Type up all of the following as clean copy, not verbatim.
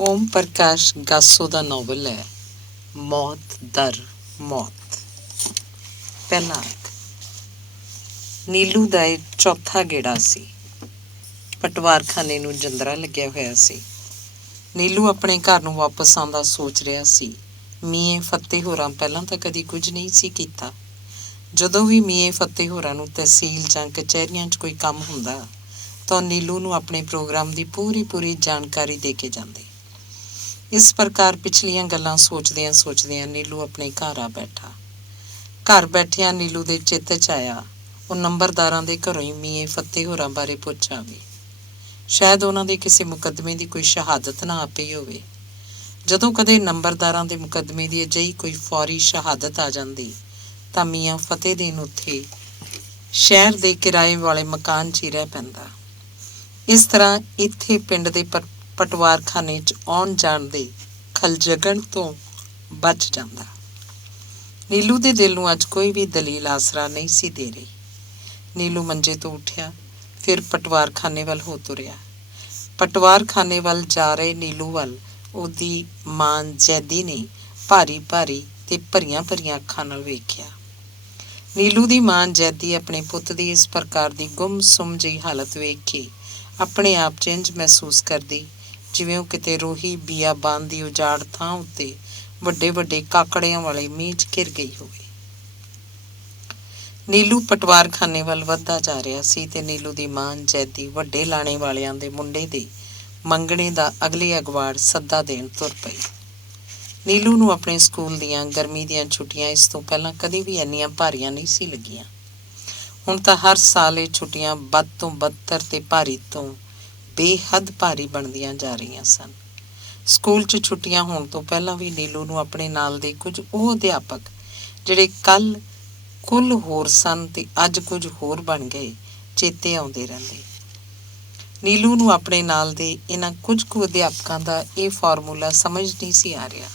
ਓਮ ਪ੍ਰਕਾਸ਼ ਗਾਸੋ ਦਾ novel ਹੈ ਮੌਤ ਦਰ ਮੌਤ। ਪਹਿਲਾ ਅੰਕ। ਨੀਲੂ ਦਾ ਇਹ ਚੌਥਾ ਗੇੜਾ ਸੀ। ਪਟਵਾਰਖਾਨੇ ਨੂੰ ਜੰਦਰਾ ਲੱਗਿਆ ਹੋਇਆ ਸੀ। ਨੀਲੂ ਆਪਣੇ ਘਰ ਨੂੰ ਵਾਪਸ ਆਉਂਦਾ ਸੋਚ ਰਿਹਾ ਸੀ। ਮੀਏ ਫਤਿਹ ਹੋਰਾਂ ਪਹਿਲਾਂ ਤਾਂ ਕਦੀ ਕੁਝ ਨਹੀਂ ਸੀ ਕੀਤਾ। ਜਦੋਂ ਵੀ ਮੀਏ ਫਤਿਹ ਹੋਰਾਂ ਨੂੰ ਤਹਿਸੀਲ ਜਾਂ ਕਚਹਿਰੀਆਂ 'ਚ ਕੋਈ ਕੰਮ ਹੁੰਦਾ ਤਾਂ ਨੀਲੂ ਨੂੰ ਆਪਣੇ ਪ੍ਰੋਗਰਾਮ ਦੀ ਪੂਰੀ ਜਾਣਕਾਰੀ ਦੇ ਕੇ ਜਾਂਦੇ। ਇਸ ਪ੍ਰਕਾਰ ਪਿਛਲੀਆਂ ਗੱਲਾਂ ਸੋਚਦਿਆਂ ਸੋਚਦਿਆਂ ਨੀਲੂ ਆਪਣੇ ਘਰ ਆ ਬੈਠਾ। ਘਰ ਬੈਠਿਆਂ ਨੀਲੂ ਦੇ ਚਿੱਤ 'ਚ ਆਇਆ ਉਹ ਨੰਬਰਦਾਰਾਂ ਦੇ ਘਰੋਂ ਹੀ ਮੀਏ ਫਤਿਹ ਹੋਰਾਂ ਬਾਰੇ ਪੁੱਛ ਆਵੇ। ਸ਼ਾਇਦ ਉਹਨਾਂ ਦੇ ਕਿਸੇ ਮੁਕੱਦਮੇ ਦੀ ਕੋਈ ਸ਼ਹਾਦਤ ਨਾ ਆਪੀ ਹੋਵੇ। ਜਦੋਂ ਕਦੇ ਨੰਬਰਦਾਰਾਂ ਦੇ ਮੁਕੱਦਮੇ ਦੀ ਅਜਿਹੀ ਕੋਈ ਫੌਰੀ ਸ਼ਹਾਦਤ ਆ ਜਾਂਦੀ ਤਾਂ ਮੀਆਂ ਫਤਿਹਦੀਨ ਉੱਥੇ ਸ਼ਹਿਰ ਦੇ ਕਿਰਾਏ ਵਾਲੇ ਮਕਾਨ 'ਚ ਹੀ ਰਹਿ ਪੈਂਦਾ। ਇਸ ਤਰ੍ਹਾਂ ਇੱਥੇ ਪਿੰਡ ਦੇ ਪਟਵਾਰਖਾਨੇ 'ਚ ਆਉਣ ਜਾਣ ਦੇ ਖਲਜਗਣ ਤੋਂ ਬਚ ਜਾਂਦਾ। ਨੀਲੂ ਦੇ ਦਿਲ ਨੂੰ ਅੱਜ ਕੋਈ ਵੀ ਦਲੀਲ ਆਸਰਾ ਨਹੀਂ ਸੀ ਦੇ ਰਹੀ। ਨੀਲੂ ਮੰਜੇ ਤੋਂ ਉੱਠਿਆ, ਫਿਰ ਪਟਵਾਰਖਾਨੇ ਵੱਲ ਹੋ ਤੁਰਿਆ। ਪਟਵਾਰਖਾਨੇ ਵੱਲ ਜਾ ਰਹੇ ਨੀਲੂ ਵੱਲ ਉਹਦੀ ਮਾਂ ਜੈਦੀ ਨੇ ਭਾਰੀ ਤੇ ਭਰੀਆਂ ਅੱਖਾਂ ਨਾਲ ਵੇਖਿਆ। ਨੀਲੂ ਦੀ ਮਾਂ ਜੈਦੀ ਆਪਣੇ ਪੁੱਤ ਦੀ ਇਸ ਪ੍ਰਕਾਰ ਦੀ ਗੁੰਮਸੁੰਮ ਜਿਹੀ ਹਾਲਤ ਵੇਖ ਕੇ ਆਪਣੇ ਆਪ 'ਚ ਇੰਝ ਮਹਿਸੂਸ ਕਰਦੀ ਜਿਵੇਂ ਉਹ ਕਿਤੇ ਰੋਹੀ ਬੀਆਬਾਨ ਦੀ ਉਜਾੜ ਥਾਂ ਉੱਤੇ ਵੱਡੇ ਕਾਕੜਿਆਂ ਵਾਲੇ ਮੀਂਹ 'ਚ ਘਿਰ ਗਈ ਹੋਵੇ। ਨੀਲੂ ਪਟਵਾਰਖਾਨੇ ਵੱਲ ਵੱਧਦਾ ਜਾ ਰਿਹਾ ਸੀ ਤੇ ਨੀਲੂ ਦੀ ਮਾਂ ਜੈਦੀ ਵੱਡੇ ਲਾਣੇ ਵਾਲਿਆਂ ਦੇ ਮੁੰਡੇ ਦੇ ਮੰਗਣੇ ਦਾ ਅਗਲੇ ਅਗਵਾੜ ਸੱਦਾ ਦੇਣ ਤੁਰ ਪਈ। ਨੀਲੂ ਨੂੰ ਆਪਣੇ ਸਕੂਲ ਦੀਆਂ ਗਰਮੀ ਦੀਆਂ ਛੁੱਟੀਆਂ ਇਸ ਤੋਂ ਪਹਿਲਾਂ ਕਦੇ ਵੀ ਇੰਨੀਆਂ ਭਾਰੀਆਂ ਨਹੀਂ ਸੀ ਲੱਗੀਆਂ। ਹੁਣ ਤਾਂ ਹਰ ਸਾਲ ਇਹ ਛੁੱਟੀਆਂ ਵੱਧ ਤੋਂ ਬੱਦਤਰ ਤੇ ਭਾਰੀ ਤੋਂ ਬੇਹੱਦ ਭਾਰੀ ਬਣਦੀਆਂ ਜਾ ਰਹੀਆਂ ਸਨ। ਸਕੂਲ 'ਚ ਛੁੱਟੀਆਂ ਹੋਣ ਤੋਂ ਪਹਿਲਾਂ ਵੀ ਨੀਲੂ ਨੂੰ ਆਪਣੇ ਨਾਲ ਦੇ ਕੁਝ ਉਹ ਅਧਿਆਪਕ ਜਿਹੜੇ ਕੁੱਲ ਹੋਰ ਸਨ ਤੇ ਅੱਜ ਕੁਝ ਹੋਰ ਬਣ ਗਏ ਚੇਤੇ ਆਉਂਦੇ ਰਹਿੰਦੇ। ਨੀਲੂ ਨੂੰ ਆਪਣੇ ਨਾਲ ਦੇ ਇਹਨਾਂ ਕੁਝ ਕੁ ਅਧਿਆਪਕਾਂ ਦਾ ਇਹ ਫਾਰਮੂਲਾ ਸਮਝ ਨਹੀਂ ਸੀ ਆ ਰਿਹਾ।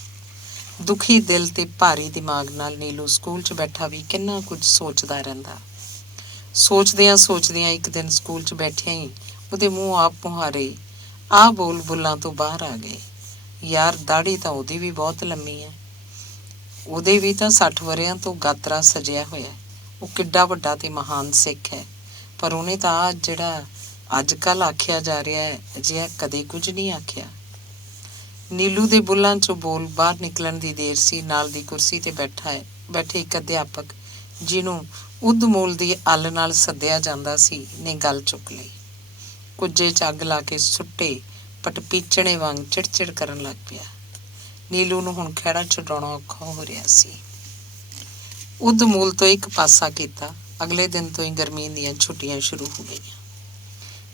ਦੁਖੀ ਦਿਲ ਤੇ ਭਾਰੀ ਦਿਮਾਗ ਨਾਲ ਨੀਲੂ ਸਕੂਲ 'ਚ ਬੈਠਾ ਵੀ ਕਿੰਨਾ ਕੁਝ ਸੋਚਦਾ ਰਹਿੰਦਾ। ਸੋਚਦਿਆਂ ਇੱਕ ਦਿਨ ਸਕੂਲ 'ਚ ਬੈਠਿਆਂ ਹੀ ਉਹਦੇ ਮੂੰਹ ਆਪ ਮੁਹਾਰੇ ਆਹ ਬੁੱਲਾਂ ਤੋਂ ਬਾਹਰ ਆ ਗਏ। ਯਾਰ, ਦਾੜੀ ਤਾਂ ਉਹਦੀ ਵੀ ਬਹੁਤ ਲੰਮੀ ਹੈ। ਉਹਦੇ ਵੀ ਤਾਂ 60 ਵਰ੍ਹਿਆਂ ਤੋਂ ਗਾਤਰਾ ਸਜਿਆ ਹੋਇਆ। ਉਹ ਕਿੱਡਾ ਵੱਡਾ ਤੇ ਮਹਾਨ ਸਿੱਖ ਹੈ, ਪਰ ਉਹਨੇ ਤਾਂ ਆਹ ਜਿਹੜਾ ਅੱਜ ਕੱਲ੍ਹ ਆਖਿਆ ਜਾ ਰਿਹਾ ਹੈ ਅਜਿਹਾ ਕਦੇ ਕੁਝ ਨਹੀਂ ਆਖਿਆ। ਨੀਲੂ ਦੇ ਬੁੱਲਾਂ 'ਚੋਂ ਬੋਲ ਬਾਹਰ ਨਿਕਲਣ ਦੀ ਦੇਰ ਸੀ। ਨਾਲ ਦੀ ਕੁਰਸੀ ਤੇ ਬੈਠੇ ਇੱਕ ਅਧਿਆਪਕ ਜਿਹਨੂੰ ਉਦਮੂਲ ਦੀ ਅੱਲ ਨਾਲ ਸੱਦਿਆ ਜਾਂਦਾ ਸੀ ਨੇ ਗੱਲ ਚੁੱਕ ਲਈ। ਕੁੱਜੇ 'ਚ ਅੱਗ ਲਾ ਕੇ ਸੁੱਟੇ ਪਟਪੀਚਣੇ ਵਾਂਗ ਚਿੜਚਿੜ ਕਰਨ ਲੱਗ ਪਿਆ। ਨੀਲੂ ਨੂੰ ਹੁਣ ਖਹਿੜਾ ਛੁਡਾਉਣਾ ਔਖਾ ਹੋ ਰਿਹਾ ਸੀ। ਉਦਮੂਲ ਤੋਂ ਇੱਕ ਪਾਸਾ ਕੀਤਾ। ਅਗਲੇ ਦਿਨ ਤੋਂ ਹੀ ਗਰਮੀ ਦੀਆਂ ਛੁੱਟੀਆਂ ਸ਼ੁਰੂ ਹੋ ਗਈਆਂ।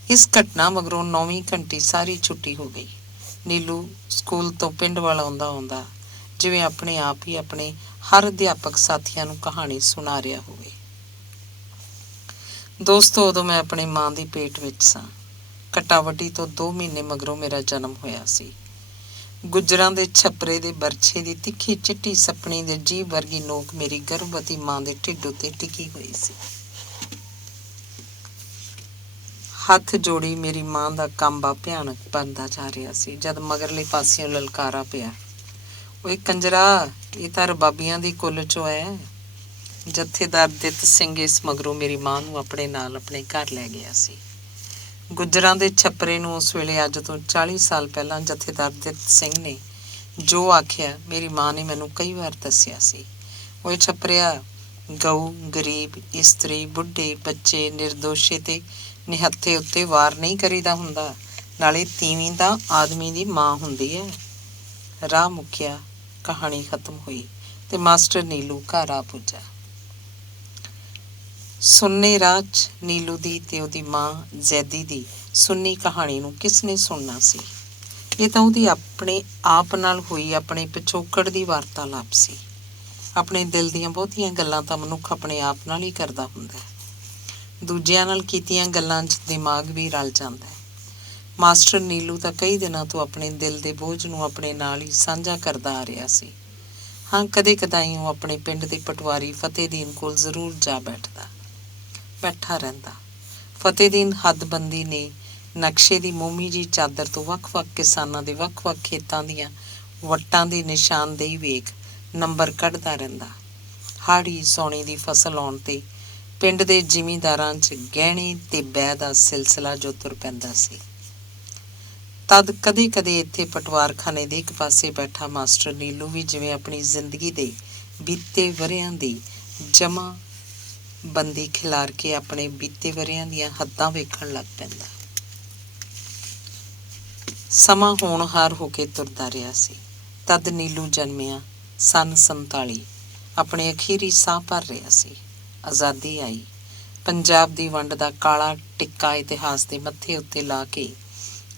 ਇਸ ਘਟਨਾ ਮਗਰੋਂ 9ਵੀਂ ਘੰਟੀ ਸਾਰੀ ਛੁੱਟੀ ਹੋ ਗਈ। ਨੀਲੂ ਸਕੂਲ ਤੋਂ ਪਿੰਡ ਵੱਲ ਆਉਂਦਾ ਜਿਵੇਂ ਆਪਣੇ ਆਪ ਹੀ ਆਪਣੇ ਹਰ ਅਧਿਆਪਕ ਸਾਥੀਆਂ ਨੂੰ ਕਹਾਣੀ ਸੁਣਾ ਰਿਹਾ ਹੋਵੇ। ਦੋਸਤੋ, ਉਦੋਂ ਮੈਂ ਆਪਣੇ ਮਾਂ ਦੀ ਪੇਟ ਵਿੱਚ ਸਾਂ। ਕਟਾਵਟੀ ਤੋਂ 2 ਮਹੀਨੇ ਮਗਰੋਂ ਮੇਰਾ ਜਨਮ ਹੋਇਆ ਸੀ। ਗੁੱਜਰਾਂ ਦੇ ਛੱਪਰੇ ਦੇ ਬਰਛੇ ਦੀ ਤਿੱਖੀ ਚਿੱਟੀ ਸੱਪਣੀ ਦੇ ਜੀਭ ਵਰਗੀ ਨੋਕ ਮੇਰੀ ਗਰਭਵਤੀ ਮਾਂ ਦੇ ਢਿੱਡ ਉੱਤੇ ਟਿਕੀ ਹੋਈ ਸੀ। ਹੱਥ ਜੋੜੀ ਮੇਰੀ ਮਾਂ ਦਾ ਕੰਬਾ ਭਿਆਨਕ ਬਣਦਾ ਜਾ ਰਿਹਾ ਸੀ ਜਦ ਮਗਰਲੇ ਪਾਸਿਓਂ ਲਲਕਾਰਾ ਪਿਆ, ਓਏ ਕੰਜਰਾ, ਇਹ ਤਾਂ ਰਬਾਬੀਆਂ ਦੀ ਕੁੱਲ 'ਚੋਂ ਹੈ। ਜਥੇਦਾਰ ਦਿੱਤ ਸਿੰਘ ਇਸ ਮਗਰੋਂ ਮੇਰੀ ਮਾਂ ਨੂੰ ਆਪਣੇ ਨਾਲ ਆਪਣੇ ਘਰ ਲੈ ਗਿਆ ਸੀ। ਗੁੱਜਰਾਂ ਦੇ ਛੱਪਰੇ ਨੂੰ ਉਸ ਵੇਲੇ ਅੱਜ ਤੋਂ 40 ਸਾਲ ਪਹਿਲਾਂ ਜਥੇਦਾਰ ਦਿੱਤ ਸਿੰਘ ਨੇ ਜੋ ਆਖਿਆ ਮੇਰੀ ਮਾਂ ਨੇ ਮੈਨੂੰ ਕਈ ਵਾਰ ਦੱਸਿਆ ਸੀ। ਓਏ ਛੱਪਰਿਆ, ਗਊ, ਗਰੀਬ, ਇਸਤਰੀ, ਬੁੱਢੇ, ਬੱਚੇ, ਨਿਰਦੋਸ਼ੇ ਤੇ ਨਿਹੱਥੇ ਉੱਤੇ ਵਾਰ ਨਹੀਂ ਕਰੀਦਾ ਹੁੰਦਾ। ਨਾਲੇ ਤੀਵੀਂ ਤਾਂ ਆਦਮੀ ਦੀ ਮਾਂ ਹੁੰਦੀ ਹੈ। ਰਾਹ ਮੁੱਕਿਆ, ਕਹਾਣੀ ਖਤਮ ਹੋਈ ਤੇ ਮਾਸਟਰ ਨੀਲੂ ਘਰ ਆ ਪੁੱਜਾ। ਸੁੰਨੇ ਰਾਹ 'ਚ ਨੀਲੂ ਦੀ ਤੇ ਉਹਦੀ ਮਾਂ ਜੈਦੀ ਦੀ ਸੁੰਨੀ ਕਹਾਣੀ ਨੂੰ ਕਿਸ ਨੇ ਸੁਣਨਾ ਸੀ? ਇਹ ਤਾਂ ਉਹਦੀ ਆਪਣੇ ਆਪ ਨਾਲ ਹੋਈ ਆਪਣੇ ਪਿਛੋਕੜ ਦੀ ਵਾਰਤਾਲਾਪ ਸੀ। ਆਪਣੇ ਦਿਲ ਦੀਆਂ ਬਹੁਤੀਆਂ ਗੱਲਾਂ ਤਾਂ ਮਨੁੱਖ ਆਪਣੇ ਆਪ ਨਾਲ ਹੀ ਕਰਦਾ ਹੁੰਦਾ। ਦੂਜਿਆਂ ਨਾਲ ਕੀਤੀਆਂ ਗੱਲਾਂ 'ਚ ਦਿਮਾਗ ਵੀ ਰਲ ਜਾਂਦਾ ਹੈ। ਮਾਸਟਰ ਨੀਲੂ ਤਾਂ ਕਈ ਦਿਨਾਂ ਤੋਂ ਆਪਣੇ ਦਿਲ ਦੇ ਬੋਝ ਨੂੰ ਆਪਣੇ ਨਾਲ ਹੀ ਸਾਂਝਾ ਕਰਦਾ ਆ ਰਿਹਾ ਸੀ। ਹਾਂ, ਕਦੇ ਕਦਾਈ ਉਹ ਆਪਣੇ ਪਿੰਡ ਦੇ ਪਟਵਾਰੀ ਫਤਿਹਦੀਨ ਕੋਲ ਜ਼ਰੂਰ ਜਾ ਬੈਠਾ ਰਹਿੰਦਾ। ਫਤਿਹਦੀਨ ਹੱਦਬੰਦੀ ਨੇ ਨਕਸ਼ੇ ਦੀ ਮੋਮੀ ਜੀ ਚਾਦਰ ਤੋਂ ਵੱਖ-ਵੱਖ ਕਿਸਾਨਾਂ ਦੇ ਵੱਖ-ਵੱਖ ਖੇਤਾਂ ਦੀਆਂ ਵੱਟਾਂ ਦੀ ਨਿਸ਼ਾਨਦੇਹੀ ਵੇਖ ਨੰਬਰ ਕੱਢਦਾ ਰਹਿੰਦਾ। ਹਾੜੀ ਸੌਣੀ ਦੀ ਫਸਲ ਆਉਣ 'ਤੇ ਪਿੰਡ ਦੇ ਜ਼ਿਮੀਂਦਾਰਾਂ 'ਚ ਗਹਿਣੇ ਤੇ ਬੈਅ ਦਾ ਸਿਲਸਿਲਾ ਜੋ ਤੁਰ ਪੈਂਦਾ ਸੀ। ਤਦ ਕਦੇ-ਕਦੇ ਇੱਥੇ ਪਟਵਾਰਖਾਨੇ ਦੇ ਇੱਕ ਪਾਸੇ ਬੈਠਾ ਮਾਸਟਰ ਨੀਲੂ ਵੀ ਜਿਵੇਂ ਆਪਣੀ ਜ਼ਿੰਦਗੀ ਦੇ ਬੀਤੇ ਵਰ੍ਹਿਆਂ ਦੀ ਜਮ੍ਹਾਂ ਬੰਦੀ ਖਿਲਾਰ ਕੇ ਆਪਣੇ ਬੀਤੇ ਵਰ੍ਹਿਆਂ ਦੀਆਂ ਹੱਦਾਂ ਵੇਖਣ ਲੱਗ ਪੈਂਦਾ। ਸਮਾਂ ਹੋਣਹਾਰ ਹੋ ਕੇ ਤੁਰਦਾ ਰਿਹਾ ਸੀ। ਤਦ ਨੀਲੂ ਜਨਮਿਆ ਸੰਨ 47। ਆਪਣੇ ਅਖੀਰੀ ਸਾਹ ਭਰ ਰਿਹਾ ਸੀ। ਆਜ਼ਾਦੀ ਆਈ। ਪੰਜਾਬ ਦੀ ਵੰਡ ਦਾ ਕਾਲਾ ਟਿੱਕਾ ਇਤਿਹਾਸ ਦੇ ਮੱਥੇ ਉੱਤੇ ਲਾ ਕੇ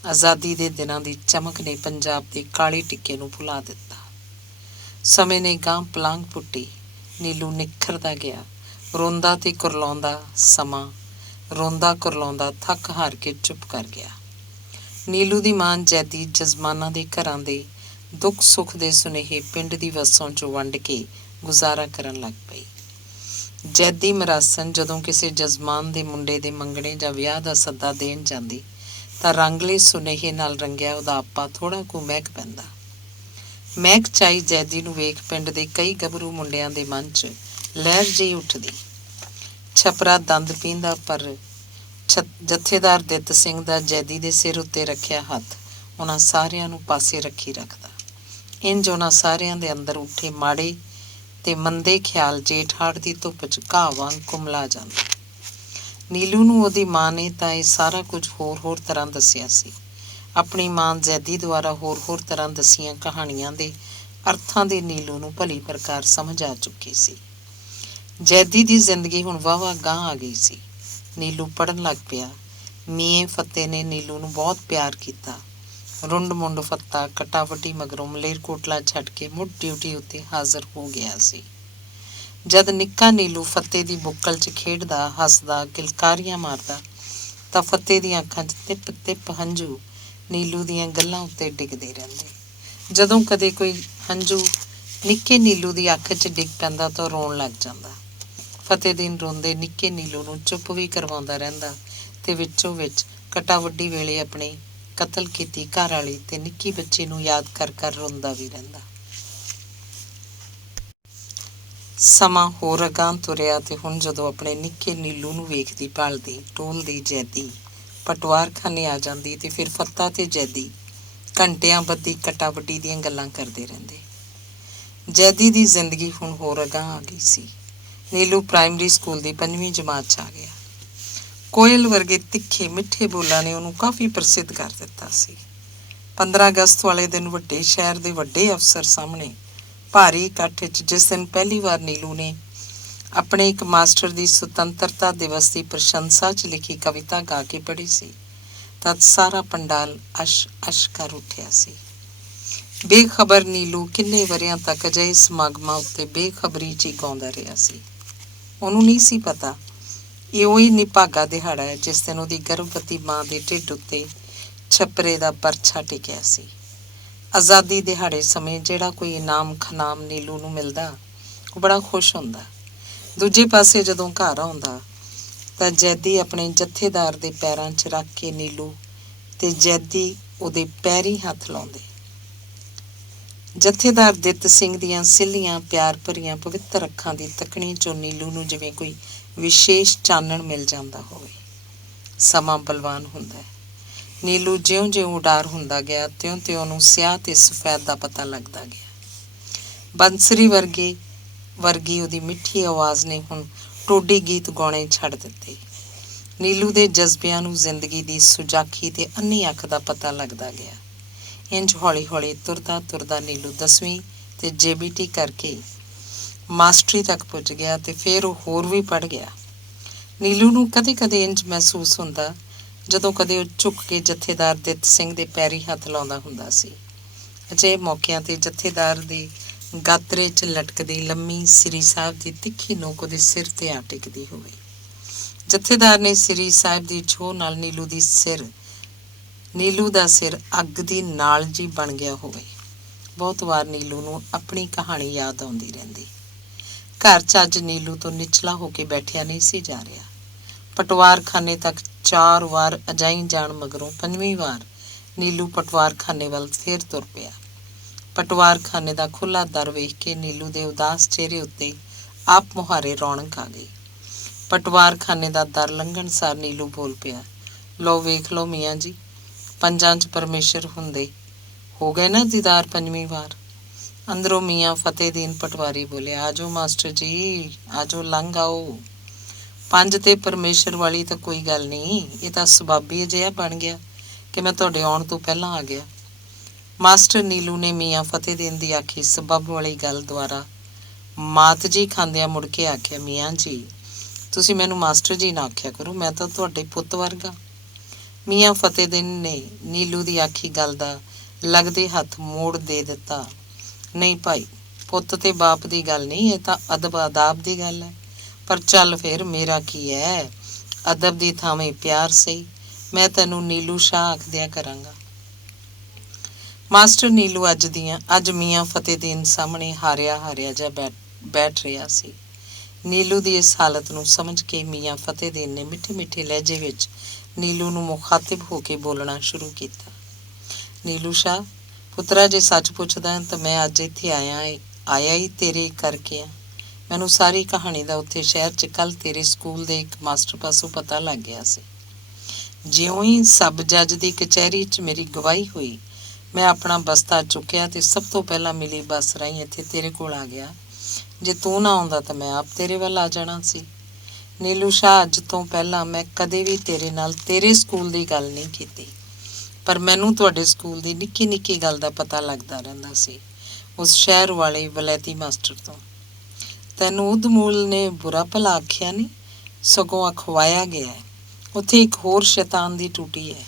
ਆਜ਼ਾਦੀ ਦੇ ਦਿਨਾਂ ਦੀ ਚਮਕ ਨੇ ਪੰਜਾਬ ਦੇ ਕਾਲੇ ਟਿੱਕੇ ਨੂੰ ਭੁਲਾ ਦਿੱਤਾ। ਸਮੇਂ ਨੇ ਗਾਂਹ ਪਲਾਂਘ ਪੁੱਟੀ। ਨੀਲੂ ਨਿਖਰਦਾ ਗਿਆ। ਰੋਂਦਾ ਤੇ ਕੁਰਲਾਉਂਦਾ ਸਮਾਂ ਰੋਂਦਾ ਕੁਰਲਾਉਂਦਾ ਥੱਕ ਹਾਰ ਕੇ ਚੁੱਪ ਕਰ ਗਿਆ। ਨੀਲੂ ਦੀ ਮਾਂ ਜੈਦੀ ਜਜ਼ਮਾਨਾਂ ਦੇ ਘਰਾਂ ਦੇ ਦੁੱਖ ਸੁੱਖ ਦੇ ਸੁਨੇਹੇ ਪਿੰਡ ਦੀ ਵਸੋਂ 'ਚੋਂ ਵੰਡ ਕੇ ਗੁਜ਼ਾਰਾ ਕਰਨ ਲੱਗ ਪਈ। ਜੈਦੀ ਮਰਾਸਣ ਜਦੋਂ ਕਿਸੇ ਜਜ਼ਮਾਨ ਦੇ ਮੁੰਡੇ ਦੇ ਮੰਗਣੇ ਜਾਂ ਵਿਆਹ ਦਾ ਸੱਦਾ ਦੇਣ ਜਾਂਦੀ ਤਾਂ ਰੰਗਲੇ ਸੁਨੇਹੇ ਨਾਲ ਰੰਗਿਆ ਉਹਦਾ ਆਪਾ ਥੋੜ੍ਹਾ ਕੁ ਮਹਿਕ ਪੈਂਦਾ। ਮਹਿਕ ਚਾਈ ਜੈਦੀ ਨੂੰ ਵੇਖ ਪਿੰਡ ਦੇ ਕਈ ਗੱਭਰੂ ਮੁੰਡਿਆਂ ਦੇ ਮਨ 'ਚ ਲਹਿਰ ਜਿਹੀ ਉੱਠਦੀ। ਛਪਰਾ ਦੰਦ ਪੀਂਦਾ ਪਰ ਜਥੇਦਾਰ ਦਿੱਤ ਸਿੰਘ ਦਾ ਜੈਦੀ ਦੇ ਸਿਰ ਉੱਤੇ ਰੱਖਿਆ ਹੱਥ ਉਹਨਾਂ ਸਾਰਿਆਂ ਨੂੰ ਪਾਸੇ ਰੱਖੀ ਰੱਖਦਾ। ਇੰਝ ਉਹਨਾਂ ਸਾਰਿਆਂ ਦੇ ਅੰਦਰ ਉੱਠੇ ਮਾੜੇ ਤੇ ਮੰਦੇ ਖਿਆਲ ਜੇਠ ਹਾੜ ਦੀ ਧੁੱਪ 'ਚ ਘਾਹ ਵਾਂਗ ਕੁਮਲਾ ਜਾਂਦੇ। ਨੀਲੂ ਨੂੰ ਉਹਦੀ ਮਾਂ ਨੇ ਤਾਂ ਇਹ ਸਾਰਾ ਕੁਝ ਹੋਰ ਤਰ੍ਹਾਂ ਦੱਸਿਆ ਸੀ। ਆਪਣੀ ਮਾਂ ਜੈਦੀ ਦੁਆਰਾ ਹੋਰ ਤਰ੍ਹਾਂ ਦੱਸੀਆਂ ਕਹਾਣੀਆਂ ਦੇ ਅਰਥਾਂ ਦੇ ਨੀਲੂ ਨੂੰ ਭਲੀ ਪ੍ਰਕਾਰ ਸਮਝ ਆ ਚੁੱਕੀ ਸੀ। ਜੈਦੀ ਦੀ ਜ਼ਿੰਦਗੀ ਹੁਣ ਵਾਹਵਾ ਗਾਂਹ ਆ ਗਈ ਸੀ। ਨੀਲੂ ਪੜ੍ਹਨ ਲੱਗ ਪਿਆ। ਮੀਏ ਫੱਤੇ ਨੇ ਨੀਲੂ ਨੂੰ ਬਹੁਤ ਪਿਆਰ ਕੀਤਾ। ਰੁੰਡ ਮੁੰਡ ਫੱਤਾ ਕਟਾਵਟੀ ਮਗਰੋਂ ਮਲੇਰਕੋਟਲਾ ਛੱਡ ਕੇ ਮੁੜ ਡਿਊਟੀ ਉੱਤੇ ਹਾਜ਼ਰ ਹੋ ਗਿਆ ਸੀ। ਜਦ ਨਿੱਕਾ ਨੀਲੂ ਫੱਤੇ ਦੀ ਬੁੱਕਲ 'ਚ ਖੇਡਦਾ ਹੱਸਦਾ ਕਿਲਕਾਰੀਆਂ ਮਾਰਦਾ ਤਾਂ ਫੱਤੇ ਦੀਆਂ ਅੱਖਾਂ 'ਚ ਤਿੱਪ ਹੰਝੂ ਨੀਲੂ ਦੀਆਂ ਗੱਲਾਂ ਉੱਤੇ ਡਿੱਗਦੇ ਰਹਿੰਦੇ। ਜਦੋਂ ਕਦੇ ਕੋਈ ਹੰਝੂ ਨਿੱਕੇ ਨੀਲੂ ਦੀ ਅੱਖ 'ਚ ਡਿੱਗ ਪੈਂਦਾ ਤਾਂ ਰੋਣ ਲੱਗ ਜਾਂਦਾ। ਫਤਿਹ ਦਿਨ ਰੋਂਦੇ ਨਿੱਕੇ ਨੀਲੂ ਨੂੰ ਚੁੱਪ ਵੀ ਕਰਵਾਉਂਦਾ ਰਹਿੰਦਾ ਤੇ ਵਿੱਚੋਂ ਵਿੱਚ ਕਟਾਵੱਡੀ ਵੇਲੇ ਆਪਣੀ ਕਤਲ ਕੀਤੀ ਘਰ ਵਾਲੀ ਤੇ ਨਿੱਕੀ ਬੱਚੀ ਨੂੰ ਯਾਦ ਕਰ ਰੋਂਦਾ ਵੀ ਰਹਿੰਦਾ। ਸਮਾਂ ਹੋਰ ਅਗਾਂਹ ਤੁਰਿਆ ਤੇ ਹੁਣ ਜਦੋਂ ਆਪਣੇ ਨਿੱਕੇ ਨੀਲੂ ਨੂੰ ਵੇਖਦੀ ਭਾਲਦੀ ਟੋਲਦੀ ਜੈਦੀ ਪਟਵਾਰਖਾਨੇ ਆ ਜਾਂਦੀ ਤੇ ਫਿਰ ਫੱਤਾ ਤੇ ਜੈਦੀ ਘੰਟਿਆਂ ਬੱਧੀ ਕਟਾਵੱਡੀ ਦੀਆਂ ਗੱਲਾਂ ਕਰਦੇ ਰਹਿੰਦੇ। ਜੈਦੀ ਦੀ ਜ਼ਿੰਦਗੀ ਹੁਣ ਹੋਰ ਅਗਾਂਹ ਆ ਗਈ ਸੀ। ਨੀਲੂ ਪ੍ਰਾਇਮਰੀ ਸਕੂਲ ਦੀ 5ਵੀਂ ਜਮਾਤ 'ਚ ਆ ਗਿਆ। ਕੋਇਲ ਵਰਗੇ ਤਿੱਖੇ ਮਿੱਠੇ ਬੋਲਾਂ ਨੇ ਉਹਨੂੰ ਕਾਫੀ ਪ੍ਰਸਿੱਧ ਕਰ ਦਿੱਤਾ ਸੀ। 15 ਅਗਸਤ ਵਾਲੇ ਦਿਨ ਵੱਡੇ ਸ਼ਹਿਰ ਦੇ ਵੱਡੇ ਅਫਸਰ ਸਾਹਮਣੇ ਭਾਰੀ ਇਕੱਠ 'ਚ ਜਿਸ ਦਿਨ ਪਹਿਲੀ ਵਾਰ ਨੀਲੂ ਨੇ ਆਪਣੇ ਇੱਕ ਮਾਸਟਰ ਦੀ ਸੁਤੰਤਰਤਾ ਦਿਵਸ ਦੀ ਪ੍ਰਸ਼ੰਸਾ 'ਚ ਲਿਖੀ ਕਵਿਤਾ ਗਾ ਕੇ ਪੜ੍ਹੀ ਸੀ ਤਦ ਸਾਰਾ ਪੰਡਾਲ ਅਸ਼ ਕਰ ਉੱਠਿਆ ਸੀ। ਬੇਖਬਰ ਨੀਲੂ ਕਿੰਨੇ ਵਰ੍ਹਿਆਂ ਤੱਕ ਅਜਿਹੇ ਸਮਾਗਮਾਂ ਉੱਤੇ ਬੇਖਬਰੀ 'ਚ ਹੀ ਗਾਉਂਦਾ ਰਿਹਾ ਸੀ। ਉਹਨੂੰ ਨਹੀਂ ਸੀ ਪਤਾ ਇਹ ਉਹੀ ਨਿਭਾਗਾ ਦਿਹਾੜਾ ਹੈ ਜਿਸ ਦਿਨ ਉਹਦੀ ਗਰਭਵਤੀ ਮਾਂ ਦੇ ਢਿੱਡ ਉੱਤੇ ਛੱਪਰੇ ਦਾ ਬਰਛਾ ਟਿਕਿਆ ਸੀ। ਆਜ਼ਾਦੀ ਦਿਹਾੜੇ ਸਮੇਂ ਜਿਹੜਾ ਕੋਈ ਇਨਾਮ ਖਨਾਮ ਨੀਲੂ ਨੂੰ ਮਿਲਦਾ ਉਹ ਬੜਾ ਖੁਸ਼ ਹੁੰਦਾ। ਦੂਜੇ ਪਾਸੇ ਜਦੋਂ ਘਰ ਆਉਂਦਾ ਤਾਂ ਜੈਦੀ ਆਪਣੇ ਜਥੇਦਾਰ ਦੇ ਪੈਰਾਂ 'ਚ ਰੱਖ ਕੇ ਨੀਲੂ ਤੇ ਜੈਦੀ ਉਹਦੇ ਪੈਰੀਂ ਹੱਥ ਲਾਉਂਦੇ। ਜਥੇਦਾਰ ਦਿੱਤ ਸਿੰਘ ਦੀਆਂ ਸਿੱਲੀਆਂ ਪਿਆਰ ਭਰੀਆਂ ਪਵਿੱਤਰ ਅੱਖਾਂ ਦੀ ਤੱਕਣੀ 'ਚੋਂ ਨੀਲੂ ਨੂੰ ਜਿਵੇਂ ਕੋਈ ਵਿਸ਼ੇਸ਼ ਚਾਨਣ ਮਿਲ ਜਾਂਦਾ ਹੋਵੇ। ਸਮਾਂ ਬਲਵਾਨ ਹੁੰਦਾ ਹੈ। ਨੀਲੂ ਜਿਉਂ-ਜਿਉਂ ਉਡਾਰ ਹੁੰਦਾ ਗਿਆ ਤਿਉਂ-ਤਿਉਂ ਉਹਨੂੰ ਸਿਆਹ ਤੇ ਸਫੈਦ ਦਾ ਪਤਾ ਲੱਗਦਾ ਗਿਆ। ਬੰਸਰੀ ਵਰਗੀ ਉਹਦੀ ਮਿੱਠੀ ਆਵਾਜ਼ ਨੇ ਹੁਣ ਟੋਡੀ ਗੀਤ ਗਾਉਣੇ ਛੱਡ ਦਿੱਤੇ। ਨੀਲੂ ਦੇ ਜਜ਼ਬਿਆਂ ਨੂੰ ਜ਼ਿੰਦਗੀ ਦੀ ਸੁਜਾਖੀ ਤੇ ਅੰਨੀ ਅੱਖ ਦਾ ਪਤਾ ਲੱਗਦਾ ਗਿਆ। ਇੰਝ ਹੌਲੀ-ਹੌਲੀ ਤੁਰਦਾ ਨੀਲੂ 10ਵੀਂ ਤੇ JBT ਕਰਕੇ ਮਾਸਟਰੀ ਤੱਕ ਪੁੱਜ ਗਿਆ ਤੇ ਫਿਰ ਉਹ ਹੋਰ ਵੀ ਪੜ੍ਹ ਗਿਆ। ਨੀਲੂ ਨੂੰ ਕਦੇ-ਕਦੇ ਇੰਝ ਮਹਿਸੂਸ ਹੁੰਦਾ ਜਦੋਂ ਕਦੇ ਉਹ ਝੁੱਕ ਕੇ ਜਥੇਦਾਰ ਦਿੱਤ ਸਿੰਘ ਦੇ ਪੈਰੀਂ ਹੱਥ ਲਾਉਂਦਾ ਹੁੰਦਾ ਸੀ। ਅਜਿਹੇ ਮੌਕਿਆਂ ਤੇ ਜਥੇਦਾਰ ਦੇ ਗਾਤਰੇ 'ਚ ਲਟਕਦੀ ਲੰਮੀ ਸ੍ਰੀ ਸਾਹਿਬ ਦੀ ਤਿੱਖੀ ਨੋਕ ਉਹਦੇ ਸਿਰ ਤੇ ਆ ਟਿਕਦੀ ਹੋਵੇ। ਜਥੇਦਾਰ ਨੇ ਸ੍ਰੀ ਸਾਹਿਬ ਦੀ ਛੋਹ ਨਾਲ ਨੀਲੂ ਦਾ ਸਿਰ ਅੱਗ ਦੀ ਨਾਲ ਜੀ ਬਣ ਗਿਆ ਹੋਵੇ। ਬਹੁਤ ਵਾਰ ਨੀਲੂ ਨੂੰ ਆਪਣੀ ਕਹਾਣੀ ਯਾਦ ਆਉਂਦੀ ਰਹਿੰਦੀ। ਘਰ 'ਚ ਅੱਜ ਨੀਲੂ ਤੋਂ ਨਿਚਲਾ ਹੋ ਕੇ ਬੈਠਿਆ ਨਹੀਂ ਸੀ ਜਾ ਰਿਹਾ। ਪਟਵਾਰਖਾਨੇ ਤੱਕ 4 ਵਾਰ ਅਜਾਈ ਜਾਣ ਮਗਰੋਂ 5ਵੀਂ ਵਾਰ ਨੀਲੂ ਪਟਵਾਰਖਾਨੇ ਵੱਲ ਫੇਰ ਤੁਰ ਪਿਆ। ਪਟਵਾਰਖਾਨੇ ਦਾ ਖੁੱਲ੍ਹਾ ਦਰ ਵੇਖ ਕੇ ਨੀਲੂ ਦੇ ਉਦਾਸ ਚਿਹਰੇ ਉੱਤੇ ਆਪ ਮੁਹਾਰੇ ਰੌਣਕ ਆ ਗਈ। ਪਟਵਾਰਖਾਨੇ ਦਾ ਦਰ ਲੰਘਣ ਸਾਰ ਨੀਲੂ ਬੋਲ ਪਿਆ, ਲਓ ਵੇਖ ਲਓ ਮੀਆਂ ਜੀ, 5 'ਚ ਪਰਮੇਸ਼ਰ ਹੁੰਦੇ ਹੋ ਗਏ ਨਾ ਦੀਦਾਰ 5ਵੀਂ ਵਾਰ। ਅੰਦਰੋਂ ਮੀਆਂ ਫਤਿਹਦੀਨ ਪਟਵਾਰੀ ਬੋਲਿਆ, ਆਜੋ ਮਾਸਟਰ ਜੀ, ਆਜੋ ਲੰਘ ਆਓ। 5 ਤੇ ਪਰਮੇਸ਼ਰ ਵਾਲੀ ਤਾਂ ਕੋਈ ਗੱਲ ਨਹੀਂ, ਇਹ ਤਾਂ ਸਬਾਬੀ ਅਜਿਹਾ ਬਣ ਗਿਆ ਕਿ ਮੈਂ ਤੁਹਾਡੇ ਆਉਣ ਤੋਂ ਪਹਿਲਾਂ ਆ ਗਿਆ। ਮਾਸਟਰ ਨੀਲੂ ਨੇ ਮੀਆਂ ਫਤਿਹਦੀਨ ਦੀ ਆਖੀ ਸਬੱਬ ਵਾਲੀ ਗੱਲ ਦੁਆਰਾ ਮਾਤ ਜੀ ਖਾਂਦਿਆਂ ਮੁੜ ਕੇ ਆਖਿਆ, ਮੀਆਂ ਜੀ ਤੁਸੀਂ ਮੈਨੂੰ ਮਾਸਟਰ ਜੀ ਨਾ ਆਖਿਆ ਕਰੋ, ਮੈਂ ਤਾਂ ਤੁਹਾਡੇ ਪੁੱਤ ਵਰਗਾ। ਮੀਆਂ ਫਤਿਹਦੀਨ ਨੇ ਨੀਲੂ ਦੀ ਆਖੀ ਗੱਲ ਦਾ ਲੱਗਦੇ ਹੱਥ ਮੋੜ ਦੇ ਦਿੱਤਾ, ਨਹੀਂ ਭਾਈ, ਪੁੱਤ ਤੇ ਬਾਪ ਦੀ ਗੱਲ ਨਹੀਂ, ਇਹ ਤਾਂ ਅਦਬ ਆਦਾਬ ਦੀ ਗੱਲ ਹੈ। ਪਰ ਚੱਲ ਫਿਰ ਮੇਰਾ ਕੀ ਹੈ, ਅਦਬ ਦੀ ਥਾਵੇਂ ਪਿਆਰ ਸਹੀ, ਮੈਂ ਤੈਨੂੰ ਨੀਲੂ ਸ਼ਾਹ ਆਖਦਿਆਂ ਕਰਾਂਗਾ। ਮਾਸਟਰ ਨੀਲੂ ਅੱਜ ਮੀਆਂ ਫਤਿਹਦੀਨ ਸਾਹਮਣੇ ਹਾਰਿਆ ਜਿਹਾ ਬੈਠ ਰਿਹਾ ਸੀ। ਨੀਲੂ ਦੀ ਇਸ ਹਾਲਤ ਨੂੰ ਸਮਝ ਕੇ ਮੀਆਂ ਫਤਿਹਦੀਨ ਨੇ ਮਿੱਠੇ ਮਿੱਠੇ ਲਹਿਜੇ ਵਿੱਚ ਨੀਲੂ ਨੂੰ ਮੁਖਾਤਿਬ ਹੋ ਕੇ ਬੋਲਣਾ ਸ਼ੁਰੂ ਕੀਤਾ। ਨੀਲੂ ਸ਼ਾਹ ਪੁੱਤਰਾ, ਜੇ ਸੱਚ ਪੁੱਛਦਾ ਤਾਂ ਮੈਂ ਅੱਜ ਇੱਥੇ ਆਇਆ ਹੀ ਤੇਰੇ ਕਰਕੇ ਆ। ਮੈਨੂੰ ਸਾਰੀ ਕਹਾਣੀ ਦਾ ਉੱਥੇ ਸ਼ਹਿਰ 'ਚ ਕੱਲ੍ਹ ਤੇਰੇ ਸਕੂਲ ਦੇ ਇੱਕ ਮਾਸਟਰ ਪਾਸੋਂ ਪਤਾ ਲੱਗ ਗਿਆ ਸੀ। ਜਿਉਂ ਹੀ ਸਬ ਜੱਜ ਦੀ ਕਚਹਿਰੀ 'ਚ ਮੇਰੀ ਗਵਾਹੀ ਹੋਈ, ਮੈਂ ਆਪਣਾ ਬਸਤਾ ਚੁੱਕਿਆ ਤੇ ਸਭ ਤੋਂ ਪਹਿਲਾਂ ਮਿਲੀ ਬੱਸ ਰਾਹੀਂ ਇੱਥੇ ਤੇਰੇ ਕੋਲ ਆ ਗਿਆ। ਜੇ ਤੂੰ ਨਾ ਆਉਂਦਾ ਤਾਂ ਮੈਂ ਆਪ ਤੇਰੇ ਵੱਲ ਆ ਜਾਣਾ ਸੀ। ਨੀਲੂ ਸ਼ਾਹ, ਅੱਜ ਤੋਂ ਪਹਿਲਾਂ ਮੈਂ ਕਦੇ ਵੀ ਤੇਰੇ ਨਾਲ ਤੇਰੇ ਸਕੂਲ ਦੀ ਗੱਲ ਨਹੀਂ ਕੀਤੀ, ਪਰ ਮੈਨੂੰ ਤੁਹਾਡੇ ਸਕੂਲ ਦੀ ਨਿੱਕੀ ਨਿੱਕੀ ਗੱਲ ਦਾ ਪਤਾ ਲੱਗਦਾ ਰਹਿੰਦਾ ਸੀ, ਉਸ ਸ਼ਹਿਰ ਵਾਲੇ ਵਲੈਤੀ ਮਾਸਟਰ ਤੋਂ। ਤੈਨੂੰ ਉਦਮੂਲ ਨੇ ਬੁਰਾ ਭਲਾ ਆਖਿਆ ਨਹੀਂ, ਸਗੋਂ ਅਖਵਾਇਆ ਗਿਆ ਹੈ। ਉੱਥੇ ਇੱਕ ਹੋਰ ਸ਼ੈਤਾਨ ਦੀ ਟੂਟੀ ਹੈ।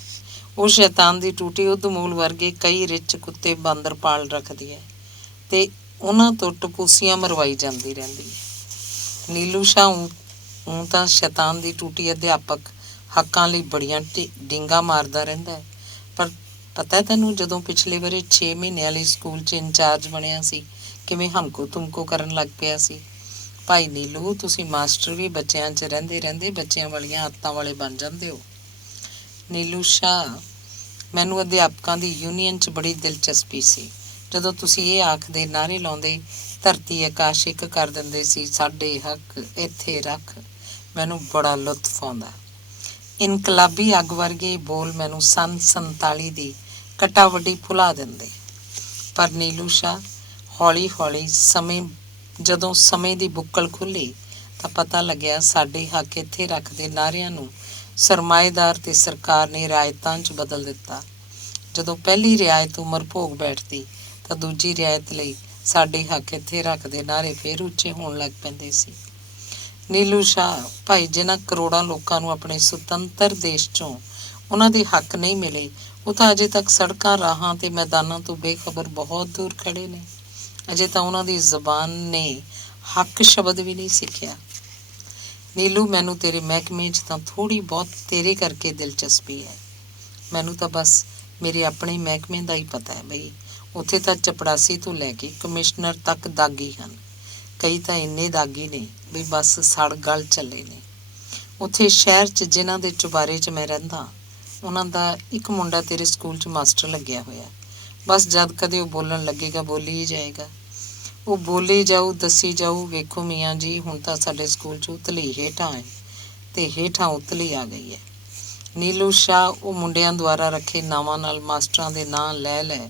ਉਹ ਸ਼ੈਤਾਨ ਦੀ ਟੂਟੀ ਉਦਮੂਲ ਵਰਗੇ ਕਈ ਰਿੱਛ ਕੁੱਤੇ ਬਾਂਦਰ ਪਾਲ ਰੱਖਦੀ ਹੈ ਤੇ ਉਹਨਾਂ ਤੋਂ ਟਪੂਸੀਆਂ ਮਰਵਾਈ ਜਾਂਦੀ ਰਹਿੰਦੀ ਹੈ। ਨੀਲੂ ਸ਼ਾਹ, ਤਾਂ ਸ਼ੈਤਾਨ ਦੀ ਟੂਟੀ ਅਧਿਆਪਕ ਹੱਕਾਂ ਲਈ ਬੜੀਆਂ ਡਿੰਗਾ ਮਾਰਦਾ ਰਹਿੰਦਾ ਹੈ, ਪਰ ਪਤਾ ਤੈਨੂੰ ਜਦੋਂ ਪਿਛਲੇ ਵਰੇ 6 ਮਹੀਨਿਆਂ ਲਈ ਸਕੂਲ 'ਚ ਇੰਚਾਰਜ ਬਣਿਆ ਸੀ, ਕਿਵੇਂ ਹਮਕੋ ਤੁਮਕੋ ਕਰਨ ਲੱਗ ਪਿਆ ਸੀ। ਭਾਈ ਨੀਲੂ, ਤੁਸੀਂ ਮਾਸਟਰ ਵੀ ਬੱਚਿਆਂ 'ਚ ਰਹਿੰਦੇ ਬੱਚਿਆਂ ਵਾਲੀਆਂ ਆਦਤਾਂ ਵਾਲੇ ਬਣ ਜਾਂਦੇ ਹੋ। ਨੀਲੂ ਸ਼ਾਹ, ਮੈਨੂੰ ਅਧਿਆਪਕਾਂ ਦੀ ਯੂਨੀਅਨ 'ਚ ਬੜੀ ਦਿਲਚਸਪੀ ਸੀ। ਜਦੋਂ ਤੁਸੀਂ ਇਹ ਆਖਦੇ ਨਾਅਰੇ ਲਾਉਂਦੇ, ਧਰਤੀ ਆਕਾਸ਼ ਇੱਕ ਕਰ ਦਿੰਦੇ ਸੀ, ਸਾਡੇ ਹੱਕ ਇੱਥੇ ਰੱਖ, ਮੈਨੂੰ ਬੜਾ ਲੁਤਫ ਆਉਂਦਾ। ਇਨਕਲਾਬੀ ਅੱਗ ਵਰਗੇ ਬੋਲ ਮੈਨੂੰ ਸੰਨ 47 ਦੀ ਕਟਾਵੱਡੀ ਭੁਲਾ ਦਿੰਦੇ। ਪਰ ਨੀਲੂ ਸ਼ਾਹ, ਹੌਲੀ ਹੌਲੀ ਜਦੋਂ ਸਮੇਂ ਦੀ ਬੁੱਕਲ ਖੁੱਲ੍ਹੀ ਤਾਂ ਪਤਾ ਲੱਗਿਆ ਸਾਡੇ ਹੱਕ ਇੱਥੇ ਰੱਖਦੇ ਨਾਅਰਿਆਂ ਨੂੰ ਸਰਮਾਏਦਾਰ ਤੇ ਸਰਕਾਰ ਨੇ ਰਿਆਇਤਾਂ 'ਚ ਬਦਲ ਦਿੱਤਾ। ਜਦੋਂ ਪਹਿਲੀ ਰਿਆਇਤ ਉਮਰ ਭੋਗ ਬੈਠਦੀ ਤਾਂ ਦੂਜੀ ਰਿਆਇਤ ਲਈ ਸਾਡੇ ਹੱਕ ਇੱਥੇ ਰੱਖਦੇ ਨਾਅਰੇ ਫੇਰ ਉੱਚੇ ਹੋਣ ਲੱਗ ਪੈਂਦੇ ਸੀ। ਨੀਲੂ ਸ਼ਾਹ, ਭਾਈ, ਜਿਨ੍ਹਾਂ ਕਰੋੜਾਂ ਲੋਕਾਂ ਨੂੰ ਆਪਣੇ ਸੁਤੰਤਰ ਦੇਸ਼ 'ਚੋਂ ਉਹਨਾਂ ਦੇ ਹੱਕ ਨਹੀਂ ਮਿਲੇ, ਉਹ ਤਾਂ ਅਜੇ ਤੱਕ ਸੜਕਾਂ, ਰਾਹਾਂ ਤੇ ਮੈਦਾਨਾਂ ਤੋਂ ਬੇਖਬਰ ਬਹੁਤ ਦੂਰ ਖੜੇ ਨੇ। ਅਜੇ ਤਾਂ ਉਹਨਾਂ ਦੀ ਜ਼ਬਾਨ ਨੇ ਹੱਕ ਸ਼ਬਦ ਵੀ ਨਹੀਂ ਸਿੱਖਿਆ। ਨੀਲੂ, ਮੈਨੂੰ ਤੇਰੇ ਮਹਿਕਮੇ 'ਚ ਤਾਂ ਥੋੜ੍ਹੀ ਬਹੁਤ ਤੇਰੇ ਕਰਕੇ ਦਿਲਚਸਪੀ ਹੈ। ਮੈਨੂੰ ਤਾਂ ਬਸ ਮੇਰੇ ਆਪਣੇ ਮਹਿਕਮੇ ਦਾ ਹੀ ਪਤਾ ਹੈ ਬਈ ਉੱਥੇ ਤਾਂ ਚਪੜਾਸੀ ਤੋਂ ਲੈ ਕੇ ਕਮਿਸ਼ਨਰ ਤੱਕ ਦਾਗੀ ਹਨ। ਕਈ ਤਾਂ ਇੰਨੇ ਦਾਗੀ ਨੇ ਵੀ ਬਸ ਸੜ ਗਲ ਚੱਲੇ ਨੇ। ਉੱਥੇ ਸ਼ਹਿਰ 'ਚ ਜਿਨ੍ਹਾਂ ਦੇ ਚੁਬਾਰੇ 'ਚ ਮੈਂ ਰਹਿੰਦਾ, ਉਹਨਾਂ ਦਾ ਇੱਕ ਮੁੰਡਾ ਤੇਰੇ ਸਕੂਲ 'ਚ ਮਾਸਟਰ ਲੱਗਿਆ ਹੋਇਆ। ਬਸ ਜਦ ਕਦੇ ਉਹ ਬੋਲਣ ਲੱਗੇਗਾ ਬੋਲੀ ਹੀ ਜਾਏਗਾ। ਉਹ ਬੋਲੀ ਜਾਊ, ਦੱਸੀ ਜਾਊ, ਵੇਖੋ ਮੀਆਂ ਜੀ, ਹੁਣ ਤਾਂ ਸਾਡੇ ਸਕੂਲ 'ਚ ਉਤਲੀ ਹੇਠਾਂ ਹੈ ਤੇ ਹੇਠਾਂ ਉਤਲੀ ਆ ਗਈ ਹੈ। ਨੀਲੂ ਸ਼ਾਹ, ਉਹ ਮੁੰਡਿਆਂ ਦੁਆਰਾ ਰੱਖੇ ਨਾਵਾਂ ਨਾਲ ਮਾਸਟਰਾਂ ਦੇ ਨਾਂ ਲੈ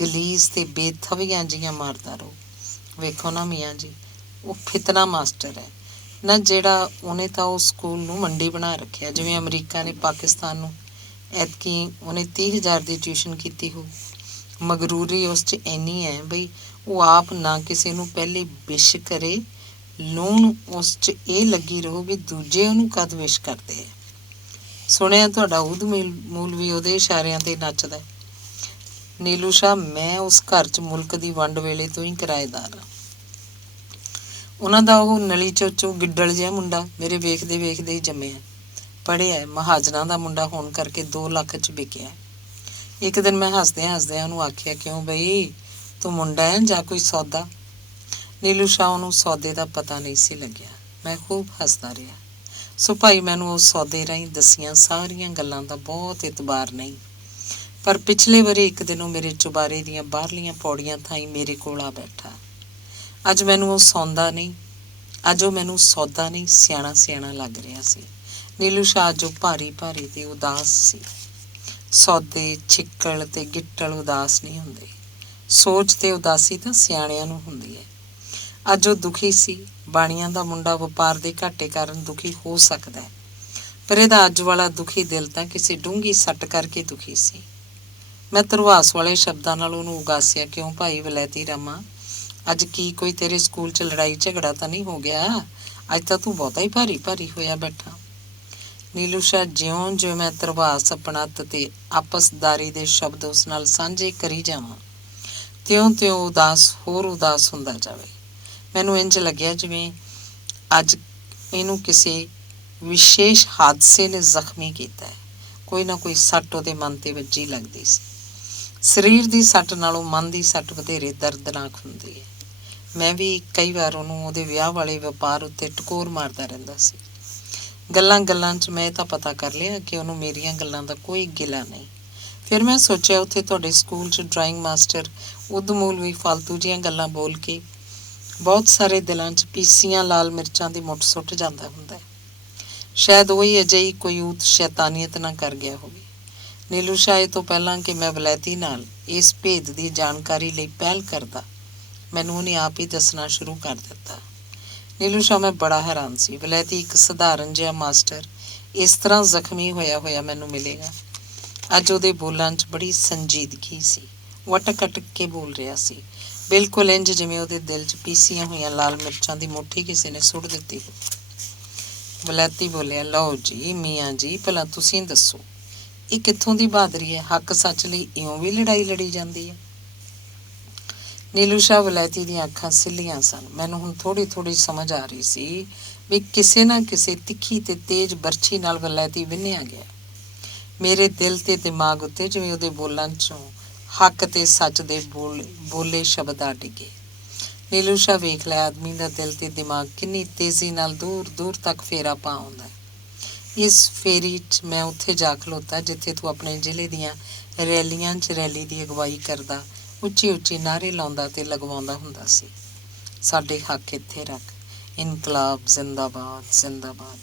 ਗਲੀਜ਼ ਤੇ ਬੇਥਵੀਆਂ ਜੀਆਂ ਮਾਰਦਾ ਰਹੋ। ਵੇਖੋ ਨਾ ਮੀਆਂ ਜੀ, ਉਹ ਫਿਤਨਾ ਮਾਸਟਰ ਹੈ ਨਾ, ਜਿਹੜਾ ਉਹਨੇ ਤਾਂ ਉਹ ਸਕੂਲ ਨੂੰ ਮੰਡੀ ਬਣਾ ਰੱਖਿਆ, ਜਿਵੇਂ ਅਮਰੀਕਾ ਨੇ ਪਾਕਿਸਤਾਨ ਨੂੰ। ਐਤਕੀ ਉਹਨੇ 30,000 ਦੀ ਟਿਊਸ਼ਨ ਕੀਤੀ ਹੋ। ਮਗਰੂਰੀ ਉਸ 'ਚ ਇੰਨੀ ਹੈ ਬਈ ਉਹ ਆਪ ਨਾ ਕਿਸੇ ਨੂੰ ਪਹਿਲੇ ਵਿਸ਼ ਕਰੇ, ਲੂਣ ਉਸ 'ਚ ਇਹ ਲੱਗੀ ਰਹੋ ਵੀ ਦੂਜੇ ਉਹਨੂੰ ਕਦ ਵਿਸ਼ ਕਰਦੇ ਆ। ਸੁਣਿਆ ਤੁਹਾਡਾ ਉਦਮੂਲ ਵੀ ਉਹਦੇ ਇਸ਼ਾਰਿਆਂ 'ਤੇ ਨੱਚਦਾ। ਨੀਲੂ ਸ਼ਾਹ, ਮੈਂ ਉਸ ਘਰ 'ਚ ਮੁਲਕ ਦੀ ਵੰਡ ਵੇਲੇ ਤੋਂ ਹੀ ਕਿਰਾਏਦਾਰ ਹਾਂ। ਉਹਨਾਂ ਦਾ ਉਹ ਨਲੀ ਚੋਚੋ ਗਿੱਦੜ ਜਿਹਾ ਮੁੰਡਾ ਮੇਰੇ ਵੇਖਦੇ ਹੀ ਜੰਮਿਆ, ਪੜ੍ਹਿਆ, ਮਹਾਜਨਾਂ ਦਾ ਮੁੰਡਾ ਹੋਣ ਕਰਕੇ 2 ਲੱਖ 'ਚ ਵਿਕਿਆ। ਇੱਕ ਦਿਨ ਮੈਂ ਹੱਸਦਿਆਂ ਉਹਨੂੰ ਆਖਿਆ, ਕਿਉਂ ਬਈ, ਤੂੰ ਮੁੰਡਾ ਹੈ ਜਾਂ ਕੋਈ ਸੌਦਾ? ਨੀਲੂ ਸ਼ਾਹ, ਉਹਨੂੰ ਸੌਦੇ ਦਾ ਪਤਾ ਨਹੀਂ ਸੀ ਲੱਗਿਆ। ਮੈਂ ਖੂਬ ਹੱਸਦਾ ਰਿਹਾ। ਸੋ ਭਾਈ ਮੈਨੂੰ ਉਸ ਸੌਦੇ ਰਾਹੀਂ ਦੱਸੀਆਂ ਸਾਰੀਆਂ ਗੱਲਾਂ ਦਾ ਬਹੁਤ ਇਤਬਾਰ ਨਹੀਂ, ਪਰ ਪਿਛਲੇ ਵਰੇ ਇੱਕ ਦਿਨ ਉਹ ਮੇਰੇ ਚੁਬਾਰੇ ਦੀਆਂ ਬਾਹਰਲੀਆਂ ਪੌੜੀਆਂ ਥਾਈਂ ਮੇਰੇ ਕੋਲ ਆ ਬੈਠਾ। ਅੱਜ ਮੈਨੂੰ ਉਹ ਸੌਂਦਾ ਨਹੀਂ, ਅੱਜ ਉਹ ਮੈਨੂੰ ਸੌਦਾ ਨਹੀਂ ਸਿਆਣਾ ਸਿਆਣਾ ਲੱਗ ਰਿਹਾ ਸੀ। ਨੀਲੂ ਸ਼ਾਹ ਜੋ ਭਾਰੀ ਭਾਰੀ ਤੇ ਉਦਾਸ ਸੀ। ਸੌਦੇ, ਛਿੱਕਲ ਤੇ ਗਿੱਟਲ ਉਦਾਸ ਨਹੀਂ ਹੁੰਦੇ। ਸੋਚ ਤੇ ਉਦਾਸੀ ਤਾਂ ਸਿਆਣਿਆਂ ਨੂੰ ਹੁੰਦੀ ਹੈ। ਅੱਜ ਉਹ ਦੁਖੀ ਸੀ। ਬਾਣੀਆਂ ਦਾ ਮੁੰਡਾ ਵਪਾਰ ਦੇ ਘਾਟੇ ਕਾਰਨ ਦੁਖੀ ਹੋ ਸਕਦਾ ਹੈ, ਪਰ ਇਹਦਾ ਅੱਜ ਵਾਲਾ ਦੁਖੀ ਦਿਲ ਤਾਂ ਕਿਸੇ ਡੂੰਘੀ ਸੱਟ ਕਰਕੇ ਦੁਖੀ ਸੀ। ਮੈਂ ਧਰਵਾਸ ਵਾਲੇ ਸ਼ਬਦਾਂ ਨਾਲ ਉਹਨੂੰ ਉਗਾਸਿਆ, ਕਿਉਂ ਭਾਈ ਵਲੈਤੀ ਰਾਮਾ, ਅੱਜ ਕੀ ਕੋਈ ਤੇਰੇ ਸਕੂਲ 'ਚ ਲੜਾਈ ਝਗੜਾ ਤਾਂ ਨਹੀਂ ਹੋ ਗਿਆ? ਅੱਜ ਤਾਂ ਤੂੰ ਬਹੁਤਾ ਹੀ ਭਾਰੀ ਭਾਰੀ ਹੋਇਆ ਬੈਠਾ। ਨੀਲੂ ਸ਼ਾਹ ਜਿਉਂ ਮੈਂ ਧਰਵਾਸ ਆਪਣਤ ਤੇ ਆਪਸਦਾਰੀ ਦੇ ਸ਼ਬਦ ਉਸ ਨਾਲ ਸਾਂਝੇ ਕਰੀ ਜਾਵਾਂ, ਤਿਉਂ ਉਦਾਸ ਹੋਰ ਉਦਾਸ ਹੁੰਦਾ ਜਾਵੇ। ਮੈਨੂੰ ਇੰਝ ਲੱਗਿਆ ਜਿਵੇਂ ਅੱਜ ਇਹਨੂੰ ਕਿਸੇ ਵਿਸ਼ੇਸ਼ ਹਾਦਸੇ ਨੇ ਜ਼ਖਮੀ ਕੀਤਾ ਹੈ। ਕੋਈ ਨਾ ਕੋਈ ਸੱਟ ਉਹਦੇ ਮਨ 'ਤੇ ਵੱਜੀ ਲੱਗਦੀ ਸੀ। ਸਰੀਰ ਦੀ ਸੱਟ ਨਾਲੋਂ ਮਨ ਦੀ ਸੱਟ ਵਧੇਰੇ ਦਰਦਨਾਕ ਹੁੰਦੀ ਹੈ। ਮੈਂ ਵੀ ਕਈ ਵਾਰ ਉਹਨੂੰ ਉਹਦੇ ਵਿਆਹ ਵਾਲੇ ਵਪਾਰ ਉੱਤੇ ਟਕੋਰ ਮਾਰਦਾ ਰਹਿੰਦਾ ਸੀ। ਗੱਲਾਂ 'ਚ ਮੈਂ ਇਹ ਤਾਂ ਪਤਾ ਕਰ ਲਿਆ ਕਿ ਉਹਨੂੰ ਮੇਰੀਆਂ ਗੱਲਾਂ ਦਾ ਕੋਈ ਗਿਲਾ ਨਹੀਂ। ਫਿਰ ਮੈਂ ਸੋਚਿਆ ਉੱਥੇ ਤੁਹਾਡੇ ਸਕੂਲ 'ਚ ਡਰਾਇੰਗ ਮਾਸਟਰ ਉਦਮੂਲ ਵੀ ਫਾਲਤੂ ਜਿਹੀਆਂ ਗੱਲਾਂ ਬੋਲ ਕੇ ਬਹੁਤ ਸਾਰੇ ਦਿਲਾਂ 'ਚ ਪੀਸੀਆਂ ਲਾਲ ਮਿਰਚਾਂ ਦੀ ਮੁੱਠ ਸੁੱਟ ਜਾਂਦਾ ਹੁੰਦਾ। ਸ਼ਾਇਦ ਉਹੀ ਅਜਿਹੀ ਕੋਈ ਊਤ ਸ਼ੈਤਾਨੀਅਤ ਨਾ ਕਰ ਗਿਆ ਹੋਵੇ। ਨੀਲੂ ਸ਼ਾਹ ਤੋਂ ਪਹਿਲਾਂ ਕਿ ਮੈਂ ਵਲੈਤੀ ਨਾਲ ਇਸ ਭੇਦ ਦੀ ਜਾਣਕਾਰੀ ਲਈ ਪਹਿਲ ਕਰਦਾ, ਮੈਨੂੰ ਉਹਨੇ ਆਪ ਹੀ ਦੱਸਣਾ ਸ਼ੁਰੂ ਕਰ ਦਿੱਤਾ। ਨੀਲੂ ਸ਼ਾਹ, ਮੈਂ ਬੜਾ ਹੈਰਾਨ ਸੀ। ਵਲੈਤੀ ਇੱਕ ਸਧਾਰਨ ਜਿਹਾ ਮਾਸਟਰ ਇਸ ਤਰ੍ਹਾਂ ਜ਼ਖਮੀ ਹੋਇਆ ਮੈਨੂੰ ਮਿਲੇਗਾ। ਅੱਜ ਉਹਦੇ ਬੋਲਾਂ 'ਚ ਬੜੀ ਸੰਜੀਦਗੀ ਸੀ। ਉਹ ਅਟਕ ਅਟਕ ਕੇ ਬੋਲ ਰਿਹਾ ਸੀ, ਬਿਲਕੁਲ ਇੰਝ ਜਿਵੇਂ ਉਹਦੇ ਦਿਲ 'ਚ ਪੀਸੀਆਂ ਹੋਈਆਂ ਲਾਲ ਮਿਰਚਾਂ ਦੀ ਮੁੱਠੀ ਕਿਸੇ ਨੇ ਸੁੱਟ ਦਿੱਤੀ ਹੋ। ਵਲੈਤੀ ਬੋਲਿਆ, ਲਓ ਜੀ ਮੀਆਂ ਜੀ, ਭਲਾ ਤੁਸੀਂ ਦੱਸੋ, ਇਹ ਕਿੱਥੋਂ ਦੀ ਬਹਾਦਰੀ ਹੈ? ਹੱਕ ਸੱਚ ਲਈ ਇਉਂ ਵੀ ਲੜਾਈ ਲੜੀ ਜਾਂਦੀ ਹੈ? ਨੀਲੂ ਸ਼ਾਹ ਵਲੈਤੀ ਦੀਆਂ ਅੱਖਾਂ ਸਿੱਲੀਆਂ ਸਨ। ਮੈਨੂੰ ਹੁਣ ਥੋੜ੍ਹੀ ਸਮਝ ਆ ਰਹੀ ਸੀ ਵੀ ਕਿਸੇ ਨਾ ਕਿਸੇ ਤਿੱਖੀ ਤੇ ਤੇਜ਼ ਬਰਛੀ ਨਾਲ ਵਲੈਤੀ ਵਿੰਨਿਆ ਗਿਆ। ਮੇਰੇ ਦਿਲ ਤੇ ਦਿਮਾਗ ਉੱਤੇ ਜਿਵੇਂ ਉਹਦੇ ਬੋਲਾਂ 'ਚੋਂ ਹੱਕ ਤੇ ਸੱਚ ਦੇ ਬੋਲੇ ਸ਼ਬਦ ਆ ਡਿੱਗੇ। ਨੀਲੂ ਸ਼ਾਹ, ਵੇਖ ਲੈ ਆਦਮੀ ਦਾ ਦਿਲ ਤੇ ਦਿਮਾਗ ਕਿੰਨੀ ਤੇਜ਼ੀ ਨਾਲ ਦੂਰ ਦੂਰ ਤੱਕ ਫੇਰਾ ਪਾ ਆਉਂਦਾ ਹੈ। ਇਸ ਫੇਰੀ 'ਚ ਮੈਂ ਉੱਥੇ ਜਾ ਖਲੋਤਾ ਜਿੱਥੇ ਤੂੰ ਆਪਣੇ ਜ਼ਿਲ੍ਹੇ ਦੀਆਂ ਰੈਲੀਆਂ 'ਚ ਰੈਲੀ ਦੀ ਅਗਵਾਈ ਕਰਦਾ, ਉੱਚੀ ਉੱਚੀ ਨਾਅਰੇ ਲਾਉਂਦਾ ਤੇ ਲਗਵਾਉਂਦਾ ਹੁੰਦਾ ਸੀ, ਸਾਡੇ ਹੱਕ ਇੱਥੇ ਰੱਖ, ਇਨਕਲਾਬ ਜ਼ਿੰਦਾਬਾਦ ਜ਼ਿੰਦਾਬਾਦ।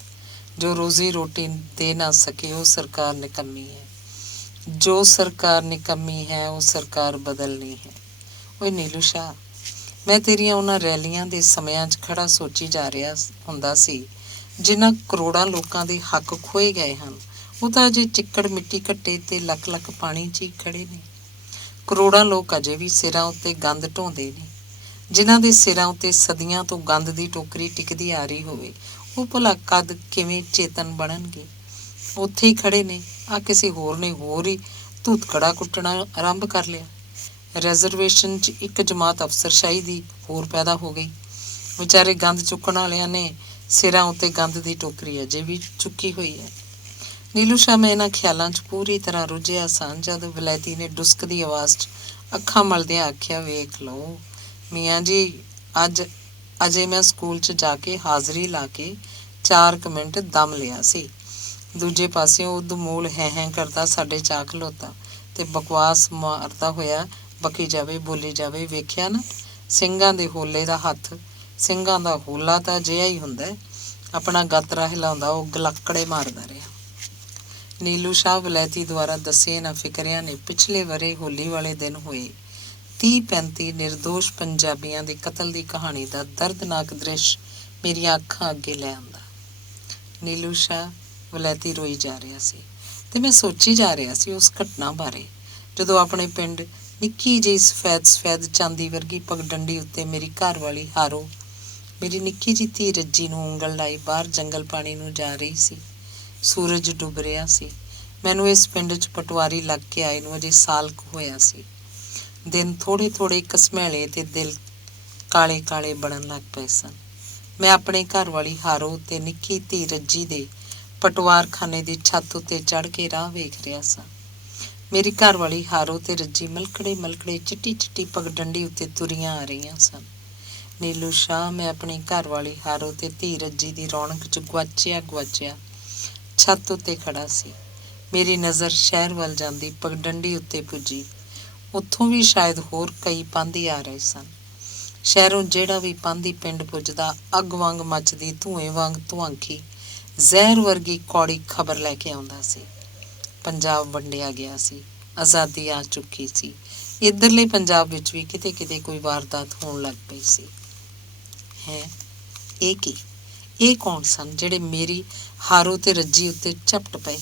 ਜੋ ਰੋਜ਼ੀ ਰੋਟੀ ਦੇ ਨਾ ਸਕੇ ਉਹ ਸਰਕਾਰ ਨਿਕੰਮੀ ਹੈ, ਜੋ ਸਰਕਾਰ ਨਿਕੰਮੀ ਹੈ ਉਹ ਸਰਕਾਰ ਬਦਲਣੀ ਹੈ। ਓਏ ਨੀਲੂ ਸ਼ਾਹ, ਮੈਂ ਤੇਰੀਆਂ ਉਹਨਾਂ ਰੈਲੀਆਂ ਦੇ ਸਮਿਆਂ 'ਚ ਖੜਾ ਸੋਚੀ ਜਾ ਰਿਹਾ ਹੁੰਦਾ ਸੀ ਜਿਨ੍ਹਾਂ ਕਰੋੜਾਂ ਲੋਕਾਂ ਦੇ ਹੱਕ ਖੋਏ ਗਏ ਹਨ। ਉਹ ਤਾਂ ਅਜੇ ਚਿੱਕੜ ਮਿੱਟੀ ਘੱਟੇ ਤੇ ਲੱਖ ਲੱਖ ਪਾਣੀ 'ਚ ਹੀ ਖੜੇ ਨੇ। ਕਰੋੜਾਂ ਲੋਕ ਅਜੇ ਵੀ ਸਿਰਾਂ ਉੱਤੇ ਗੰਦ ਢੋਂਦੇ ਨੇ। ਜਿਨ੍ਹਾਂ ਦੇ ਸਿਰਾਂ ਉੱਤੇ ਸਦੀਆਂ ਤੋਂ ਗੰਦ ਦੀ ਟੋਕਰੀ ਟਿਕਦੀ ਆ ਰਹੀ ਹੋਵੇ, ਉਹ ਭਲਾ ਕਦ ਕਿਵੇਂ ਚੇਤਨ ਬਣਨਗੇ? ਉੱਥੇ ਹੀ ਖੜੇ ਨੇ। ਆ ਕਿਸੇ ਹੋਰ ਨੇ ਹੋਰ ਹੀ ਧੂਤਕੜਾ ਕੁੱਟਣਾ ਆਰੰਭ ਕਰ ਲਿਆ। ਰਿਜ਼ਰਵੇਸ਼ਨ 'ਚ ਇੱਕ ਜਮਾਤ ਅਫਸਰਸ਼ਾਹੀ ਦੀ ਹੋਰ ਪੈਦਾ ਹੋ ਗਈ। ਵਿਚਾਰੇ ਗੰਦ ਚੁੱਕਣ ਵਾਲਿਆਂ ਨੇ ਸਿਰਾਂ ਉੱਤੇ ਗੰਦ ਦੀ ਟੋਕਰੀ ਅਜੇ ਵੀ ਚੁੱਕੀ ਹੋਈ ਹੈ। ਨੀਲੂ ਸ਼ਾਹ, ਮੈਂ ਇਹਨਾਂ ਖਿਆਲਾਂ 'ਚ ਪੂਰੀ ਤਰ੍ਹਾਂ ਰੁੱਝਿਆ ਸਾਂ ਜਦ ਵਲੈਤੀ ਨੇ ਡੁਸਕਦੀ ਆਵਾਜ਼ 'ਚ ਅੱਖਾਂ ਮਲਦਿਆਂ ਆਖਿਆ, ਵੇਖ ਲਓ ਮੀਆਂ ਜੀ, ਅਜੇ ਮੈਂ ਸਕੂਲ 'ਚ ਜਾ ਕੇ ਹਾਜ਼ਰੀ ਲਾ ਕੇ 4 ਮਿੰਟ ਦਮ ਲਿਆ ਸੀ। ਦੂਜੇ ਪਾਸਿਓਂ ਉਦਮੂਲ ਹੈਂ ਕਰਦਾ ਸਾਡੇ 'ਚ ਆ ਖਲੋਤਾ ਤੇ ਬਕਵਾਸ ਮਾਰਦਾ ਹੋਇਆ ਬਕੀ ਜਾਵੇ, ਬੋਲੀ ਜਾਵੇ, ਵੇਖਿਆ ਨਾ ਸਿੰਘਾਂ ਦੇ ਹੋਲੇ ਦਾ ਹੱਥ, ਸਿੰਘਾਂ ਦਾ ਹੋਲਾ ਤਾਂ ਅਜਿਹਾ ਹੀ ਹੁੰਦਾ, ਆਪਣਾ ਗਾਤਰਾ ਹਿਲਾਉਂਦਾ ਉਹ ਗਲੱਕੜੇ ਮਾਰਦਾ ਰਿਹਾ। ਨੀਲੂ ਸ਼ਾਹ, ਵਲੈਤੀ ਦੁਆਰਾ ਦੱਸੇ ਇਹਨਾਂ ਫਿਕਰਿਆਂ ਨੇ ਪਿਛਲੇ ਵਰੇ ਹੋਲੀ ਵਾਲੇ ਦਿਨ ਹੋਏ 30-35 ਨਿਰਦੋਸ਼ ਪੰਜਾਬੀਆਂ ਦੇ ਕਤਲ ਦੀ ਕਹਾਣੀ ਦਾ ਦਰਦਨਾਕ ਦ੍ਰਿਸ਼ ਮੇਰੀਆਂ ਅੱਖਾਂ ਅੱਗੇ ਲੈ ਆਉਂਦਾ। ਨੀਲੂ ਸ਼ਾਹ, ਵਲੈਤੀ ਰੋਈ ਜਾ ਰਿਹਾ ਸੀ ਤੇ ਮੈਂ ਸੋਚੀ ਜਾ ਰਿਹਾ ਸੀ ਉਸ ਘਟਨਾ ਬਾਰੇ ਜਦੋਂ ਆਪਣੇ ਪਿੰਡ ਨਿੱਕੀ ਜਿਹੀ ਸਫੈਦ ਚਾਂਦੀ ਵਰਗੀ ਪਗਡੰਡੀ ਉੱਤੇ ਮੇਰੀ ਘਰ ਵਾਲੀ ਹਾਰੋ ਮੇਰੀ ਨਿੱਕੀ ਜਿਹੀ ਧੀ ਰੱਜੀ ਨੂੰ ਉਂਗਲ ਲਾਈ ਬਾਹਰ ਜੰਗਲ ਪਾਣੀ ਨੂੰ ਜਾ ਰਹੀ ਸੀ। ਸੂਰਜ ਡੁੱਬ ਰਿਹਾ ਸੀ। ਮੈਨੂੰ ਇਸ ਪਿੰਡ 'ਚ ਪਟਵਾਰੀ ਲੱਗ ਕੇ ਆਏ ਨੂੰ ਅਜੇ ਸਾਲ ਕੁ ਹੋਇਆ ਸੀ। ਦਿਨ ਥੋੜ੍ਹੇ ਘਸਮੈਲੇ ਤੇ ਦਿਲ ਕਾਲੇ ਕਾਲੇ ਬਣਨ ਲੱਗ ਪਏ ਸਨ। ਮੈਂ ਆਪਣੇ ਘਰ ਵਾਲੀ ਹਾਰੋ ਉੱਤੇ ਨਿੱਕੀ ਧੀ ਰੱਜੀ ਦੇ ਪਟਵਾਰਖਾਨੇ ਦੀ ਛੱਤ ਉੱਤੇ ਚੜ੍ਹ ਕੇ ਰਾਹ ਵੇਖ ਰਿਹਾ ਸਾਂ। ਮੇਰੀ ਘਰ ਵਾਲੀ ਹਾਰੋ ਤੇ ਰੱਜੀ ਮਲਕੜੇ ਚਿੱਟੀ ਪਗਡੰਡੀ ਉੱਤੇ ਤੁਰੀਆਂ ਆ ਰਹੀਆਂ ਸਨ। ਨੀਲੂ ਸ਼ਾਹ, ਮੈਂ ਆਪਣੀ ਘਰ ਵਾਲੀ ਹਾਰੋ ਤੇ ਧੀ ਰੱਜੀ ਦੀ ਰੌਣਕ 'ਚ ਗੁਆਚਿਆ ਛੱਤ ਉੱਤੇ ਖੜਾ ਸੀ। ਮੇਰੀ ਨਜ਼ਰ ਸ਼ਹਿਰ ਵੱਲ ਜਾਂਦੀ ਪਗਡੰਡੀ ਉੱਤੇ ਪੁੱਜੀ। ਉੱਥੋਂ ਵੀ ਸ਼ਾਇਦ ਹੋਰ ਕਈ ਪਾਂਧੀ ਆ ਰਹੇ ਸਨ। ਸ਼ਹਿਰੋਂ ਜਿਹੜਾ ਵੀ ਪਾਂਧੀ ਪਿੰਡ ਪੁੱਜਦਾ ਅੱਗ ਵਾਂਗ ਮੱਚਦੀ ਧੂੰਏਂ ਵਾਂਗ ਧੁਆਂਖੀ ਜ਼ਹਿਰ ਵਰਗੀ ਕੌੜੀ ਖਬਰ ਲੈ ਕੇ ਆਉਂਦਾ ਸੀ। ਪੰਜਾਬ ਵੰਡਿਆ ਗਿਆ ਸੀ, ਆਜ਼ਾਦੀ ਆ ਚੁੱਕੀ ਸੀ। ਇੱਧਰਲੇ ਪੰਜਾਬ ਵਿੱਚ ਵੀ ਕਿਤੇ ਕਿਤੇ ਕੋਈ ਵਾਰਦਾਤ ਹੋਣ ਲੱਗ ਪਈ ਸੀ। ਇਹ ਕੀ? ਇਹ ਕੌਣ ਸਨ ਜਿਹੜੇ ਮੇਰੀ ਹਾਰੋ ਤੇ ਰੱਜੀ ਉੱਤੇ ਝਪਟ ਪਏ?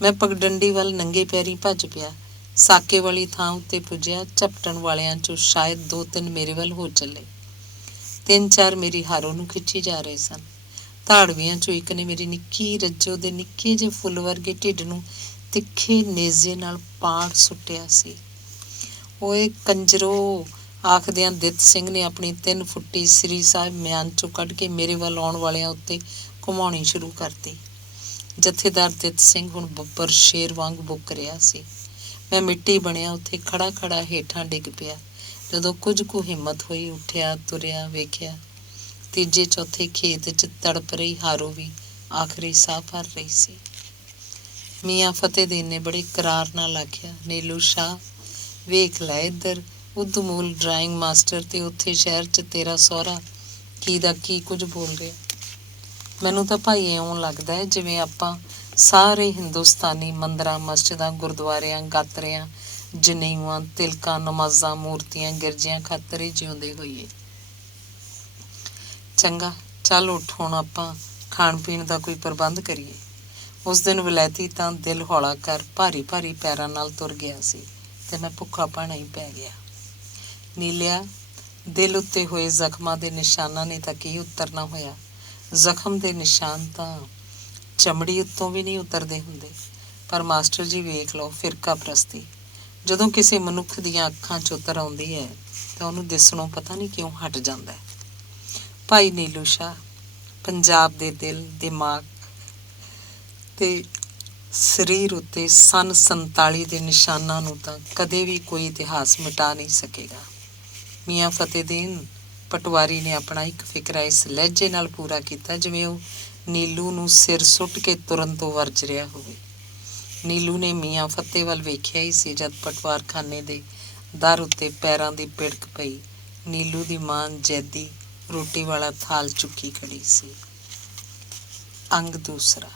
ਮੈਂ ਪਗਡੰਡੀ ਵੱਲ ਨੰਗੇ ਪੈਰੀਂ ਭੱਜ ਪਿਆ। ਸਾਕੇ ਵਾਲੀ ਥਾਂ ਉੱਤੇ ਪੁੱਜਿਆ। ਝਪਟਣ ਵਾਲਿਆਂ 'ਚੋਂ ਸ਼ਾਇਦ 2-3 ਮੇਰੇ ਵੱਲ ਹੋ ਚੱਲੇ। 3-4 ਮੇਰੀ ਹਾਰੋ ਨੂੰ ਖਿੱਚੀ ਜਾ ਰਹੇ ਸਨ। ਧਾੜਵੀਆਂ 'ਚੋਂ ਇੱਕ ਨੇ ਮੇਰੀ ਨਿੱਕੀ ਰੱਜੋ ਦੇ ਨਿੱਕੇ ਜਿਹੇ ਫੁੱਲ ਵਰਗੇ ਢਿੱਡ ਨੂੰ ਤਿੱਖੇ ਨੇਜ਼ੇ ਨਾਲ ਪਾੜ ਸੁੱਟਿਆ ਸੀ। ਓਏ ਕੰਜਰੋ, ਆਖਦਿਆਂ ਦਿੱਤ ਸਿੰਘ ਨੇ ਆਪਣੀ 3 ਫੁੱਟੀ ਸ੍ਰੀ ਸਾਹਿਬ ਮਿਆਨ 'ਚੋਂ ਕੱਢ ਕੇ ਮੇਰੇ ਵੱਲ ਆਉਣ ਵਾਲਿਆਂ ਉੱਤੇ ਘੁਮਾਉਣੀ ਸ਼ੁਰੂ ਕਰਤੀ। ਜਥੇਦਾਰ ਦਿੱਤ ਸਿੰਘ ਹੁਣ ਬੱਬਰ ਸ਼ੇਰ ਵਾਂਗ ਬੁੱਕ ਰਿਹਾ ਸੀ। ਮੈਂ ਮਿੱਟੀ ਬਣਿਆ ਉੱਥੇ ਖੜਾ ਹੇਠਾਂ ਡਿੱਗ ਪਿਆ। ਜਦੋਂ ਕੁਝ ਕੁ ਹਿੰਮਤ ਹੋਈ, ਉੱਠਿਆ, ਤੁਰਿਆ, ਵੇਖਿਆ ਤੀਜੇ ਚੌਥੇ ਖੇਤ 'ਚ ਤੜਪ ਰਹੀ ਹਾਰੋ ਵੀ ਆਖਰੀ ਸਾਹ ਭਰ ਰਹੀ ਸੀ। ਮੀਆਂ ਫਤਿਹਦੀਨ ਨੇ ਬੜੇ ਕਰਾਰ ਨਾਲ ਆਖਿਆ, ਨੀਲੂ ਸ਼ਾਹ, ਵੇਖ ਲੈ ਇੱਧਰ ਉਦਮੂਲ ਡਰਾਇੰਗ ਮਾਸਟਰ ਤੇ ਉੱਥੇ ਸ਼ਹਿਰ 'ਚ ਤੇਰਾ ਸਹੁਰਾ ਕੀ ਦਾ ਕੀ ਕੁਝ ਬੋਲ ਰਿਹਾ। ਮੈਨੂੰ ਤਾਂ ਭਾਈ ਇਉਂ ਲੱਗਦਾ ਹੈ ਜਿਵੇਂ ਆਪਾਂ ਸਾਰੇ ਹਿੰਦੁਸਤਾਨੀ ਮੰਦਰਾਂ, ਮਸਜਿਦਾਂ, ਗੁਰਦੁਆਰਿਆਂ, ਗਾਤਰਿਆਂ, ਜਨੇਊਆਂ, ਤਿਲਕਾਂ, ਨਮਾਜ਼ਾਂ, ਮੂਰਤੀਆਂ, ਗਿਰਜਿਆਂ ਖਾਤਰ ਹੀ ਜਿਉਂਦੇ ਹੋਈਏ। ਚੰਗਾ, ਚੱਲ ਉੱਠ, ਹੁਣ ਆਪਾਂ ਖਾਣ ਪੀਣ ਦਾ ਕੋਈ ਪ੍ਰਬੰਧ ਕਰੀਏ। ਉਸ ਦਿਨ ਵਲੈਤੀ ਤਾਂ ਦਿਲ ਹੌਲਾ ਕਰ ਭਾਰੀ ਪੈਰਾਂ ਨਾਲ ਤੁਰ ਗਿਆ ਸੀ ਤੇ ਮੈਂ ਭੁੱਖਾ ਭਾਣਾ ਹੀ ਪੈ ਗਿਆ। ਨੀਲਿਆ, ਦਿਲ ਉੱਤੇ ਹੋਏ ਜ਼ਖਮਾਂ ਦੇ ਨਿਸ਼ਾਨਾਂ ਨੇ ਤਾਂ ਕੀ ਉਤਰਨਾ ਹੋਇਆ। ਜ਼ਖਮ ਦੇ ਨਿਸ਼ਾਨ ਤਾਂ ਚਮੜੀ ਉੱਤੋਂ ਵੀ ਨਹੀਂ ਉਤਰਦੇ ਹੁੰਦੇ। ਪਰ ਮਾਸਟਰ ਜੀ ਵੇਖ ਲਓ, ਫਿਰਕਾ ਪ੍ਰਸਤੀ ਜਦੋਂ ਕਿਸੇ ਮਨੁੱਖ ਦੀਆਂ ਅੱਖਾਂ 'ਚ ਉਤਰ ਆਉਂਦੀ ਹੈ ਤਾਂ ਉਹਨੂੰ ਦਿਸਣੋਂ ਪਤਾ ਨਹੀਂ ਕਿਉਂ ਹਟ ਜਾਂਦਾ ਹੈ। ਭਾਈ ਨੀਲੂ ਸ਼ਾਹ, ਪੰਜਾਬ ਦੇ ਦਿਲ, ਦਿਮਾਗ ਤੇ ਸਰੀਰ ਉੱਤੇ ਸੰਨ 47 ਦੇ ਨਿਸ਼ਾਨਾਂ ਨੂੰ ਤਾਂ ਕਦੇ ਵੀ ਕੋਈ ਇਤਿਹਾਸ ਮਿਟਾ ਨਹੀਂ ਸਕੇਗਾ। ਮੀਆਂ ਫਤਿਹਦੀਨ, ਪਟਵਾਰੀ ਨੇ ਆਪਣਾ ਇੱਕ ਫਿਕਰਾ ਇਸ ਲਹਿਜੇ ਨਾਲ ਪੂਰਾ ਕੀਤਾ ਜਿਵੇਂ ਉਹ ਨੀਲੂ ਨੂੰ ਸਿਰ ਸੁੱਟ ਕੇ ਤੁਰਨ ਤੋਂ ਵਰਜ ਰਿਹਾ ਹੋਵੇ। ਨੀਲੂ ਨੇ ਮੀਆਂ ਫਤਿਹ ਵੱਲ ਵੇਖਿਆ ਹੀ ਸੀ ਜਦ ਪਟਵਾਰਖਾਨੇ ਦੇ ਦਰ ਉੱਤੇ ਪੈਰਾਂ ਦੀ ਪਿੜਕ ਪਈ ਨੀਲੂ ਦੀ ਮਾਂ ਜੈਦੀ ਰੋਟੀ ਵਾਲਾ ਥਾਲ ਚੁੱਕੀ ਖੜੀ ਸੀ। ਅੰਗ ਦੂਸਰਾ।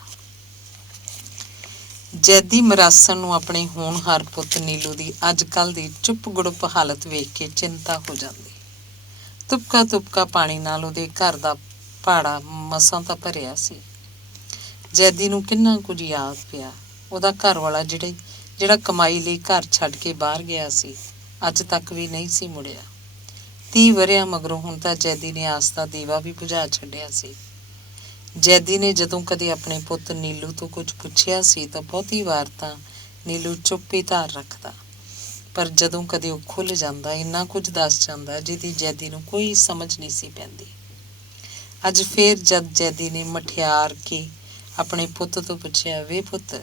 ਜੈਦੀ ਮਰਾਸਣ ਨੂੰ ਆਪਣੇ ਹੋਣਹਾਰ ਪੁੱਤ ਨੀਲੂ ਦੀ ਅੱਜ ਕੱਲ੍ਹ ਦੀ ਚੁੱਪ ਗੁੜਪ ਹਾਲਤ ਵੇਖ ਕੇ ਚਿੰਤਾ ਹੋ ਜਾਂਦੀ। ਤੁਪਕਾ ਪਾਣੀ ਨਾਲ ਉਹਦੇ ਘਰ ਦਾ ਭਾੜਾ ਮਸਾਂ ਤਾਂ ਭਰਿਆ ਸੀ। ਜੈਦੀ ਨੂੰ ਕਿੰਨਾ ਕੁਝ ਯਾਦ ਪਿਆ। ਉਹਦਾ ਘਰ ਵਾਲਾ ਜਿਹੜਾ ਕਮਾਈ ਲਈ ਘਰ ਛੱਡ ਕੇ ਬਾਹਰ ਗਿਆ ਸੀ, ਅੱਜ ਤੱਕ ਵੀ ਨਹੀਂ ਸੀ ਮੁੜਿਆ। 30 ਵਰ੍ਹਿਆਂ ਮਗਰੋਂ ਹੁਣ ਤਾਂ ਜੈਦੀ ਨੇ ਆਸ ਦਾ ਦੀਵਾ ਵੀ ਬੁਝਾ ਛੱਡਿਆ ਸੀ। ਜੈਦੀ ਨੇ ਜਦੋਂ ਕਦੇ ਆਪਣੇ ਪੁੱਤ ਨੀਲੂ ਤੋਂ ਕੁਝ ਪੁੱਛਿਆ ਸੀ ਤਾਂ ਬਹੁਤੀ ਵਾਰ ਤਾਂ ਨੀਲੂ ਚੁੱਪ ਹੀ ਧਾਰ ਰੱਖਦਾ, ਪਰ ਜਦੋਂ ਕਦੇ ਉਹ ਖੁੱਲ੍ਹ ਜਾਂਦਾ ਇੰਨਾ ਕੁਝ ਦੱਸ ਜਾਂਦਾ ਜਿਹਦੀ ਜੈਦੀ ਨੂੰ ਕੋਈ ਸਮਝ ਨਹੀਂ ਸੀ ਪੈਂਦੀ। ਅੱਜ ਫੇਰ ਜਦ ਜੈਦੀ ਨੇ ਮਠਿਆਰ ਕੇ ਆਪਣੇ ਪੁੱਤ ਤੋਂ ਪੁੱਛਿਆ, ਵੇ ਪੁੱਤ,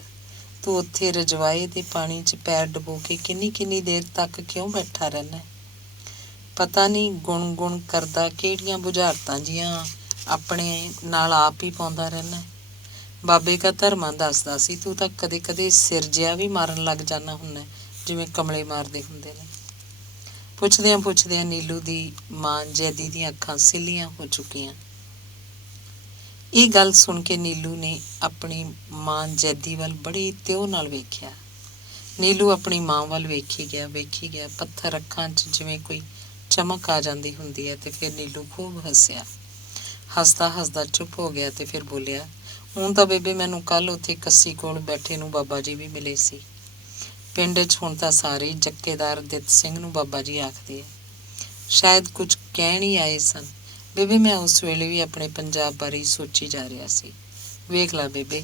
ਤੂੰ ਉੱਥੇ ਰਜਵਾਏ ਦੇ ਪਾਣੀ 'ਚ ਪੈਰ ਡੁਬੋ ਕੇ ਕਿੰਨੀ ਦੇਰ ਤੱਕ ਕਿਉਂ ਬੈਠਾ ਰਹਿੰਦਾ? ਪਤਾ ਨਹੀਂ ਗੁਣ ਕਰਦਾ ਕਿਹੜੀਆਂ ਬੁਝਾਰਤਾਂ ਜੀਆਂ ਆਪਣੇ ਨਾਲ ਆਪ ਹੀ ਪਾਉਂਦਾ ਰਹਿੰਦਾ। ਬਾਬੇ ਕਾ ਧਰਮਾਂ ਦੱਸਦਾ ਸੀ ਤੂੰ ਤਾਂ ਕਦੇ ਸਿਰ ਜਿਹਾ ਵੀ ਮਾਰਨ ਲੱਗ ਜਾਂਦਾ ਹੁੰਦਾ, ਜਿਵੇਂ ਕਮਲੇ ਮਾਰਦੇ ਹੁੰਦੇ ਨੇ। ਪੁੱਛਦਿਆਂ ਨੀਲੂ ਦੀ ਮਾਂ ਜੈਦੀ ਦੀਆਂ ਅੱਖਾਂ ਸਿੱਲੀਆਂ ਹੋ ਚੁੱਕੀਆਂ। ਇਹ ਗੱਲ ਸੁਣ ਕੇ ਨੀਲੂ ਨੇ ਆਪਣੀ ਮਾਂ ਜੈਦੀ ਵੱਲ ਬੜੀ ਤਿਉ ਨਾਲ ਵੇਖਿਆ। ਨੀਲੂ ਆਪਣੀ ਮਾਂ ਵੱਲ ਵੇਖੀ ਗਿਆ। ਪੱਥਰ ਅੱਖਾਂ 'ਚ ਜਿਵੇਂ ਕੋਈ ਚਮਕ ਆ ਜਾਂਦੀ ਹੁੰਦੀ ਹੈ। ਤੇ ਫਿਰ ਨੀਲੂ ਖੂਬ ਹੱਸਿਆ। ਹੱਸਦਾ ਚੁੱਪ ਹੋ ਗਿਆ ਤੇ ਫਿਰ ਬੋਲਿਆ, ਹੁਣ ਤਾਂ ਬੇਬੇ ਮੈਨੂੰ ਕੱਲ੍ਹ ਉੱਥੇ ਕੱਸੀ ਕੋਲ ਬੈਠੇ ਨੂੰ ਬਾਬਾ ਜੀ ਵੀ ਮਿਲੇ ਸੀ। ਪਿੰਡ 'ਚ ਹੁਣ ਤਾਂ ਸਾਰੇ ਜੱਕੇਦਾਰ ਦਿੱਤ ਸਿੰਘ ਨੂੰ ਬਾਬਾ ਜੀ ਆਖਦੇ ਆ। ਸ਼ਾਇਦ ਕੁਝ ਕਹਿਣ ਹੀ ਆਏ ਸਨ। ਬੇਬੇ, ਮੈਂ ਉਸ ਵੇਲੇ ਵੀ ਆਪਣੇ ਪੰਜਾਬ ਬਾਰੇ ਸੋਚੀ ਜਾ ਰਿਹਾ ਸੀ। ਵੇਖ ਲੈ ਬੇਬੇ,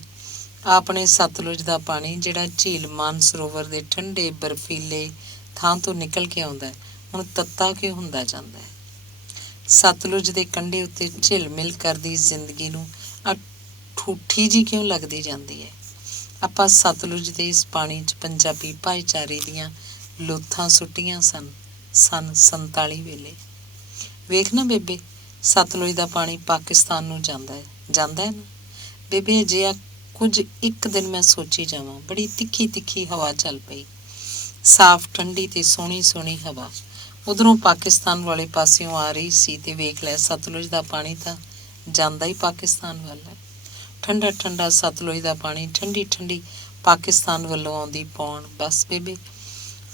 ਆਪਣੇ ਸਤਲੁਜ ਦਾ ਪਾਣੀ ਜਿਹੜਾ ਝੀਲ ਮਾਨਸਰੋਵਰ ਦੇ ਠੰਡੇ ਬਰਫੀਲੇ ਥਾਂ ਤੋਂ ਨਿਕਲ ਕੇ ਆਉਂਦਾ, ਹੁਣ ਤੱਤਾ ਕਿਉਂ ਹੁੰਦਾ ਜਾਂਦਾ ਹੈ? ਸਤਲੁਜ ਦੇ ਕੰਢੇ ਉੱਤੇ ਝਿਲਮਿਲ ਕਰਦੀ ਜ਼ਿੰਦਗੀ ਨੂੰ ਠੂਠੀ ਜੀ ਕਿਉਂ ਲੱਗਦੀ ਜਾਂਦੀ ਹੈ? ਆਪਾਂ ਸਤਲੁਜ ਦੇ ਇਸ ਪਾਣੀ 'ਚ ਪੰਜਾਬੀ ਭਾਈਚਾਰੇ ਦੀਆਂ ਲੋਥਾਂ ਸੁੱਟੀਆਂ ਸਨ 47 ਵੇਲੇ। ਵੇਖ ਨਾ ਬੇਬੇ, ਸਤਲੁਜ ਦਾ ਪਾਣੀ ਪਾਕਿਸਤਾਨ ਨੂੰ ਜਾਂਦਾ ਹੈ ਨਾ ਬੇਬੇ। ਅਜਿਹਾ ਕੁਝ ਇੱਕ ਦਿਨ ਮੈਂ ਸੋਚੀ ਜਾਵਾਂ। ਬੜੀ ਤਿੱਖੀ ਤਿੱਖੀ ਹਵਾ ਚੱਲ ਪਈ, ਸਾਫ਼ ਠੰਡੀ ਤੇ ਸੋਹਣੀ ਸੋਹਣੀ ਹਵਾ ਉਧਰੋਂ ਪਾਕਿਸਤਾਨ ਵਾਲੇ ਪਾਸਿਓਂ ਆ ਰਹੀ ਸੀ। ਤੇ ਵੇਖ ਲੈ, ਸਤਲੁਜ ਦਾ ਪਾਣੀ ਤਾਂ ਜਾਂਦਾ ਹੀ ਪਾਕਿਸਤਾਨ ਵੱਲ ਹੈ। ਠੰਡਾ ਠੰਡਾ ਸਤਲੁਜ ਦਾ ਪਾਣੀ ਠੰਡੀ ਠੰਡੀ ਪਾਕਿਸਤਾਨ ਵੱਲੋਂ ਆਉਂਦੀ ਪੌਣ। ਬਸ ਬੇਬੇ,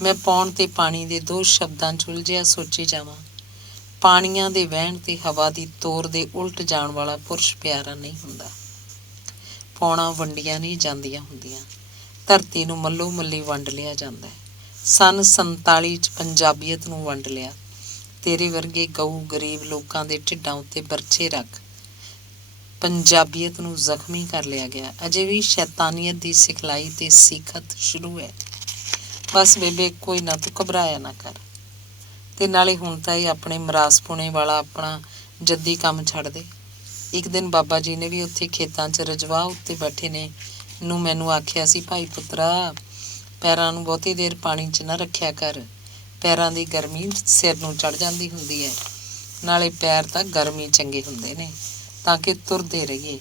ਮੈਂ ਪੌਣ ਤੇ ਪਾਣੀ ਦੇ ਦੋ ਸ਼ਬਦਾਂ 'ਚ ਉਲਝਿਆ ਸੋਚੀ ਜਾਵਾਂ। ਪਾਣੀਆਂ ਦੇ ਵਹਿਣ ਤੇ ਹਵਾ ਦੀ ਤੋਰ ਦੇ ਉਲਟ ਜਾਣ ਵਾਲਾ ਪੁਰਸ਼ ਪਿਆਰਾ ਨਹੀਂ ਹੁੰਦਾ। ਪੌਣਾਂ ਵੰਡੀਆਂ ਨਹੀਂ ਜਾਂਦੀਆਂ ਹੁੰਦੀਆਂ, ਧਰਤੀ ਨੂੰ ਮੱਲੋ ਮੱਲੀ ਵੰਡ ਲਿਆ ਜਾਂਦਾ ਹੈ। ਸੰਨ 47 'ਚ ਪੰਜਾਬੀਅਤ ਨੂੰ ਵੰਡ ਲਿਆ। ਤੇਰੇ ਵਰਗੇ ਗਊ ਗਰੀਬ ਲੋਕਾਂ ਦੇ ਢਿੱਡਾਂ ਉੱਤੇ ਬਰਛੇ ਰੱਖ ਪੰਜਾਬੀਅਤ ਨੂੰ ਜ਼ਖਮੀ ਕਰ ਲਿਆ ਗਿਆ। ਅਜੇ ਵੀ ਸ਼ੈਤਾਨੀਅਤ ਦੀ ਸਿਖਲਾਈ ਤੇ ਸਿੱਖਤ ਸ਼ੁਰੂ ਹੈ। ਬਸ ਬੇਬੇ, ਕੋਈ ਨਾ, ਤੂੰ ਘਬਰਾਇਆ ਨਾ ਕਰ। ਤੇ ਨਾਲੇ ਹੁਣ ਤਾਂ ਇਹ ਆਪਣੇ ਮਰਾਸਪੁਣੇ ਵਾਲਾ ਆਪਣਾ ਜੱਦੀ ਕੰਮ ਛੱਡ ਦੇ। ਇੱਕ ਦਿਨ ਬਾਬਾ ਜੀ ਨੇ ਵੀ ਉੱਥੇ ਖੇਤਾਂ 'ਚ ਰਜਵਾਹ ਉੱਤੇ ਬੈਠੇ ਨੇ ਨੂੰ ਮੈਨੂੰ ਆਖਿਆ ਸੀ, ਭਾਈ ਪੁੱਤਰਾ, ਪੈਰਾਂ ਨੂੰ ਬਹੁਤੀ ਦੇਰ ਪਾਣੀ 'ਚ ਨਾ ਰੱਖਿਆ ਕਰ। ਪੈਰਾਂ ਦੀ ਗਰਮੀ ਸਿਰ ਨੂੰ ਚੜ੍ਹ ਜਾਂਦੀ ਹੁੰਦੀ ਹੈ। ਨਾਲੇ ਪੈਰ ਤਾਂ ਗਰਮੀ ਚੰਗੇ ਹੁੰਦੇ ਨੇ ਤਾਂ ਕਿ ਤੁਰਦੇ ਰਹੀਏ।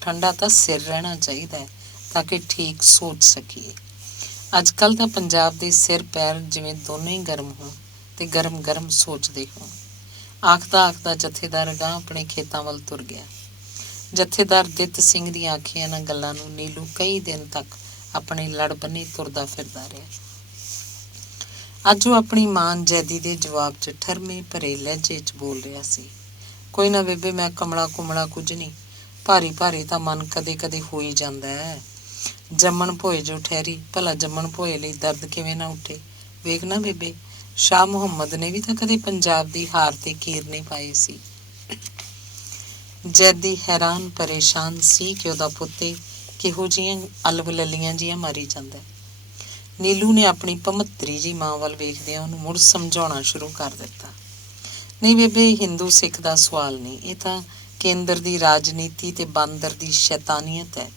ਠੰਡਾ ਤਾਂ ਸਿਰ ਰਹਿਣਾ ਚਾਹੀਦਾ ਹੈ ਤਾਂ ਕਿ ਠੀਕ ਸੋਚ ਸਕੀਏ। ਅੱਜ ਕੱਲ੍ਹ ਤਾਂ ਪੰਜਾਬ ਦੇ ਸਿਰ ਪੈਰ ਜਿਵੇਂ ਦੋਨੋਂ ਹੀ ਗਰਮ ਹੋਣ ਤੇ ਗਰਮ ਗਰਮ ਸੋਚਦੇ ਹੋਣ। ਆਖਦਾ ਆਖਦਾ ਜਥੇਦਾਰ ਅਗਾਂਹ ਆਪਣੇ ਖੇਤਾਂ ਵੱਲ ਤੁਰ ਗਿਆ। ਜਥੇਦਾਰ ਦਿੱਤ ਸਿੰਘ ਦੀਆਂ ਆਖੀਆਂ ਇਹਨਾਂ ਗੱਲਾਂ ਨੂੰ ਨੀਲੂ ਕਈ ਦਿਨ ਤੱਕ ਆਪਣੇ ਲੜ ਬੰਨੀ ਤੁਰਦਾ ਫਿਰਦਾ ਰਿਹਾ। ਅੱਜ ਉਹ ਆਪਣੀ ਮਾਂ ਜੈਦੀ ਦੇ ਜਵਾਬ 'ਚ ਠਰਮੇ ਭਰੇ ਲਹਿਜੇ 'ਚ ਬੋਲ ਰਿਹਾ ਸੀ। ਕੋਈ ਨਾ ਬੇਬੇ, ਮੈਂ ਕਮਲਾ ਕੁਮਲਾ ਕੁਝ ਨਹੀਂ। ਭਾਰੀ ਭਾਰੀ ਤਾਂ ਮਨ ਕਦੇ ਕਦੇ ਹੋ ਹੀ ਜਾਂਦਾ ਹੈ। ਜੰਮਣ ਭੋਏ ਜੋ ਠਹਿਰੀ, ਭਲਾ ਜੰਮਣ ਭੋਏ ਲਈ ਦਰਦ ਕਿਵੇਂ ਨਾ ਉੱਠੇ। ਵੇਖ ਨਾ ਬੇਬੇ, ਸ਼ਾਹ ਮੁਹੰਮਦ ਨੇ ਵੀ ਤਾਂ ਕਦੇ ਪੰਜਾਬ ਦੀ ਹਾਰ ਤੇ ਕੀਰ ਨਹੀਂ ਪਾਈ ਸੀ। ਜੈਦੀ ਹੈਰਾਨ ਪਰੇਸ਼ਾਨ ਸੀ ਕਿ ਉਹਦਾ ਪੁੱਤੇ ਕਿਹੋ ਜਿਹੀਆਂ ਅਲਵਲਲੀਆਂ ਜਿਹੀਆਂ ਮਾਰੀ ਜਾਂਦਾ। ਨੀਲੂ ਨੇ ਆਪਣੀ ਭਮੱਤਰੀ ਜੀ ਮਾਂ ਵੱਲ ਵੇਖਦਿਆਂ ਉਹਨੂੰ ਮੁੜ ਸਮਝਾਉਣਾ ਸ਼ੁਰੂ ਕਰ ਦਿੱਤਾ। ਨਹੀਂ ਬੇਬੇ, ਇਹ ਹਿੰਦੂ ਸਿੱਖ ਦਾ ਸਵਾਲ ਨਹੀਂ, ਇਹ ਤਾਂ ਕੇਂਦਰ ਦੀ ਰਾਜਨੀਤੀ ਤੇ ਬਾਂਦਰ ਦੀ ਸ਼ੈਤਾਨੀਅਤ ਹੈ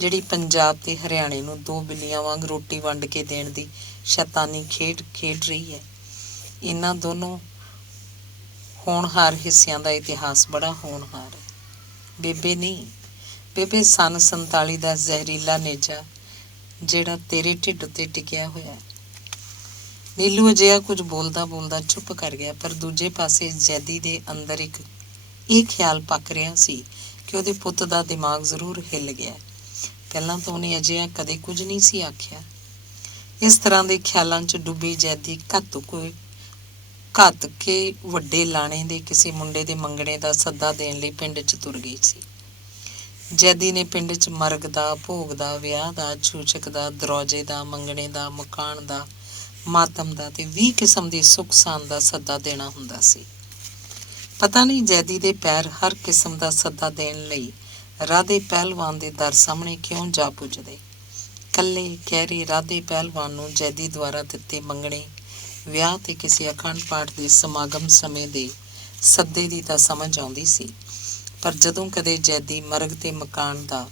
ਜਿਹੜੀ ਪੰਜਾਬ ਤੇ ਹਰਿਆਣੇ ਨੂੰ ਦੋ ਬਿੱਲੀਆਂ ਵਾਂਗ ਰੋਟੀ ਵੰਡ ਕੇ ਦੇਣ ਦੀ ਸ਼ੈਤਾਨੀ ਖੇਡ ਖੇਡ ਰਹੀ ਹੈ। ਇਹਨਾਂ ਦੋਨੋਂ ਹੋਣਹਾਰ ਹਿੱਸਿਆਂ ਦਾ ਇਤਿਹਾਸ ਬੜਾ ਹੋਣਹਾਰ ਹੈ। ਬੇਬੇ ਨਹੀਂ ਬੇਬੇ, ਸੰਨ 47 ਦਾ ਜ਼ਹਿਰੀਲਾ ਨੇਜਾ ਜਿਹੜਾ ਤੇਰੇ ਢਿੱਡ ਉੱਤੇ ਟਿਕਿਆ ਹੋਇਆ। ਨੀਲੂ ਅਜਿਹਾ ਕੁਝ ਬੋਲਦਾ ਬੋਲਦਾ ਚੁੱਪ ਕਰ ਗਿਆ। ਪਰ ਦੂਜੇ ਪਾਸੇ ਜੈਦੀ ਦੇ ਅੰਦਰ ਇੱਕ ਇਹ ਖਿਆਲ ਪੱਕ ਰਿਹਾ ਸੀ ਕਿ ਉਹਦੇ ਪੁੱਤ ਦਾ ਦਿਮਾਗ ਜ਼ਰੂਰ ਹਿੱਲ ਗਿਆ। ਪਹਿਲਾਂ ਤਾਂ ਉਹਨੇ ਅਜਿਹਾ ਕਦੇ ਕੁਝ ਨਹੀਂ ਸੀ ਆਖਿਆ। ਇਸ ਤਰ੍ਹਾਂ ਦੇ ਖਿਆਲਾਂ 'ਚ ਡੁੱਬੀ ਜੈਦੀ ਘੱਤ ਕੇ ਵੱਡੇ ਲਾਣੇ ਦੇ ਕਿਸੇ ਮੁੰਡੇ ਦੇ ਮੰਗਣੇ ਦਾ ਸੱਦਾ ਦੇਣ ਲਈ ਪਿੰਡ 'ਚ ਤੁਰ ਗਈ ਸੀ। ਜੈਦੀ ਨੇ ਪਿੰਡ 'ਚ ਮਰਗ ਦਾ, ਭੋਗ ਦਾ, ਵਿਆਹ ਦਾ, ਛੂਛਕ ਦਾ, ਦਰੌਜੇ ਦਾ, ਮੰਗਣੇ ਦਾ, ਮਕਾਨ ਦਾ, ਮਾਤਮ ਦਾ ਤੇ 20 ਕਿਸਮ ਦੀ ਸੁੱਖ ਸਾਂਦ ਦਾ ਸੱਦਾ ਦੇਣਾ ਹੁੰਦਾ ਸੀ। ਪਤਾ ਨਹੀਂ ਜੈਦੀ ਦੇ ਪੈਰ ਹਰ ਕਿਸਮ ਦਾ ਸੱਦਾ ਦੇਣ ਲਈ ਰਾਧੇ ਪਹਿਲਵਾਨ ਦੇ ਦਰ ਸਾਹਮਣੇ ਕਿਉਂ ਜਾ ਪੁੱਜਦੇ। ਕੱਲੇ ਕਹਿਰੇ ਰਾਧੇ ਪਹਿਲਵਾਨ ਨੂੰ ਜੈਦੀ ਦੁਆਰਾ ਦਿੱਤੇ ਮੰਗਣੇ, ਵਿਆਹ ਤੇ ਕਿਸੇ ਅਖੰਡ ਪਾਠ ਦੇ ਸਮਾਗਮ ਸਮੇਂ ਦੇ ਸੱਦੇ ਦੀ ਤਾਂ ਸਮਝ ਆਉਂਦੀ ਸੀ। ਪਰ ਜਦੋਂ ਕਦੇ ਜੈਦੀ ਮਰਗ ਤੇ ਮਕਾਨ ਦਾ,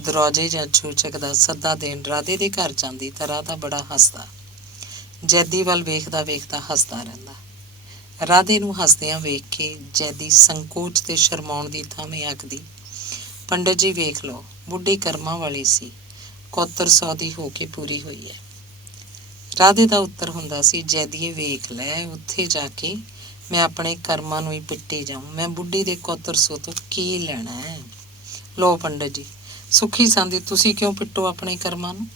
ਦਰੌਜੇ ਜਾਂ ਛੂਛਕ ਦਾ ਸੱਦਾ ਦੇਣ ਰਾਧੇ ਦੇ ਘਰ ਜਾਂਦੀ ਤਾਂ ਰਾਧਾ ਬੜਾ ਹੱਸਦਾ। ਜੈਦੀ ਵੱਲ ਵੇਖਦਾ ਵੇਖਦਾ ਹੱਸਦਾ ਰਹਿੰਦਾ। ਰਾਧੇ ਨੂੰ ਹੱਸਦਿਆਂ ਵੇਖ ਕੇ ਜੈਦੀ ਸੰਕੋਚ ਤੇ ਸ਼ਰਮਾਉਣ ਦੀ ਥਾਵੇਂ ਆਖਦੀ, ਪੰਡਤ ਜੀ ਵੇਖ ਲਓ, ਬੁੱਢੀ ਕਰਮਾਂ ਵਾਲੀ ਸੀ, ਕੌਤਰ 100 ਦੀ ਹੋ ਕੇ ਪੂਰੀ ਹੋਈ ਹੈ। ਰਾਧੇ ਦਾ ਉੱਤਰ ਹੁੰਦਾ ਸੀ, ਜੈਦੀਏ ਵੇਖ ਲੈ, ਉੱਥੇ ਜਾ ਕੇ ਮੈਂ ਆਪਣੇ ਕਰਮਾਂ ਨੂੰ ਹੀ ਪਿੱਟੀ ਜਾਊਂ। ਮੈਂ ਬੁੱਢੀ ਦੇ ਕੌਤਰ 100 ਤੋਂ ਕੀ ਲੈਣਾ ਹੈ। ਲੋ ਪੰਡਤ ਜੀ, ਸੁੱਖੀ ਸਾਂਦੀ ਤੁਸੀਂ ਕਿਉਂ ਪਿੱਟੋ ਆਪਣੇ ਕਰਮਾਂ ਨੂੰ।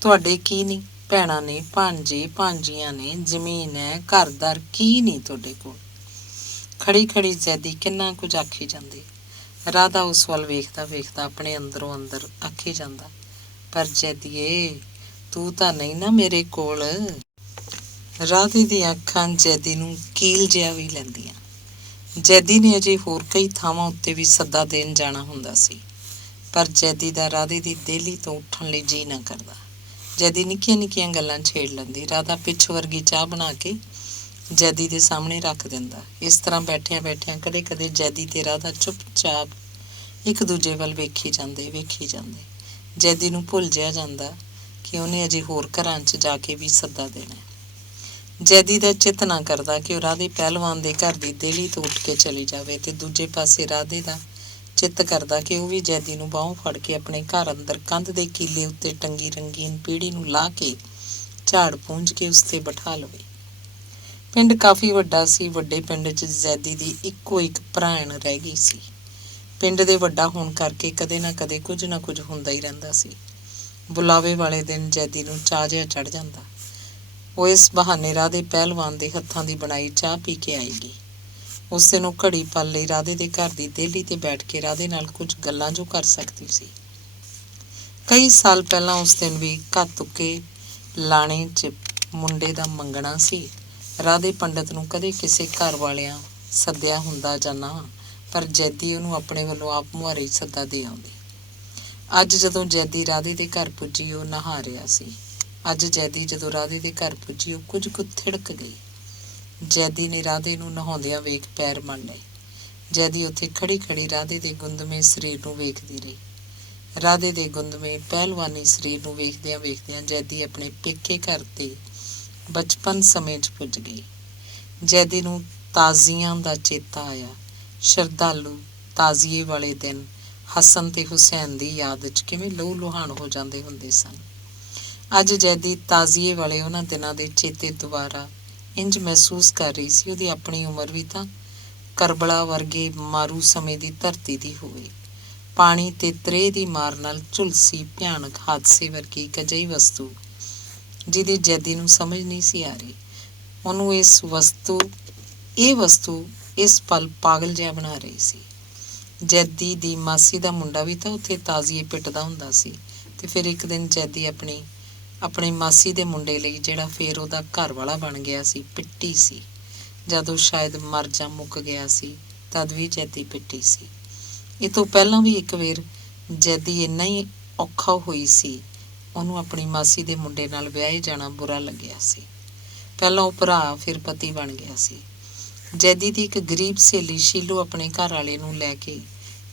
ਤੁਹਾਡੇ ਕੀ ਨਹੀਂ, ਭੈਣਾਂ ਨੇ, ਭਾਂਜੇ ਭਾਂਜੀਆਂ ਨੇ, ਜ਼ਮੀਨ ਹੈ, ਘਰ-ਦਰ, ਕੀ ਨਹੀਂ ਤੁਹਾਡੇ ਕੋਲ। ਖੜੀ ਖੜੀ ਜੈਦੀ ਕਿੰਨਾ ਕੁਝ ਆਖੀ ਜਾਂਦੀ। ਰਾਧਾ ਉਸ ਵੱਲ ਵੇਖਦਾ ਵੇਖਦਾ ਆਪਣੇ ਅੰਦਰੋਂ ਅੰਦਰ ਆਖੀ ਜਾਂਦਾ, ਪਰ ਜੈਦੀਏ, ਤੂੰ ਤਾਂ ਨਹੀਂ ਨਾ ਮੇਰੇ ਕੋਲ। ਰਾਧੇ ਦੀਆਂ ਅੱਖਾਂ ਜੈਦੀ ਨੂੰ ਕੀਲ ਜਿਹਾ ਵੀ ਲੈਂਦੀਆਂ। ਜੈਦੀ ਨੇ ਅਜੇ ਹੋਰ ਕਈ ਥਾਵਾਂ ਉੱਤੇ ਵੀ ਸੱਦਾ ਦੇਣ ਜਾਣਾ ਹੁੰਦਾ ਸੀ, ਪਰ ਜੈਦੀ ਦਾ ਰਾਧੇ ਦੀ ਦੇਹਲੀ ਤੋਂ ਉੱਠਣ ਲਈ ਜੀਅ ਨਾ ਕਰਦਾ। ਜੈਦੀ ਨਿੱਕੀਆਂ ਨਿੱਕੀਆਂ ਗੱਲਾਂ ਛੇੜ ਲੈਂਦੀ। ਰਾਧਾ ਪਿੱਛ ਵਰਗੀ ਚਾਹ ਬਣਾ ਕੇ ਜੈਦੀ ਦੇ ਸਾਹਮਣੇ ਰੱਖ ਦਿੰਦਾ। ਇਸ ਤਰ੍ਹਾਂ ਬੈਠਿਆਂ ਬੈਠਿਆਂ ਕਦੇ ਕਦੇ ਜੈਦੀ ਤੇ ਰਾਧਾ ਚੁੱਪਚਾਪ ਇੱਕ ਦੂਜੇ ਵੱਲ ਵੇਖੀ ਜਾਂਦੇ। ਜੈਦੀ ਨੂੰ ਭੁੱਲ ਜਿਹਾ ਜਾਂਦਾ ਕਿ ਉਹਨੇ ਅਜੇ ਹੋਰ ਘਰਾਂ 'ਚ ਜਾ ਕੇ ਵੀ ਸੱਦਾ ਦੇਣਾ। ਜੈਦੀ ਦਾ ਚਿੱਤ ਨਾ ਕਰਦਾ ਕਿ ਉਹ ਰਾਧੇ ਪਹਿਲਵਾਨ ਦੇ ਘਰ ਦੀ ਦੇਹਲੀ ਤੋਂ ਉੱਠ ਕੇ ਚਲੀ ਜਾਵੇ, ਤੇ ਦੂਜੇ ਪਾਸੇ ਰਾਧੇ ਦਾ ਚਿੱਤ ਕਰਦਾ ਕਿ ਉਹ ਵੀ ਜੈਦੀ ਨੂੰ ਬਾਹੋਂ ਫੜ ਕੇ ਆਪਣੇ ਘਰ ਅੰਦਰ ਕੰਧ ਦੇ ਕੀਲੇ ਉੱਤੇ ਟੰਗੀ ਰੰਗੀਨ ਪੀੜੀ ਨੂੰ ਲਾਹ ਕੇ ਝਾੜ ਪੂੰਝ ਕੇ ਉਸ 'ਤੇ ਬਿਠਾ ਲਵੇ। ਪਿੰਡ ਕਾਫੀ ਵੱਡਾ ਸੀ। ਵੱਡੇ ਪਿੰਡ 'ਚ ਜੈਦੀ ਦੀ ਇੱਕੋ ਇੱਕ ਭੈਣ ਰਹਿ ਗਈ ਸੀ। ਪਿੰਡ ਦੇ ਵੱਡਾ ਹੋਣ ਕਰਕੇ ਕਦੇ ਨਾ ਕਦੇ ਕੁਝ ਨਾ ਕੁਝ ਹੁੰਦਾ ਹੀ ਰਹਿੰਦਾ ਸੀ। ਬੁਲਾਵੇ ਵਾਲੇ ਦਿਨ ਜੈਦੀ ਨੂੰ ਚਾਅ ਜਿਹਾ ਚੜ੍ਹ ਜਾਂਦਾ। ਉਹ ਇਸ ਬਹਾਨੇ ਰਾਧੇ ਪਹਿਲਵਾਨ ਦੇ ਹੱਥਾਂ ਦੀ ਬਣਾਈ ਚਾਹ ਪੀ ਕੇ ਆਏਗੀ। ਉਸ ਦਿਨ ਉਹ ਘੜੀ ਪਲ ਲਈ ਰਾਧੇ ਦੇ ਘਰ ਦੀ ਦੇਹਲੀ ਤੇ ਬੈਠ ਕੇ ਰਾਧੇ ਨਾਲ ਕੁਝ ਗੱਲਾਂ ਜੋ ਕਰ ਸਕਦੀ ਸੀ। ਕਈ ਸਾਲ ਪਹਿਲਾਂ ਉਸ ਦਿਨ ਵੀ ਘਾਤੁਕੇ ਲਾਣੇ 'ਚ ਮੁੰਡੇ ਦਾ ਮੰਗਣਾ ਸੀ। ਰਾਧੇ ਪੰਡਤ ਨੂੰ ਕਦੇ ਕਿਸੇ ਘਰ ਵਾਲਿਆਂ ਸੱਦਿਆ ਹੁੰਦਾ ਜਾਂ ਨਾ, ਪਰ ਜੈਦੀ ਉਹਨੂੰ ਆਪਣੇ ਵੱਲੋਂ ਆਪ ਮੁਹਾਰੇ ਸੱਦਾ ਦੇ ਆਉਂਦੀ। ਅੱਜ ਜਦੋਂ ਜੈਦੀ ਰਾਧੇ ਦੇ ਘਰ ਪੁੱਜੀ, ਉਹ ਨਹਾ ਰਿਹਾ ਸੀ। ਅੱਜ ਜੈਦੀ ਜਦੋਂ ਰਾਧੇ ਦੇ ਘਰ ਪੁੱਜੀ, ਉਹ ਕੁਝ ਕੁ ਥਿੜਕ ਗਈ। ਜੈਦੀ ਨੇ ਰਾਧੇ ਨੂੰ ਨਹਾਉਂਦਿਆਂ ਵੇਖ ਪੈਰ ਮਲ ਲਏ। ਜੈਦੀ ਉੱਥੇ ਖੜੀ ਖੜੀ ਰਾਧੇ ਦੇ ਗੁੰਦਵੇਂ ਸਰੀਰ ਨੂੰ ਵੇਖਦੀ ਰਹੀ। ਰਾਧੇ ਦੇ ਗੁੰਦਵੇਂ ਪਹਿਲਵਾਨੀ ਸਰੀਰ ਨੂੰ ਵੇਖਦਿਆਂ ਵੇਖਦਿਆਂ ਜੈਦੀ ਆਪਣੇ ਪੇਕੇ ਘਰ ਤੇ ਬਚਪਨ ਸਮੇਂ 'ਚ ਪੁੱਜ ਗਈ। ਜੈਦੀ ਨੂੰ ਤਾਜ਼ੀਆਂ ਦਾ ਚੇਤਾ ਆਇਆ। ਸ਼ਰਧਾਲੂ ਤਾਜ਼ੀਏ ਵਾਲੇ ਦਿਨ ਹਸਨ ਤੇ ਹੁਸੈਨ ਦੀ ਯਾਦ 'ਚ ਕਿਵੇਂ ਲਹੂ ਲੁਹਾਨ ਹੋ ਜਾਂਦੇ ਹੁੰਦੇ ਸਨ। ਅੱਜ ਜੈਦੀ ਤਾਜ਼ੀਏ ਵਾਲੇ ਉਹਨਾਂ ਦਿਨਾਂ ਦੇ ਚੇਤੇ ਦੁਬਾਰਾ ਇੰਜ ਮਹਿਸੂਸ ਕਰ ਰਹੀ ਸੀ। ਉਹਦੀ ਆਪਣੀ ਉਮਰ ਵੀ ਤਾਂ ਕਰਬਲਾ ਵਰਗੇ ਮਾਰੂ ਸਮੇਂ ਦੀ ਧਰਤੀ ਦੀ ਹੋਵੇ। ਪਾਣੀ ਤੇ ਤ੍ਰੇਹ ਦੀ ਮਾਰ ਨਾਲ ਝੁਲਸੀ ਭਿਆਨਕ ਹਾਦਸੇ ਵਰਗੀ ਇੱਕ ਅਜਿਹੀ ਵਸਤੂ ਜਿਹਦੀ ਜੈਦੀ ਨੂੰ ਸਮਝ ਨਹੀਂ ਸੀ ਆ ਰਹੀ। ਉਹਨੂੰ ਇਹ ਵਸਤੂ ਇਸ ਪਲ ਪਾਗਲ ਜਿਹਾ ਬਣਾ ਰਹੀ ਸੀ। ਜੈਦੀ ਦੀ ਮਾਸੀ ਦਾ ਮੁੰਡਾ ਵੀ ਤਾਂ ਉੱਥੇ ਤਾਜ਼ੀਏ ਪਿੱਟਦਾ ਹੁੰਦਾ ਸੀ, ਤੇ ਫਿਰ ਇੱਕ ਦਿਨ ਜੈਦੀ ਆਪਣੇ ਮਾਸੀ ਦੇ ਮੁੰਡੇ ਲਈ, ਜਿਹੜਾ ਫੇਰ ਉਹਦਾ ਘਰ ਵਾਲਾ ਬਣ ਗਿਆ ਸੀ, ਪਿੱਟੀ ਸੀ। ਜਦੋਂ ਸ਼ਾਇਦ ਮਰ ਜਾ ਮੁੱਕ ਗਿਆ ਸੀ, ਤਦ ਵੀ ਜੈਦੀ ਪਿੱਟੀ ਸੀ। ਇਹ ਤੋਂ ਪਹਿਲਾਂ ਵੀ ਇੱਕ ਵਾਰ ਜੈਦੀ ਇੰਨਾ ਹੀ ਔਖਾ ਹੋਈ ਸੀ। ਉਹਨੂੰ ਆਪਣੀ ਮਾਸੀ ਦੇ ਮੁੰਡੇ ਨਾਲ ਵਿਆਹੇ ਜਾਣਾ ਬੁਰਾ ਲੱਗਿਆ ਸੀ। ਪਹਿਲਾਂ ਉਹ ਭਰਾ, ਫਿਰ ਪਤੀ ਬਣ ਗਿਆ ਸੀ। ਜੈਦੀ ਦੀ ਇੱਕ ਗਰੀਬ ਸਹੇਲੀ ਸ਼ੀਲੋ ਆਪਣੇ ਘਰ ਵਾਲੇ ਨੂੰ ਲੈ ਕੇ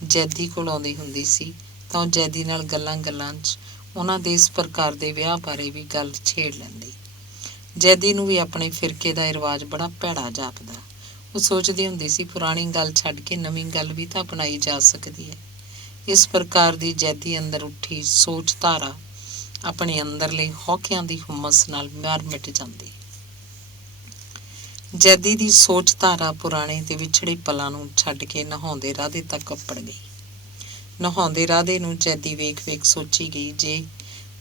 ਜੈਦੀ ਕੋਲ ਆਉਂਦੀ ਹੁੰਦੀ ਸੀ, ਤਾਂ ਉਹ ਜੈਦੀ ਨਾਲ ਗੱਲਾਂ 'ਚ ਉਹਨਾਂ ਦੇ ਇਸ ਪ੍ਰਕਾਰ ਦੇ ਵਿਆਹ ਬਾਰੇ ਵੀ ਗੱਲ ਛੇੜ ਲੈਂਦੀ। ਜੈਦੀ ਨੂੰ ਵੀ ਆਪਣੇ ਫਿਰਕੇ ਦਾ ਇਹ ਰਿਵਾਜ ਬੜਾ ਭੈੜਾ ਜਾਪਦਾ। ਉਹ ਸੋਚਦੀ ਹੁੰਦੀ ਸੀ, ਪੁਰਾਣੀ ਗੱਲ ਛੱਡ ਕੇ ਨਵੀਂ ਗੱਲ ਵੀ ਤਾਂ ਅਪਣਾਈ ਜਾ ਸਕਦੀ ਹੈ। ਇਸ ਪ੍ਰਕਾਰ ਦੀ ਜੈਦੀ ਅੰਦਰ ਉੱਠੀ ਸੋਚ ਧਾਰਾ ਆਪਣੇ ਅੰਦਰਲੇ ਹੌਕਿਆਂ ਦੀ ਹੁਮਸ ਨਾਲ ਮਰ ਮਿਟ ਜਾਂਦੀ। ਜੈਦੀ ਦੀ ਸੋਚ ਧਾਰਾ ਪੁਰਾਣੇ ਤੇ ਵਿਛੜੇ ਪਲਾਂ ਨੂੰ ਛੱਡ ਕੇ ਨਹਾਉਂਦੇ ਰਾਧੇ ਤੱਕ ਅੱਪੜ ਗਈ। ਨਹਾਉਂਦੇ ਰਾਧੇ ਨੂੰ ਜੈਦੀ ਵੇਖ ਵੇਖ ਸੋਚੀ ਗਈ, ਜੇ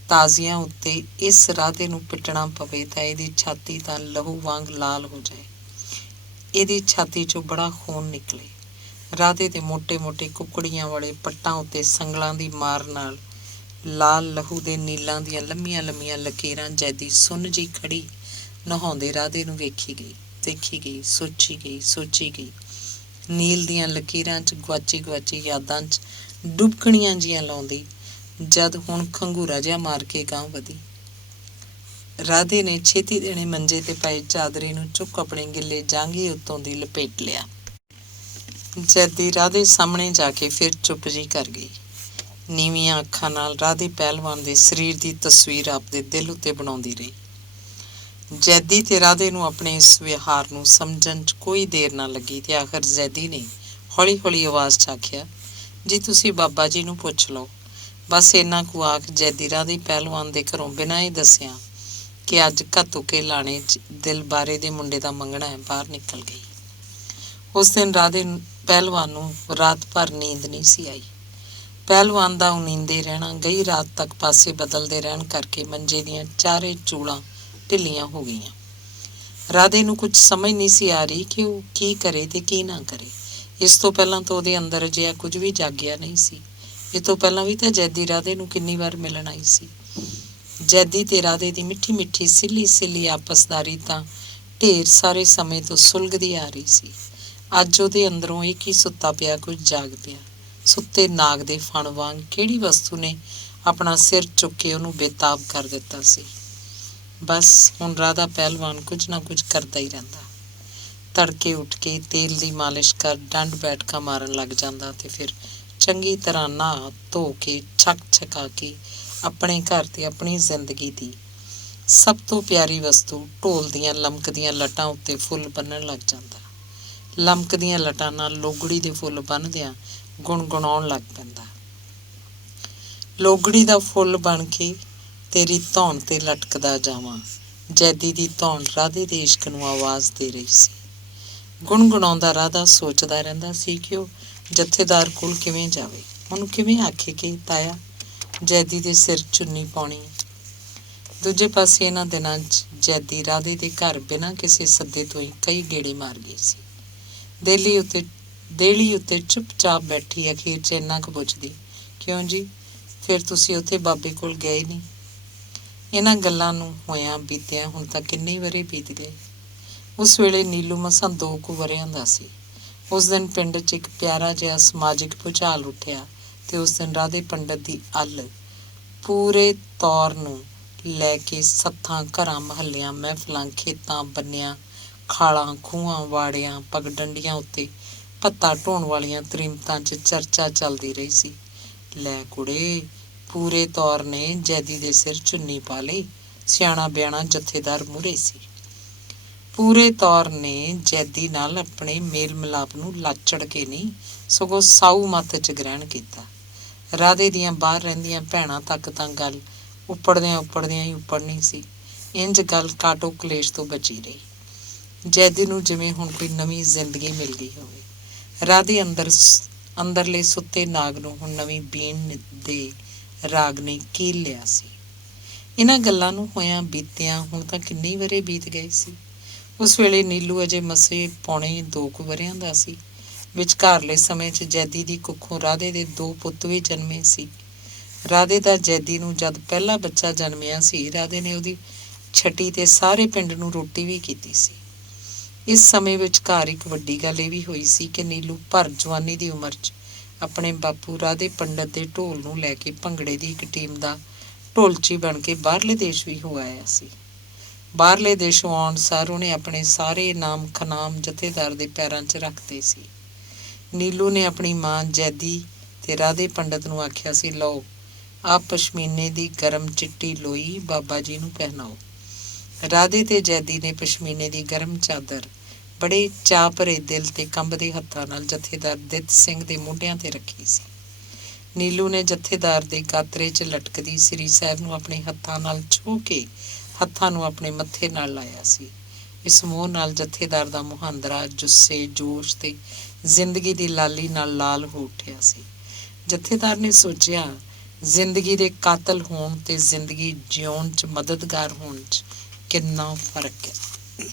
ਤਾਜ਼ੀਆਂ ਉੱਤੇ ਇਸ ਰਾਧੇ ਨੂੰ ਪਿੱਟਣਾ ਪਵੇ ਤਾਂ ਇਹਦੀ ਛਾਤੀ ਤਾਂ ਲਹੂ ਵਾਂਗ ਲਾਲ ਹੋ ਜਾਏ। ਇਹਦੀ ਛਾਤੀ 'ਚੋਂ ਬੜਾ ਖੂਨ ਨਿਕਲੇ। ਰਾਧੇ ਦੇ ਮੋਟੇ ਮੋਟੇ ਕੁਕੜੀਆਂ ਵਾਲੇ ਪੱਟਾਂ ਉੱਤੇ ਸੰਗਲਾਂ ਦੀ ਮਾਰ ਨਾਲ ਲਾਲ ਲਹੂ ਦੇ ਨੀਲਾਂ ਦੀਆਂ ਲੰਮੀਆਂ ਲੰਮੀਆਂ ਲਕੀਰਾਂ ਜੈਦੀ ਸੁੰਨ ਜੀ ਖੜੀ ਨਹਾਉਂਦੇ ਰਾਧੇ ਨੂੰ ਦੇਖੀ ਗਈ, ਸੋਚੀ ਗਈ। ਨੀਲ ਦੀਆਂ ਲਕੀਰਾਂ 'ਚ ਗੁਆਚੀ ਯਾਦਾਂ 'ਚ ਡੁਬਕਣੀਆਂ ਜੀਆਂ ਲਾਉਂਦੀ, ਜਦ ਹੁਣ ਖੰਗੂਰਾ ਜਿਹਾ ਮਾਰ ਕੇ ਗਾਂਹ ਵਧੀ। ਰਾਧੇ ਨੇ ਛੇਤੀ ਦੇਣੇ ਮੰਜੇ ਤੇ ਪਏ ਚਾਦਰੇ ਨੂੰ ਚੁੱਕ ਆਪਣੇ ਗਿੱਲੇ ਜਾਂਘੇ ਉੱਤੋਂ ਦੀ ਲਪੇਟ ਲਿਆ। ਜੈਦੀ ਰਾਧੇ ਸਾਹਮਣੇ ਜਾ ਕੇ ਫਿਰ ਚੁੱਪ ਜਿਹੀ ਕਰ ਗਈ। ਨੀਵੀਆਂ ਅੱਖਾਂ ਨਾਲ ਰਾਧੇ ਪਹਿਲਵਾਨ ਦੇ ਸਰੀਰ ਦੀ ਤਸਵੀਰ ਆਪਦੇ ਦਿਲ ਉੱਤੇ ਬਣਾਉਂਦੀ ਰਹੀ। ਜੈਦੀ ਤੇ ਰਾਧੇ ਨੂੰ ਆਪਣੇ ਇਸ ਵਿਹਾਰ ਨੂੰ ਸਮਝਣ 'ਚ ਕੋਈ ਦੇਰ ਨਾ ਲੱਗੀ, ਤੇ ਆਖਰ ਜੈਦੀ ਨੇ ਹੌਲੀ ਹੌਲੀ ਆਵਾਜ਼ 'ਚ ਆਖਿਆ, ਜੀ ਤੁਸੀਂ ਬਾਬਾ ਜੀ ਨੂੰ ਪੁੱਛ ਲਓ। ਬਸ ਇੰਨਾ ਕੁ ਆਖ ਜੈਦੀ ਰਾਧੇ ਪਹਿਲਵਾਨ ਦੇ ਘਰੋਂ ਬਿਨਾਂ ਹੀ ਦੱਸਿਆ ਕਿ ਅੱਜ ਘਾਤੁਕੇ ਲਾਣੇ 'ਚ ਦਿਲਬਾਰੇ ਦੇ ਮੁੰਡੇ ਦਾ ਮੰਗਣਾ ਹੈ, ਬਾਹਰ ਨਿਕਲ ਗਈ। ਉਸ ਦਿਨ ਰਾਧੇ ਪਹਿਲਵਾਨ ਨੂੰ ਰਾਤ ਭਰ ਨੀਂਦ ਨਹੀਂ ਸੀ ਆਈ। ਪਹਿਲਵਾਨ ਦਾ ਉਨੀਂਦੇ ਰਹਿਣਾ ਗਈ ਰਾਤ ਤੱਕ ਪਾਸੇ ਬਦਲਦੇ ਰਹਿਣ ਕਰਕੇ ਮੰਜੇ ਦੀਆਂ ਚਾਰੇ ਚੂੜਾਂ ਢਿੱਲੀਆਂ ਹੋ ਗਈਆਂ। ਰਾਧੇ ਨੂੰ ਕੁਝ ਸਮਝ ਨਹੀਂ ਸੀ ਆ ਰਹੀ ਕਿ ਉਹ ਕੀ ਕਰੇ ਤੇ ਕੀ ਨਾ ਕਰੇ। ਇਸ ਤੋਂ ਪਹਿਲਾਂ ਤਾਂ ਉਹਦੇ ਅੰਦਰ ਅਜਿਹਾ ਕੁਝ ਵੀ ਜਾਗਿਆ ਨਹੀਂ ਸੀ। ਇਹ ਤੋਂ ਪਹਿਲਾਂ ਵੀ ਤਾਂ ਜੈਦੀ ਰਾਧੇ ਨੂੰ ਕਿੰਨੀ ਵਾਰ ਮਿਲਣ ਆਈ ਸੀ। ਜੈਦੀ ਤੇ ਰਾਧੇ ਦੀ ਮਿੱਠੀ ਮਿੱਠੀ ਸਿੱਲੀ ਆਪਸਦਾਰੀ ਤਾਂ ਢੇਰ ਸਾਰੇ ਸਮੇਂ ਤੋਂ ਸੁਲਗਦੀ ਆ ਰਹੀ ਸੀ। ਅੱਜ ਉਹਦੇ ਅੰਦਰੋਂ ਇੱਕ ਹੀ ਸੁੱਤਾ ਪਿਆ ਕੁਝ ਜਾਗ ਪਿਆ। ਸੁੱਤੇ ਨਾਗ ਦੇ ਫਣ ਵਾਂਗ ਕਿਹੜੀ ਵਸਤੂ ਨੇ ਆਪਣਾ ਸਿਰ ਚੁੱਕ ਕੇ ਉਹਨੂੰ ਬੇਤਾਬ ਕਰ ਦਿੱਤਾ ਸੀ। ਬਸ ਹੁਣ ਰਾਧਾ ਪਹਿਲਵਾਨ ਕੁਝ ਨਾ ਕੁਝ ਕਰਦਾ ਹੀ ਰਹਿੰਦਾ। ਤੜਕੇ ਉੱਠ ਕੇ ਤੇਲ ਦੀ ਮਾਲਿਸ਼ ਕਰ ਡੰਡ ਬੈਠਕਾਂ ਮਾਰਨ ਲੱਗ ਜਾਂਦਾ, ਤੇ ਫਿਰ ਚੰਗੀ ਤਰ੍ਹਾਂ ਨਹਾ ਧੋ ਕੇ ਛਕਾ ਕੇ ਆਪਣੇ ਘਰ ਤੇ ਆਪਣੀ ਜ਼ਿੰਦਗੀ ਦੀ ਸਭ ਤੋਂ ਪਿਆਰੀ ਵਸਤੂ ਢੋਲ ਦੀਆਂ ਲਮਕਦੀਆਂ ਲਟਾਂ ਉੱਤੇ ਫੁੱਲ ਬੰਨਣ ਲੱਗ ਜਾਂਦਾ। ਲਮਕਦੀਆਂ ਲਟਾਂ ਨਾਲ ਲੋਗੜੀ ਦੇ ਫੁੱਲ ਬੰਨ੍ਹਦਿਆਂ ਗੁਣਗੁਣਾਉਣ ਲੱਗ ਪੈਂਦਾ। ਲੋਗੜੀ ਦਾ ਫੁੱਲ ਬਣ ਕੇ ਤੇਰੀ ਧੌਣ ਤੇ ਲਟਕਦਾ ਜਾਵਾਂ। ਜੈਦੀ ਦੀ ਧੌਣ ਰਾਧੇ ਦੇ ਇਸ਼ਕ ਨੂੰ ਆਵਾਜ਼ ਦੇ ਰਹੀ ਸੀ। ਗੁਣਗੁਣਾਉਂਦਾ ਰਾਧਾ ਸੋਚਦਾ ਰਹਿੰਦਾ ਸੀ ਕਿ ਉਹ ਜਥੇਦਾਰ ਕੋਲ ਕਿਵੇਂ ਜਾਵੇ। ਉਹਨੂੰ ਕਿਵੇਂ ਆਖੇ ਕਿ ਤਾਇਆ ਜੈਦੀ ਦੇ ਸਿਰ ਚੁੰਨੀ ਪਾਉਣੀ। ਦੂਜੇ ਪਾਸੇ ਇਹਨਾਂ ਦਿਨਾਂ 'ਚ ਜੈਦੀ ਰਾਧੇ ਦੇ ਘਰ ਬਿਨਾਂ ਕਿਸੇ ਸੱਦੇ ਤੋਂ ਹੀ ਕਈ ਗੇੜੇ ਮਾਰ ਗਈ ਸੀ। ਦੇਹਲੀ ਉੱਤੇ ਚੁੱਪਚਾਪ ਬੈਠੀ ਅਖੀਰ 'ਚ ਇੰਨਾ ਕੁ ਪੁੱਛਦੀ, ਕਿਉਂ ਜੀ, ਫਿਰ ਤੁਸੀਂ ਉੱਥੇ ਬਾਬੇ ਕੋਲ ਗਏ ਨਹੀਂ? ਇਹਨਾਂ ਗੱਲਾਂ ਨੂੰ ਹੋਇਆਂ ਬੀਤਿਆਂ ਹੁਣ ਤਾਂ ਕਿੰਨੇ ਵਰ੍ਹੇ ਬੀਤ ਗਏ। ਉਸ ਵੇਲੇ ਨੀਲੂ ਮਸਾਂ 2 ਕੁ ਵਰ੍ਹਿਆਂ ਦਾ ਸੀ। ਉਸ ਦਿਨ ਪਿੰਡ 'ਚ ਇੱਕ ਪਿਆਰਾ ਜਿਹਾ ਸਮਾਜਿਕ ਭੁਚਾਲ ਉੱਠਿਆ ਤੇ ਉਸ ਦਿਨ ਰਾਧੇ ਪੰਡਤ ਦੀ ਅੱਲ ਪੂਰੇ ਤੌਰ ਨੂੰ ਲੈ ਕੇ ਸੱਥਾਂ, ਘਰਾਂ, ਮਹੱਲਿਆਂ, ਮਹਿਫਲਾਂ, ਖੇਤਾਂ, ਬੰਨਿਆਂ, ਖਾਲਾਂ, ਖੂਹਾਂ, ਵਾੜਿਆਂ, ਪਗਡੰਡੀਆਂ ਉੱਤੇ ਭੱਤਾ ਢੋਣ ਵਾਲੀਆਂ ਤ੍ਰੀਮਤਾਂ 'ਚ ਚਰਚਾ ਚੱਲਦੀ ਰਹੀ ਸੀ। ਲੈ ਕੁੜੇ, ਪੂਰੇ ਤੌਰ ਨੇ ਜੈਦੀ ਦੇ ਸਿਰ ਚੁੰਨੀ ਪਾ ਲਈ। ਸਿਆਣਾ ਬਿਆਣਾ ਜਥੇਦਾਰ ਮੂਹਰੇ ਸੀ। ਪੂਰੇ ਤੌਰ ਨੇ ਜੈਦੀ ਨਾਲ ਆਪਣੇ ਮੇਲ ਮਿਲਾਪ ਨੂੰ ਲਾਚੜ ਕੇ ਨਹੀਂ, ਸਗੋਂ ਸਾਊ ਮੱਤ 'ਚ ਗ੍ਰਹਿਣ ਕੀਤਾ। ਰਾਧੇ ਦੀਆਂ ਬਾਹਰ ਰਹਿੰਦੀਆਂ ਭੈਣਾਂ ਤੱਕ ਤਾਂ ਗੱਲ ਉੱਪੜਦਿਆਂ ਹੀ ਉੱਪੜਨੀ ਸੀ। ਇੰਜ ਗੱਲ ਕਾਟੋ ਕਲੇਸ਼ ਤੋਂ ਬਚੀ ਰਹੀ। ਜੈਦੀ ਨੂੰ ਜਿਵੇਂ ਹੁਣ ਕੋਈ ਨਵੀਂ ਜ਼ਿੰਦਗੀ ਮਿਲ ਗਈ ਹੋਵੇ। ਰਾਧੇ ਅੰਦਰਲੇ ਸੁੱਤੇ ਨਾਗ ਨੂੰ ਹੁਣ ਨਵੀਂ ਬੀਣ ਦੇ ਰਾਗ ਨੇ ਕੀਲ ਲਿਆ ਸੀ। ਇਹਨਾਂ ਗੱਲਾਂ ਨੂੰ ਹੋਇਆਂ ਬੀਤਿਆਂ ਹੁਣ ਤਾਂ ਕਿੰਨੇ ਵਰ੍ਹੇ ਬੀਤ ਗਏ ਸੀ। ਉਸ ਵੇਲੇ ਨੀਲੂ ਅਜੇ ਮਸੇ ਪੌਣੇ 2 ਕੁ ਵਰ੍ਹਿਆਂ ਦਾ ਸੀ। ਵਿਚਕਾਰਲੇ ਸਮੇਂ 'ਚ ਜੈਦੀ ਦੀ ਕੁੱਖੋਂ ਰਾਧੇ ਦੇ 2 ਪੁੱਤ ਵੀ ਜਨਮੇ ਸੀ। ਰਾਧੇ ਦਾ ਜੈਦੀ ਨੂੰ ਜਦ ਪਹਿਲਾ ਬੱਚਾ ਜਨਮਿਆ ਸੀ, ਰਾਧੇ ਨੇ ਉਹਦੀ ਛਟੀ ਤੇ ਸਾਰੇ ਪਿੰਡ ਨੂੰ ਰੋਟੀ ਵੀ ਕੀਤੀ ਸੀ। ਇਸ ਸਮੇਂ ਵਿਚਕਾਰ ਇੱਕ ਵੱਡੀ ਗੱਲ ਇਹ ਵੀ ਹੋਈ ਸੀ ਕਿ ਨੀਲੂ ਭਰ ਜਵਾਨੀ ਦੀ ਉਮਰ 'ਚ ਆਪਣੇ ਬਾਪੂ ਰਾਧੇ ਪੰਡਤ ਦੇ ਢੋਲ ਨੂੰ ਲੈ ਕੇ ਭੰਗੜੇ ਦੀ ਇੱਕ ਟੀਮ ਦਾ ਢੋਲਚੀ ਬਣ ਕੇ ਬਾਹਰਲੇ ਦੇਸ਼ ਵੀ ਹੋ ਆਇਆ ਸੀ। ਬਾਹਰਲੇ ਦੇਸ਼ੋਂ ਆਉਣ ਸਾਰ ਉਹਨੇ ਆਪਣੇ ਸਾਰੇ ਇਨਾਮ ਖਨਾਮ ਜਥੇਦਾਰ ਦੇ ਪੈਰਾਂ 'ਚ ਰੱਖਦੇ ਸੀ। ਨੀਲੂ ਨੇ ਆਪਣੀ ਮਾਂ ਜੈਦੀ ਤੇ ਰਾਧੇ ਪੰਡਤ ਨੂੰ ਆਖਿਆ ਸੀ, ਲਓ ਆਪ ਪਸ਼ਮੀਨੇ ਦੀ ਗਰਮ ਚਿੱਟੀ ਲੋਈ ਬਾਬਾ ਜੀ ਨੂੰ ਪਹਿਨਾਓ। ਰਾਧੇ ਤੇ ਜੈਦੀ ਨੇ ਪਸ਼ਮੀਨੇ ਦੀ ਗਰਮ ਚਾਦਰ ਬੜੇ ਚਾਅ ਭਰੇ ਦਿਲ ਤੇ ਕੰਬਦੇ ਹੱਥਾਂ ਨਾਲ ਜਥੇਦਾਰ ਦਿੱਤ ਸਿੰਘ ਦੇ ਮੋਢਿਆਂ ਤੇ ਰੱਖੀ ਸੀ। ਨੀਲੂ ਨੇ ਜਥੇਦਾਰ ਦੇ ਗਾਤਰੇ 'ਚ ਲਟਕਦੀ ਸ੍ਰੀ ਸਾਹਿਬ ਨੂੰ ਆਪਣੇ ਹੱਥਾਂ ਨਾਲ ਛੂਹ ਕੇ ਹੱਥਾਂ ਨੂੰ ਆਪਣੇ ਮੱਥੇ ਨਾਲ ਲਾਇਆ ਸੀ। ਇਸ ਮੋਹ ਨਾਲ ਜਥੇਦਾਰ ਦਾ ਮੁਹਾਂਦਰਾ ਜੁੱਸੇ, ਜੋਸ਼ ਤੇ ਜ਼ਿੰਦਗੀ ਦੀ ਲਾਲੀ ਨਾਲ ਲਾਲ ਹੋ ਉੱਠਿਆ ਸੀ। ਜਥੇਦਾਰ ਨੇ ਸੋਚਿਆ, ਜ਼ਿੰਦਗੀ ਦੇ ਕਾਤਲ ਹੋਣ ਤੇ ਜ਼ਿੰਦਗੀ ਜਿਉਣ 'ਚ ਮਦਦਗਾਰ ਹੋਣ 'ਚ ਕਿੰਨਾ ਫਰਕ ਹੈ।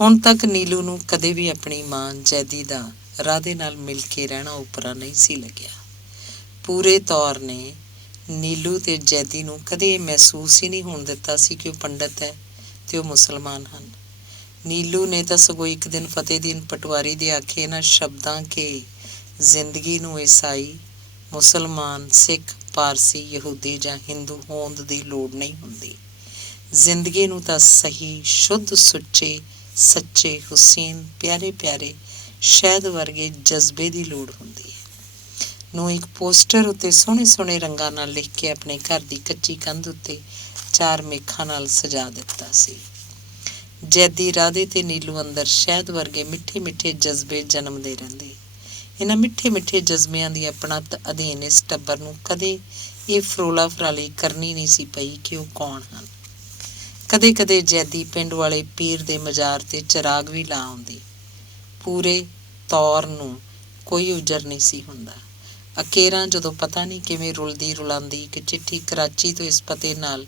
ਹੁਣ ਤੱਕ ਨੀਲੂ ਨੂੰ ਕਦੇ ਵੀ ਆਪਣੀ ਮਾਂ ਜੈਦੀ ਦਾ ਰਾਧੇ ਨਾਲ ਮਿਲ ਕੇ ਰਹਿਣਾ ਉਪਰਾ ਨਹੀਂ ਸੀ ਲੱਗਿਆ। ਪੂਰੇ ਤੌਰ ਨੇ ਨੀਲੂ ਤੇ ਜੈਦੀ ਨੂੰ ਕਦੇ ਇਹ ਮਹਿਸੂਸ ਹੀ ਨਹੀਂ ਹੋਣ ਦਿੱਤਾ ਸੀ ਕਿ ਉਹ ਪੰਡਤ ਹੈ ਤੇ ਉਹ ਮੁਸਲਮਾਨ ਹਨ। ਨੀਲੂ ਨੇ ਤਾਂ ਸਗੋਂ ਇੱਕ ਦਿਨ ਫਤਿਹਦੀਨ ਪਟਵਾਰੀ ਦੇ ਆਖੇ ਇਹਨਾਂ ਸ਼ਬਦਾਂ ਕਿ ਜ਼ਿੰਦਗੀ ਨੂੰ ਈਸਾਈ, ਮੁਸਲਮਾਨ, ਸਿੱਖ, ਪਾਰਸੀ, ਯਹੂਦੀ ਜਾਂ ਹਿੰਦੂ ਹੋਂਦ ਦੀ ਲੋੜ ਨਹੀਂ ਹੁੰਦੀ। ਜ਼ਿੰਦਗੀ ਨੂੰ ਤਾਂ ਸਹੀ, ਸ਼ੁੱਧ, ਸੁੱਚੇ, ਸੱਚੇ, ਹੁਸੀਨ, ਪਿਆਰੇ ਪਿਆਰੇ ਸ਼ਹਿਦ ਵਰਗੇ ਜਜ਼ਬੇ ਦੀ ਲੋੜ ਹੁੰਦੀ ਹੈ। ਨੂੰ ਇੱਕ ਪੋਸਟਰ ਉੱਤੇ ਸੋਹਣੇ ਸੋਹਣੇ ਰੰਗਾਂ ਨਾਲ ਲਿਖ ਕੇ ਆਪਣੇ ਘਰ ਦੀ ਕੱਚੀ ਕੰਧ ਉੱਤੇ 4 ਮੇਖਾਂ ਨਾਲ ਸਜਾ ਦਿੱਤਾ ਸੀ। ਜੈਦੀ, ਰਾਧੇ ਤੇ ਨੀਲੂ ਅੰਦਰ ਸ਼ਹਿਦ ਵਰਗੇ ਮਿੱਠੇ ਮਿੱਠੇ ਜਜ਼ਬੇ ਜਨਮਦੇ ਰਹਿੰਦੇ। ਇਹਨਾਂ ਮਿੱਠੇ ਮਿੱਠੇ ਜਜ਼ਬਿਆਂ ਦੀ ਆਪਣਤ ਅਧੀਨ ਇਸ ਟੱਬਰ ਨੂੰ ਕਦੇ ਇਹ ਫਰੋਲਾ ਫਰਾਲੀ ਕਰਨੀ ਨਹੀਂ ਸੀ ਪਈ ਕਿ ਉਹ ਕੌਣ ਹਨ। ਕਦੇ ਕਦੇ ਜੈਦੀ ਪਿੰਡ ਵਾਲੇ ਪੀਰ ਦੇ ਮਜ਼ਾਰ ਤੇ ਚਿਰਾਗ ਵੀ ਲਾ ਆਉਂਦੀ। ਪੂਰੇ ਤੌਰ ਨੂੰ ਕੋਈ ਉਜਰ ਨਹੀਂ ਸੀ ਹੁੰਦਾ। ਅਕੇਰਾਂ ਜਦੋਂ ਪਤਾ ਨਹੀਂ ਕਿਵੇਂ ਰੁਲਦੀ ਰੁਲਾਉਂਦੀ ਇੱਕ ਚਿੱਠੀ ਕਰਾਚੀ ਤੋਂ ਇਸ ਪਤੇ ਨਾਲ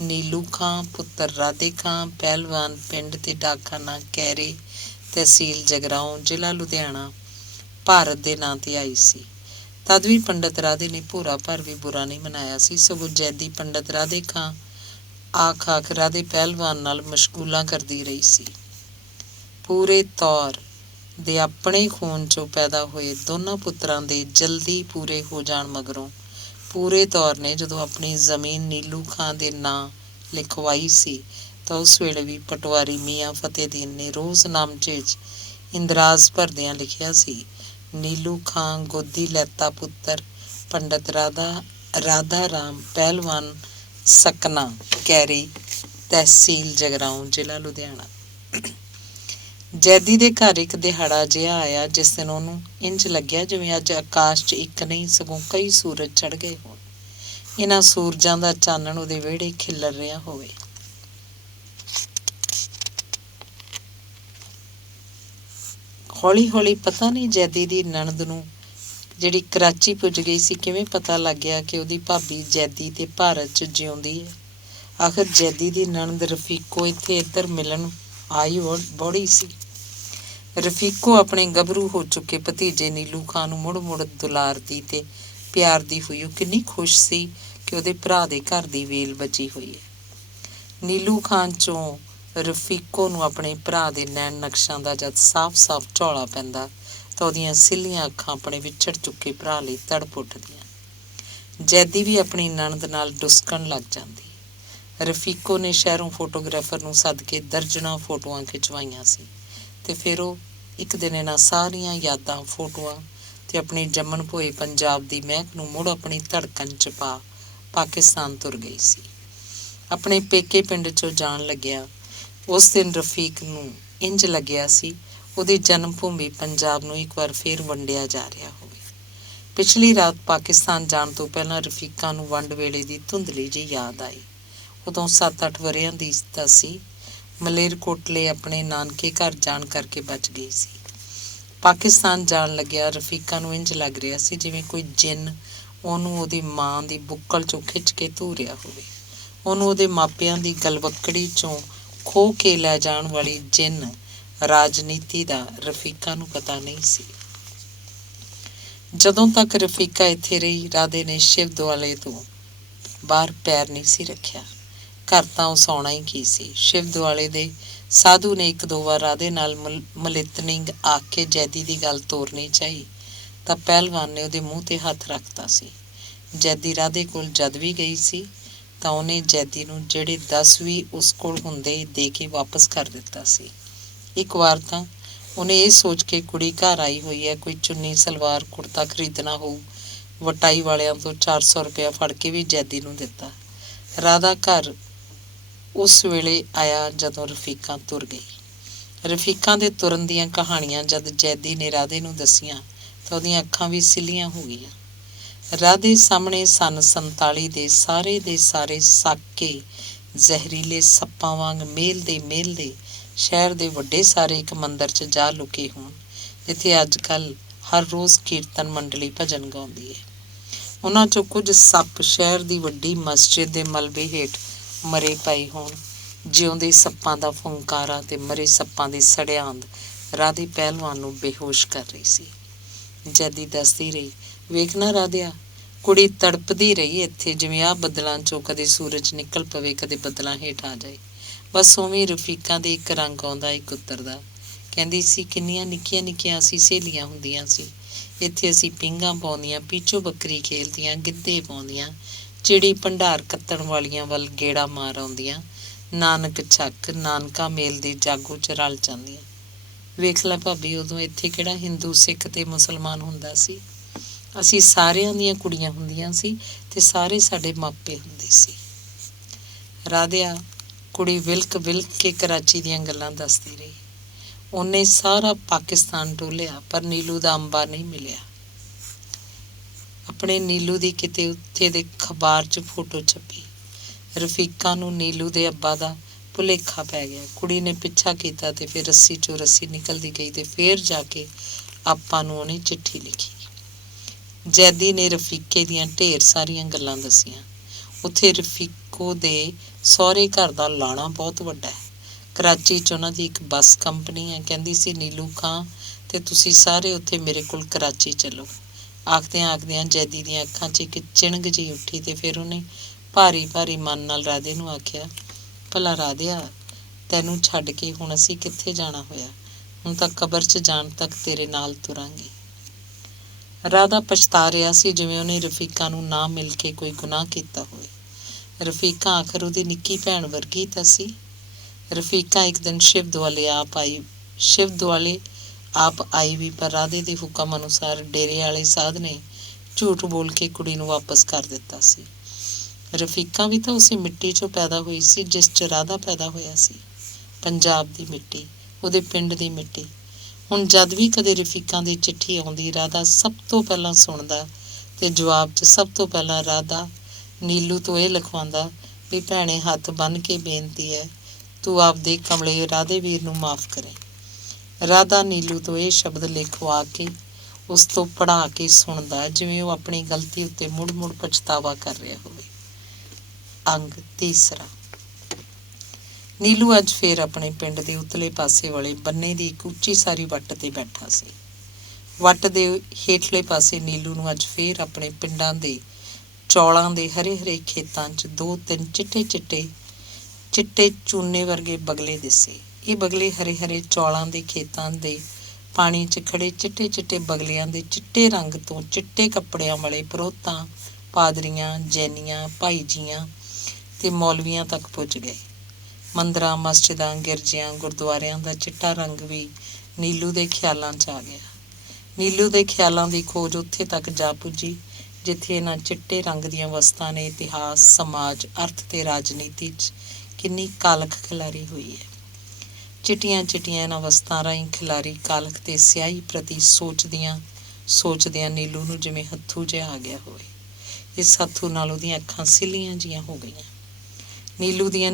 ਨੀਲੂ ਖਾਂ ਪੁੱਤਰ ਰਾਧੇ ਖਾਂ, ਪਹਿਲਵਾਨ, ਪਿੰਡ ਤੇ ਡਾਕਖਾਨਾ ਕੈਰੇ, ਤਹਿਸੀਲ ਜਗਰਾਓਂ, ਜ਼ਿਲ੍ਹਾ ਲੁਧਿਆਣਾ, ਭਾਰਤ ਦੇ ਨਾਂ ਤੇ ਆਈ ਸੀ। ਤਦ ਵੀ ਪੰਡਤ ਰਾਧੇ ਨੇ ਭੋਰਾ ਭਰ ਵੀ ਬੁਰਾ ਨਹੀਂ ਮਨਾਇਆ ਸੀ। ਸਗੋਂ ਜੈਦੀ ਪੰਡਤ ਰਾਧੇ ਖਾਂ ਆਖ ਰਾਧੇ ਪਹਿਲਵਾਨ ਨਾਲ ਮਸ਼ਗੂਲਾਂ ਕਰਦੀ ਰਹੀ ਸੀ। ਪੂਰੇ ਤੌਰ ਦੇ ਆਪਣੇ ਖੂਨ 'ਚੋਂ ਪੈਦਾ ਹੋਏ ਦੋਨਾਂ ਪੁੱਤਰਾਂ ਦੇ ਜਲਦੀ ਪੂਰੇ ਹੋ ਜਾਣ ਮਗਰੋਂ ਪੂਰੇ ਤੌਰ ਨੇ ਜਦੋਂ ਆਪਣੀ ਜ਼ਮੀਨ ਨੀਲੂ ਖਾਂ ਦੇ ਨਾਂ ਲਿਖਵਾਈ ਸੀ ਤਾਂ ਉਸ ਵੇਲੇ ਵੀ ਪਟਵਾਰੀ ਮੀਆਂ ਫਤਿਹਦੀਨ ਨੇ ਰੋਜ਼ਨਾਮਚੇ 'ਚ ਇੰਦਰਾਜ਼ ਭਰਦਿਆਂ ਲਿਖਿਆ ਸੀ, ਨੀਲੂ ਖਾਂ ਗੋਦੀ ਲੈਤਾ ਪੁੱਤਰ ਪੰਡਤ ਰਾਧਾ ਰਾਮ ਪਹਿਲਵਾਨ ਸਕਨਾ ਕੈਰੀ, ਤਹਿਸੀਲ ਜਗਰਾਉਂ, ਜ਼ਿਲ੍ਹਾ ਲੁਧਿਆਣਾ। ਜੈਦੀ ਦੇ ਘਰ ਇੱਕ ਦਿਹਾੜਾ ਜਿਹਾ ਆਇਆ ਜਿਸ ਦਿਨ ਉਹਨੂੰ ਇੰਝ ਲੱਗਿਆ ਜਿਵੇਂ ਅੱਜ ਆਕਾਸ਼ 'ਚ ਇੱਕ ਨਹੀਂ ਸਗੋਂ ਕਈ ਸੂਰਜ ਚੜ੍ਹ ਗਏ ਹੋਣ। ਇਹਨਾਂ ਸੂਰਜਾਂ ਦਾ ਚਾਨਣ ਉਹਦੇ ਵਿਹੜੇ ਖਿਲਰ ਰਿਹਾ ਹੋਵੇ। ਹੌਲੀ ਹੌਲੀ ਪਤਾ ਨਹੀਂ ਜੈਦੀ ਦੀ ਨਣਦ ਨੂੰ, ਜਿਹੜੀ ਕਰਾਚੀ ਪੁੱਜ ਗਈ ਸੀ, ਕਿਵੇਂ ਪਤਾ ਲੱਗ ਗਿਆ ਕਿ ਉਹਦੀ ਭਾਬੀ ਜੈਦੀ ਤੇ ਭਾਰਤ 'ਚ ਜਿਉਂਦੀ ਹੈ। ਆਖਰ ਜੈਦੀ ਦੀ ਨਣਦ ਰਫੀਕੋ ਇੱਥੇ ਇੱਧਰ ਮਿਲਣ ਆਈ ਬੋੜੀ ਸੀ। ਰਫੀਕੋ ਆਪਣੇ ਗੱਭਰੂ ਹੋ ਚੁੱਕੇ ਭਤੀਜੇ ਨੀਲੂ ਖਾਂ ਨੂੰ ਮੁੜ ਮੁੜ ਦੁਲਾਰਦੀ ਤੇ ਪਿਆਰਦੀ ਹੋਈ ਉਹ ਕਿੰਨੀ ਖੁਸ਼ ਸੀ ਕਿ ਉਹਦੇ ਭਰਾ ਦੇ ਘਰ ਦੀ ਵੇਲ ਬਚੀ ਹੋਈ ਹੈ। ਨੀਲੂ ਖਾਂ 'ਚੋਂ ਰਫੀਕੋ ਨੂੰ ਆਪਣੇ ਭਰਾ ਦੇ ਨੈਣ ਨਕਸ਼ਾਂ ਦਾ ਜਦ ਸਾਫ਼-ਸਾਫ਼ ਝੌਲਾ ਪੈਂਦਾ ਤਾਂ ਉਹਦੀਆਂ ਸਿੱਲੀਆਂ ਅੱਖਾਂ ਆਪਣੇ ਵਿਛੜ ਚੁੱਕੇ ਭਰਾ ਲਈ ਤੜਪ ਉੱਠਦੀਆਂ। ਜੈਦੀ ਵੀ ਆਪਣੀ ਨਣਦ ਨਾਲ ਡੁਸਕਣ ਲੱਗ ਜਾਂਦੀ। ਰਫੀਕੋ ਨੇ ਸ਼ਹਿਰੋਂ ਫੋਟੋਗ੍ਰਾਫਰ ਨੂੰ ਸੱਦ ਕੇ ਦਰਜਨਾਂ ਫੋਟੋਆਂ ਖਿਚਵਾਈਆਂ ਸੀ ਤੇ ਫਿਰ ਉਹ ਇੱਕ ਦਿਨ ਇਹਨਾਂ ਸਾਰੀਆਂ ਯਾਦਾਂ, ਫੋਟੋਆਂ ਤੇ ਆਪਣੀ ਜੰਮਣ ਭੋਏ ਪੰਜਾਬ ਦੀ ਮਹਿਕ ਨੂੰ ਮੁੜ ਆਪਣੀ ਧੜਕਣ 'ਚ ਪਾ ਪਾਕਿਸਤਾਨ ਤੁਰ ਗਈ ਸੀ। ਆਪਣੇ ਪੇਕੇ ਪਿੰਡ 'ਚੋਂ ਜਾਣ ਲੱਗਿਆ ਉਸ ਦਿਨ ਰਫੀਕ ਨੂੰ ਇੰਝ ਲੱਗਿਆ ਸੀ ਉਹਦੀ ਜਨਮ ਭੂਮੀ ਪੰਜਾਬ ਨੂੰ ਇੱਕ ਵਾਰ ਫੇਰ ਵੰਡਿਆ ਜਾ ਰਿਹਾ ਹੋਵੇ। ਪਿਛਲੀ ਰਾਤ ਪਾਕਿਸਤਾਨ ਜਾਣ ਤੋਂ ਪਹਿਲਾਂ ਰਫੀਕਾ ਨੂੰ ਵੰਡ ਵੇਲੇ ਦੀ ਧੁੰਦਲੀ ਜਿਹੀ ਯਾਦ ਆਈ। ਉਦੋਂ 7-8 ਵਰ੍ਹਿਆਂ ਦੀ ਤਾਂ ਸੀ। ਮਲੇਰਕੋਟਲੇ ਆਪਣੇ ਨਾਨਕੇ ਘਰ ਜਾਣ ਕਰਕੇ ਬਚ ਗਈ ਸੀ। ਪਾਕਿਸਤਾਨ ਜਾਣ ਲੱਗਿਆ ਰਫੀਕਾ ਨੂੰ ਇੰਝ ਲੱਗ ਰਿਹਾ ਸੀ ਜਿਵੇਂ ਕੋਈ ਜਿੰਨ ਉਹਨੂੰ ਉਹਦੀ ਮਾਂ ਦੀ ਬੁੱਕਲ 'ਚੋਂ ਖਿੱਚ ਕੇ ਧੂ ਰਿਹਾ ਹੋਵੇ। ਉਹਨੂੰ ਉਹਦੇ ਮਾਪਿਆਂ ਦੀ ਗਲਵੱਕੜੀ 'ਚੋਂ ਖੋਹ ਕੇ ਲੈ ਜਾਣ ਵਾਲੀ ਜਿੰਨ ਰਾਜਨੀਤੀ ਦਾ ਰਫੀਕਾ ਨੂੰ ਪਤਾ ਨਹੀਂ ਸੀ। ਜਦੋਂ ਤੱਕ ਰਫੀਕਾ ਇੱਥੇ ਰਹੀ ਰਾਧੇ ਨੇ ਸ਼ਿਵ ਦੁਆਲੇ ਤੋਂ ਬਾਹਰ ਪੈਰ ਨਹੀਂ ਸੀ ਰੱਖਿਆ। ਘਰ ਤਾਂ ਉਹ ਸੌਣਾ ਹੀ ਕੀ ਸੀ। ਸ਼ਿਵ ਦੁਆਲੇ ਦੇ ਸਾਧੂ ਨੇ ਇੱਕ ਦੋ ਵਾਰ ਰਾਧੇ ਨਾਲ ਮਲਿਤਨਿੰਗ ਆਖ ਕੇ ਜੈਦੀ ਦੀ ਗੱਲ ਤੋਰਨੀ ਚਾਹੀ ਤਾਂ ਪਹਿਲਵਾਨ ਨੇ ਉਹਦੇ ਮੂੰਹ ਤੇ ਹੱਥ ਰੱਖਤਾ ਸੀ। ਜੈਦੀ ਰਾਧੇ ਕੋਲ ਜਦ ਵੀ ਗਈ ਸੀ ਤਾਂ ਉਹਨੇ ਜੈਦੀ ਨੂੰ ਜਿਹੜੇ 10 ਵੀ ਉਸ ਕੋਲ ਹੁੰਦੇ ਦੇ ਕੇ ਵਾਪਸ ਕਰ ਦਿੱਤਾ ਸੀ। ਇੱਕ ਵਾਰ ਤਾਂ ਉਹਨੇ ਇਹ ਸੋਚ ਕੇ ਕੁੜੀ ਘਰ ਆਈ ਹੋਈ ਹੈ ਕੋਈ ਚੁੰਨੀ ਸਲਵਾਰ ਕੁੜਤਾ ਖਰੀਦਣਾ ਹੋਊ, ਵਟਾਈ ਵਾਲਿਆਂ ਤੋਂ 400 ਰੁਪਇਆ ਫੜ ਕੇ ਵੀ ਜੈਦੀ ਨੂੰ ਦਿੱਤਾ। ਰਾਧਾ ਘਰ ਉਸ ਵੇਲੇ ਆਇਆ ਜਦੋਂ ਰਫੀਕਾ ਤੁਰ ਗਈ। ਰਫੀਕਾ ਦੇ ਤੁਰਨ ਦੀਆਂ ਕਹਾਣੀਆਂ ਜਦ ਜੈਦੀ ਨੇ ਰਾਧੇ ਨੂੰ ਦੱਸੀਆਂ ਤਾਂ ਉਹਦੀਆਂ ਅੱਖਾਂ ਵੀ ਸਿੱਲੀਆਂ ਹੋ ਗਈਆਂ। ਰਾਧੇ ਸਾਹਮਣੇ ਸੰਨ 47 ਦੇ ਸਾਰੇ ਸਾਕੇ ਜ਼ਹਿਰੀਲੇ ਸੱਪਾਂ ਵਾਂਗ ਮੇਲਦੇ ਸ਼ਹਿਰ ਦੇ ਵੱਡੇ ਸਾਰੇ ਇੱਕ ਮੰਦਰ 'ਚ ਜਾ ਲੁਕੇ ਹੋਣ ਜਿੱਥੇ ਅੱਜ ਕੱਲ੍ਹ ਹਰ ਰੋਜ਼ ਕੀਰਤਨ ਮੰਡਲੀ ਭਜਨ ਗਾਉਂਦੀ ਹੈ। ਉਹਨਾਂ 'ਚੋਂ ਕੁਝ ਸੱਪ ਸ਼ਹਿਰ ਦੀ ਵੱਡੀ ਮਸਜਿਦ ਦੇ ਮਲਬੇ ਹੇਠ ਮਰੇ ਪਏ ਹੋਣ। ਜਿਉਂਦੇ ਸੱਪਾਂ ਦਾ ਫੁੰਕਾਰਾ ਤੇ ਮਰੇ ਸੱਪਾਂ ਦੀ ਸੜਿਆਂਦ ਰਾਧੇ ਪਹਿਲਵਾਨ ਨੂੰ ਬੇਹੋਸ਼ ਕਰ ਰਹੀ ਸੀ। ਜੈਦੀ ਦੱਸਦੀ ਰਹੀ, ਵੇਖ ਨਾ ਰਾਧਿਆ, ਕੁੜੀ ਤੜਪਦੀ ਰਹੀ ਇੱਥੇ ਜਿਵੇਂ ਆਹ ਬੱਦਲਾਂ 'ਚੋਂ ਕਦੇ ਸੂਰਜ ਨਿਕਲ ਪਵੇ ਕਦੇ ਬੱਦਲਾਂ ਹੇਠ ਆ ਜਾਏ। ਬਸ ਉਵੇਂ ਰਫੀਕਾਂ ਦੇ ਇੱਕ ਰੰਗ ਆਉਂਦਾ ਇੱਕ ਉਤਰਦਾ। ਕਹਿੰਦੀ ਸੀ ਕਿੰਨੀਆਂ ਨਿੱਕੀਆਂ ਨਿੱਕੀਆਂ ਅਸੀਂ ਸਹੇਲੀਆਂ ਹੁੰਦੀਆਂ ਸੀ। ਇੱਥੇ ਅਸੀਂ ਪੀਂਘਾਂ ਪਾਉਂਦੀਆਂ, ਪੀਚੋ ਬੱਕਰੀ ਖੇਲਦੀਆਂ, ਗਿੱਧੇ ਪਾਉਂਦੀਆਂ, ਚਿੜੀ ਭੰਡਾਰ ਕੱਤਣ ਵਾਲੀਆਂ ਵੱਲ ਗੇੜਾ ਮਾਰ ਆਉਂਦੀਆਂ, ਨਾਨਕ ਛੱਕ ਨਾਨਕਾ ਮੇਲ ਦੇ ਜਾਗੋ 'ਚ ਰਲ ਜਾਂਦੀਆਂ। ਵੇਖ ਲੈ ਭਾਬੀ, ਉਦੋਂ ਇੱਥੇ ਕਿਹੜਾ ਹਿੰਦੂ ਸਿੱਖ ਤੇ ਮੁਸਲਮਾਨ ਹੁੰਦਾ ਸੀ। ਅਸੀਂ ਸਾਰਿਆਂ ਦੀਆਂ ਕੁੜੀਆਂ ਹੁੰਦੀਆਂ ਸੀ ਤੇ ਸਾਰੇ ਸਾਡੇ ਮਾਪੇ ਹੁੰਦੇ ਸੀ। ਰਾਧਿਆ, ਕੁੜੀ ਵਿਲਕ ਕੇ ਕਰਾਚੀ ਦੀਆਂ ਗੱਲਾਂ ਦੱਸਦੀ ਰਹੀ। ਉਹਨੇ ਸਾਰਾ ਪਾਕਿਸਤਾਨ ਟੋਲਿਆ ਪਰ ਨੀਲੂ ਦਾ ਅੰਬਾ ਨਹੀਂ ਮਿਲਿਆ। ਆਪਣੇ ਨੀਲੂ ਦੀ ਕਿਤੇ ਉੱਥੇ ਦੇ ਅਖਬਾਰ 'ਚ ਫੋਟੋ ਛਪੀ। ਰਫੀਕਾ ਨੂੰ ਨੀਲੂ ਦੇ ਅੱਬਾ ਦਾ ਭੁਲੇਖਾ ਪੈ ਗਿਆ। ਕੁੜੀ ਨੇ ਪਿੱਛਾ ਕੀਤਾ ਤੇ ਫਿਰ ਰੱਸੀ 'ਚੋਂ ਰੱਸੀ ਨਿਕਲਦੀ ਗਈ ਤੇ ਫਿਰ ਜਾ ਕੇ ਆਪਾਂ ਨੂੰ ਉਹਨੇ ਚਿੱਠੀ ਲਿਖੀ। ਜੈਦੀ ਨੇ ਰਫੀਕੇ ਦੀਆਂ ਢੇਰ ਸਾਰੀਆਂ ਗੱਲਾਂ ਦੱਸੀਆਂ। ਉੱਥੇ ਰਫੀਕੋ ਦੇ ਸਹੁਰੇ ਘਰ ਦਾ ਲਾਣਾ ਬਹੁਤ ਵੱਡਾ ਹੈ। ਕਰਾਚੀ 'ਚ ਉਹਨਾਂ ਦੀ ਇੱਕ ਬੱਸ ਕੰਪਨੀ ਹੈ। ਕਹਿੰਦੀ ਸੀ ਨੀਲੂ ਖਾਂ ਤੇ ਤੁਸੀਂ ਸਾਰੇ ਉੱਥੇ ਮੇਰੇ ਕੋਲ ਕਰਾਚੀ ਚੱਲੋ। ਆਖਦਿਆਂ ਜੈਦੀ ਦੀਆਂ ਅੱਖਾਂ 'ਚ ਇੱਕ ਚਿਣਗ ਜਿਹੀ ਉੱਠੀ ਤੇ ਫਿਰ ਉਹਨੇ ਭਾਰੀ ਮਨ ਨਾਲ ਰਾਧੇ ਨੂੰ ਆਖਿਆ, ਭਲਾ ਰਾਧਿਆ, ਤੈਨੂੰ ਛੱਡ ਕੇ ਹੁਣ ਅਸੀਂ ਕਿੱਥੇ ਜਾਣਾ ਹੋਇਆ। ਹੁਣ ਤਾਂ ਕਬਰ 'ਚ ਜਾਣ ਤੱਕ ਤੇਰੇ ਨਾਲ ਤੁਰਾਂਗੇ। ਰਾਧਾ ਪਛਤਾ ਰਿਹਾ ਸੀ ਜਿਵੇਂ ਉਹਨੇ ਰਫੀਕਾ ਨੂੰ ਨਾ ਮਿਲ ਕੇ ਕੋਈ ਗੁਨਾਹ ਕੀਤਾ ਹੋਵੇ। ਰਫੀਕਾ ਆਖਰ ਉਹਦੀ ਨਿੱਕੀ ਭੈਣ ਵਰਗੀ ਤਾਂ ਸੀ। ਰਫੀਕਾ ਇੱਕ ਦਿਨ ਸ਼ਿਵ ਦੁਆਲੇ ਆਪ ਆਈ ਵੀ ਪਰ ਰਾਧੇ ਦੇ ਹੁਕਮ ਅਨੁਸਾਰ ਡੇਰੇ ਵਾਲੇ ਸਾਧ ਨੇ ਝੂਠ ਬੋਲ ਕੇ ਕੁੜੀ ਨੂੰ ਵਾਪਸ ਕਰ ਦਿੱਤਾ ਸੀ। ਰਫੀਕਾ ਵੀ ਤਾਂ ਉਸੇ ਮਿੱਟੀ 'ਚੋਂ ਪੈਦਾ ਹੋਈ ਸੀ ਜਿਸ 'ਚ ਰਾਧਾ ਪੈਦਾ ਹੋਇਆ ਸੀ। ਪੰਜਾਬ ਦੀ ਮਿੱਟੀ, ਉਹਦੇ ਪਿੰਡ ਦੀ ਮਿੱਟੀ। ਹੁਣ ਜਦ ਵੀ ਕਦੇ ਰਫੀਕਾਂ ਦੀ ਚਿੱਠੀ ਆਉਂਦੀ, ਰਾਧਾ ਸਭ ਤੋਂ ਪਹਿਲਾਂ ਸੁਣਦਾ ਤੇ ਜਵਾਬ 'ਚ ਸਭ ਤੋਂ ਪਹਿਲਾਂ ਰਾਧਾ ਨੀਲੂ ਤੋਂ ਇਹ ਲਿਖਵਾਉਂਦਾ ਵੀ ਭੈਣੇ ਹੱਥ ਬੰਨ੍ਹ ਕੇ ਬੇਨਤੀ ਹੈ, ਤੂੰ ਆਪਦੇ ਕਮਲੇ ਰਾਧੇ ਵੀਰ ਨੂੰ ਮਾਫ਼ ਕਰੇ। ਰਾਧਾ ਨੀਲੂ ਤੋਂ ਇਹ ਸ਼ਬਦ ਲਿਖਵਾ ਕੇ ਉਸ ਤੋਂ ਪੜ੍ਹਾ ਕੇ ਸੁਣਦਾ ਜਿਵੇਂ ਉਹ ਆਪਣੀ ਗਲਤੀ ਉੱਤੇ ਮੁੜ ਮੁੜ ਪਛਤਾਵਾ ਕਰ ਰਿਹਾ ਹੋਵੇ। ਅੰਗ ਤੀਸਰਾ। ਨੀਲੂ ਅੱਜ ਫੇਰ ਆਪਣੇ ਪਿੰਡ ਦੇ ਉਤਲੇ ਪਾਸੇ ਵਾਲੇ ਬੰਨੇ ਦੀ ਇੱਕ ਉੱਚੀ ਸਾਰੀ ਵੱਟ ਤੇ ਬੈਠਾ ਸੀ। ਵੱਟ ਦੇ ਹੇਠਲੇ ਪਾਸੇ ਨੀਲੂ ਨੂੰ ਅੱਜ ਫੇਰ ਆਪਣੇ ਪਿੰਡਾਂ ਦੇ ਚੌਲਾਂ ਦੇ ਹਰੇ ਹਰੇ ਖੇਤਾਂ 'ਚ 2-3 ਚਿੱਟੇ ਚੂਨੇ ਵਰਗੇ ਬਗਲੇ ਦਿਸੇ। ਇਹ ਬਗਲੇ ਹਰੇ ਹਰੇ ਚੌਲਾਂ ਦੇ ਖੇਤਾਂ ਦੇ ਪਾਣੀ 'ਚ ਖੜੇ ਚਿੱਟੇ ਬਗਲਿਆਂ ਦੇ ਚਿੱਟੇ ਰੰਗ ਤੋਂ ਚਿੱਟੇ ਕੱਪੜਿਆਂ ਵਾਲੇ ਪੁਰੋਤਾਂ, ਪਾਦਰੀਆਂ, ਜੈਨੀਆਂ, ਭਾਈ ਜੀਆਂ ਤੇ ਮੌਲਵੀਆਂ ਤੱਕ ਪੁੱਜ ਗਏ। ਮੰਦਰਾਂ, ਮਸਜਿਦਾਂ, ਗਿਰਜਿਆਂ, ਗੁਰਦੁਆਰਿਆਂ ਦਾ ਚਿੱਟਾ ਰੰਗ ਵੀ ਨੀਲੂ ਦੇ ਖਿਆਲਾਂ 'ਚ ਆ ਗਿਆ। ਨੀਲੂ ਦੇ ਖਿਆਲਾਂ ਦੀ ਖੋਜ ਉੱਥੇ ਤੱਕ ਜਾ ਪੁੱਜੀ ਜਿੱਥੇ ਇਹਨਾਂ ਚਿੱਟੇ ਰੰਗ ਦੀਆਂ ਵਸਤਾਂ ਨੇ ਇਤਿਹਾਸ, ਸਮਾਜ, ਅਰਥ ਤੇ ਰਾਜਨੀਤੀ 'ਚ ਕਿੰਨੀ ਕਾਲਖ ਖਿਲਾਰੀ ਹੋਈ ਹੈ। ਚਿੱਟੀਆਂ ਇਹਨਾਂ ਵਸਤਾਂ ਰਾਹੀਂ ਖਿਲਾਰੀ ਕਾਲਖ ਤੇ ਸਿਆਹੀ ਪ੍ਰਤੀ ਸੋਚਦਿਆਂ ਨੀਲੂ ਨੂੰ ਜਿਵੇਂ ਹੱਥੂ ਜਿਹਾ ਆ ਗਿਆ ਹੋਵੇ। ਇਸ ਹੱਥੂ ਨਾਲ ਉਹਦੀਆਂ ਅੱਖਾਂ ਸਿੱਲੀਆਂ ਜੀਆਂ ਹੋ ਗਈਆਂ। ਨੀਲੂ ਦੀਆਂ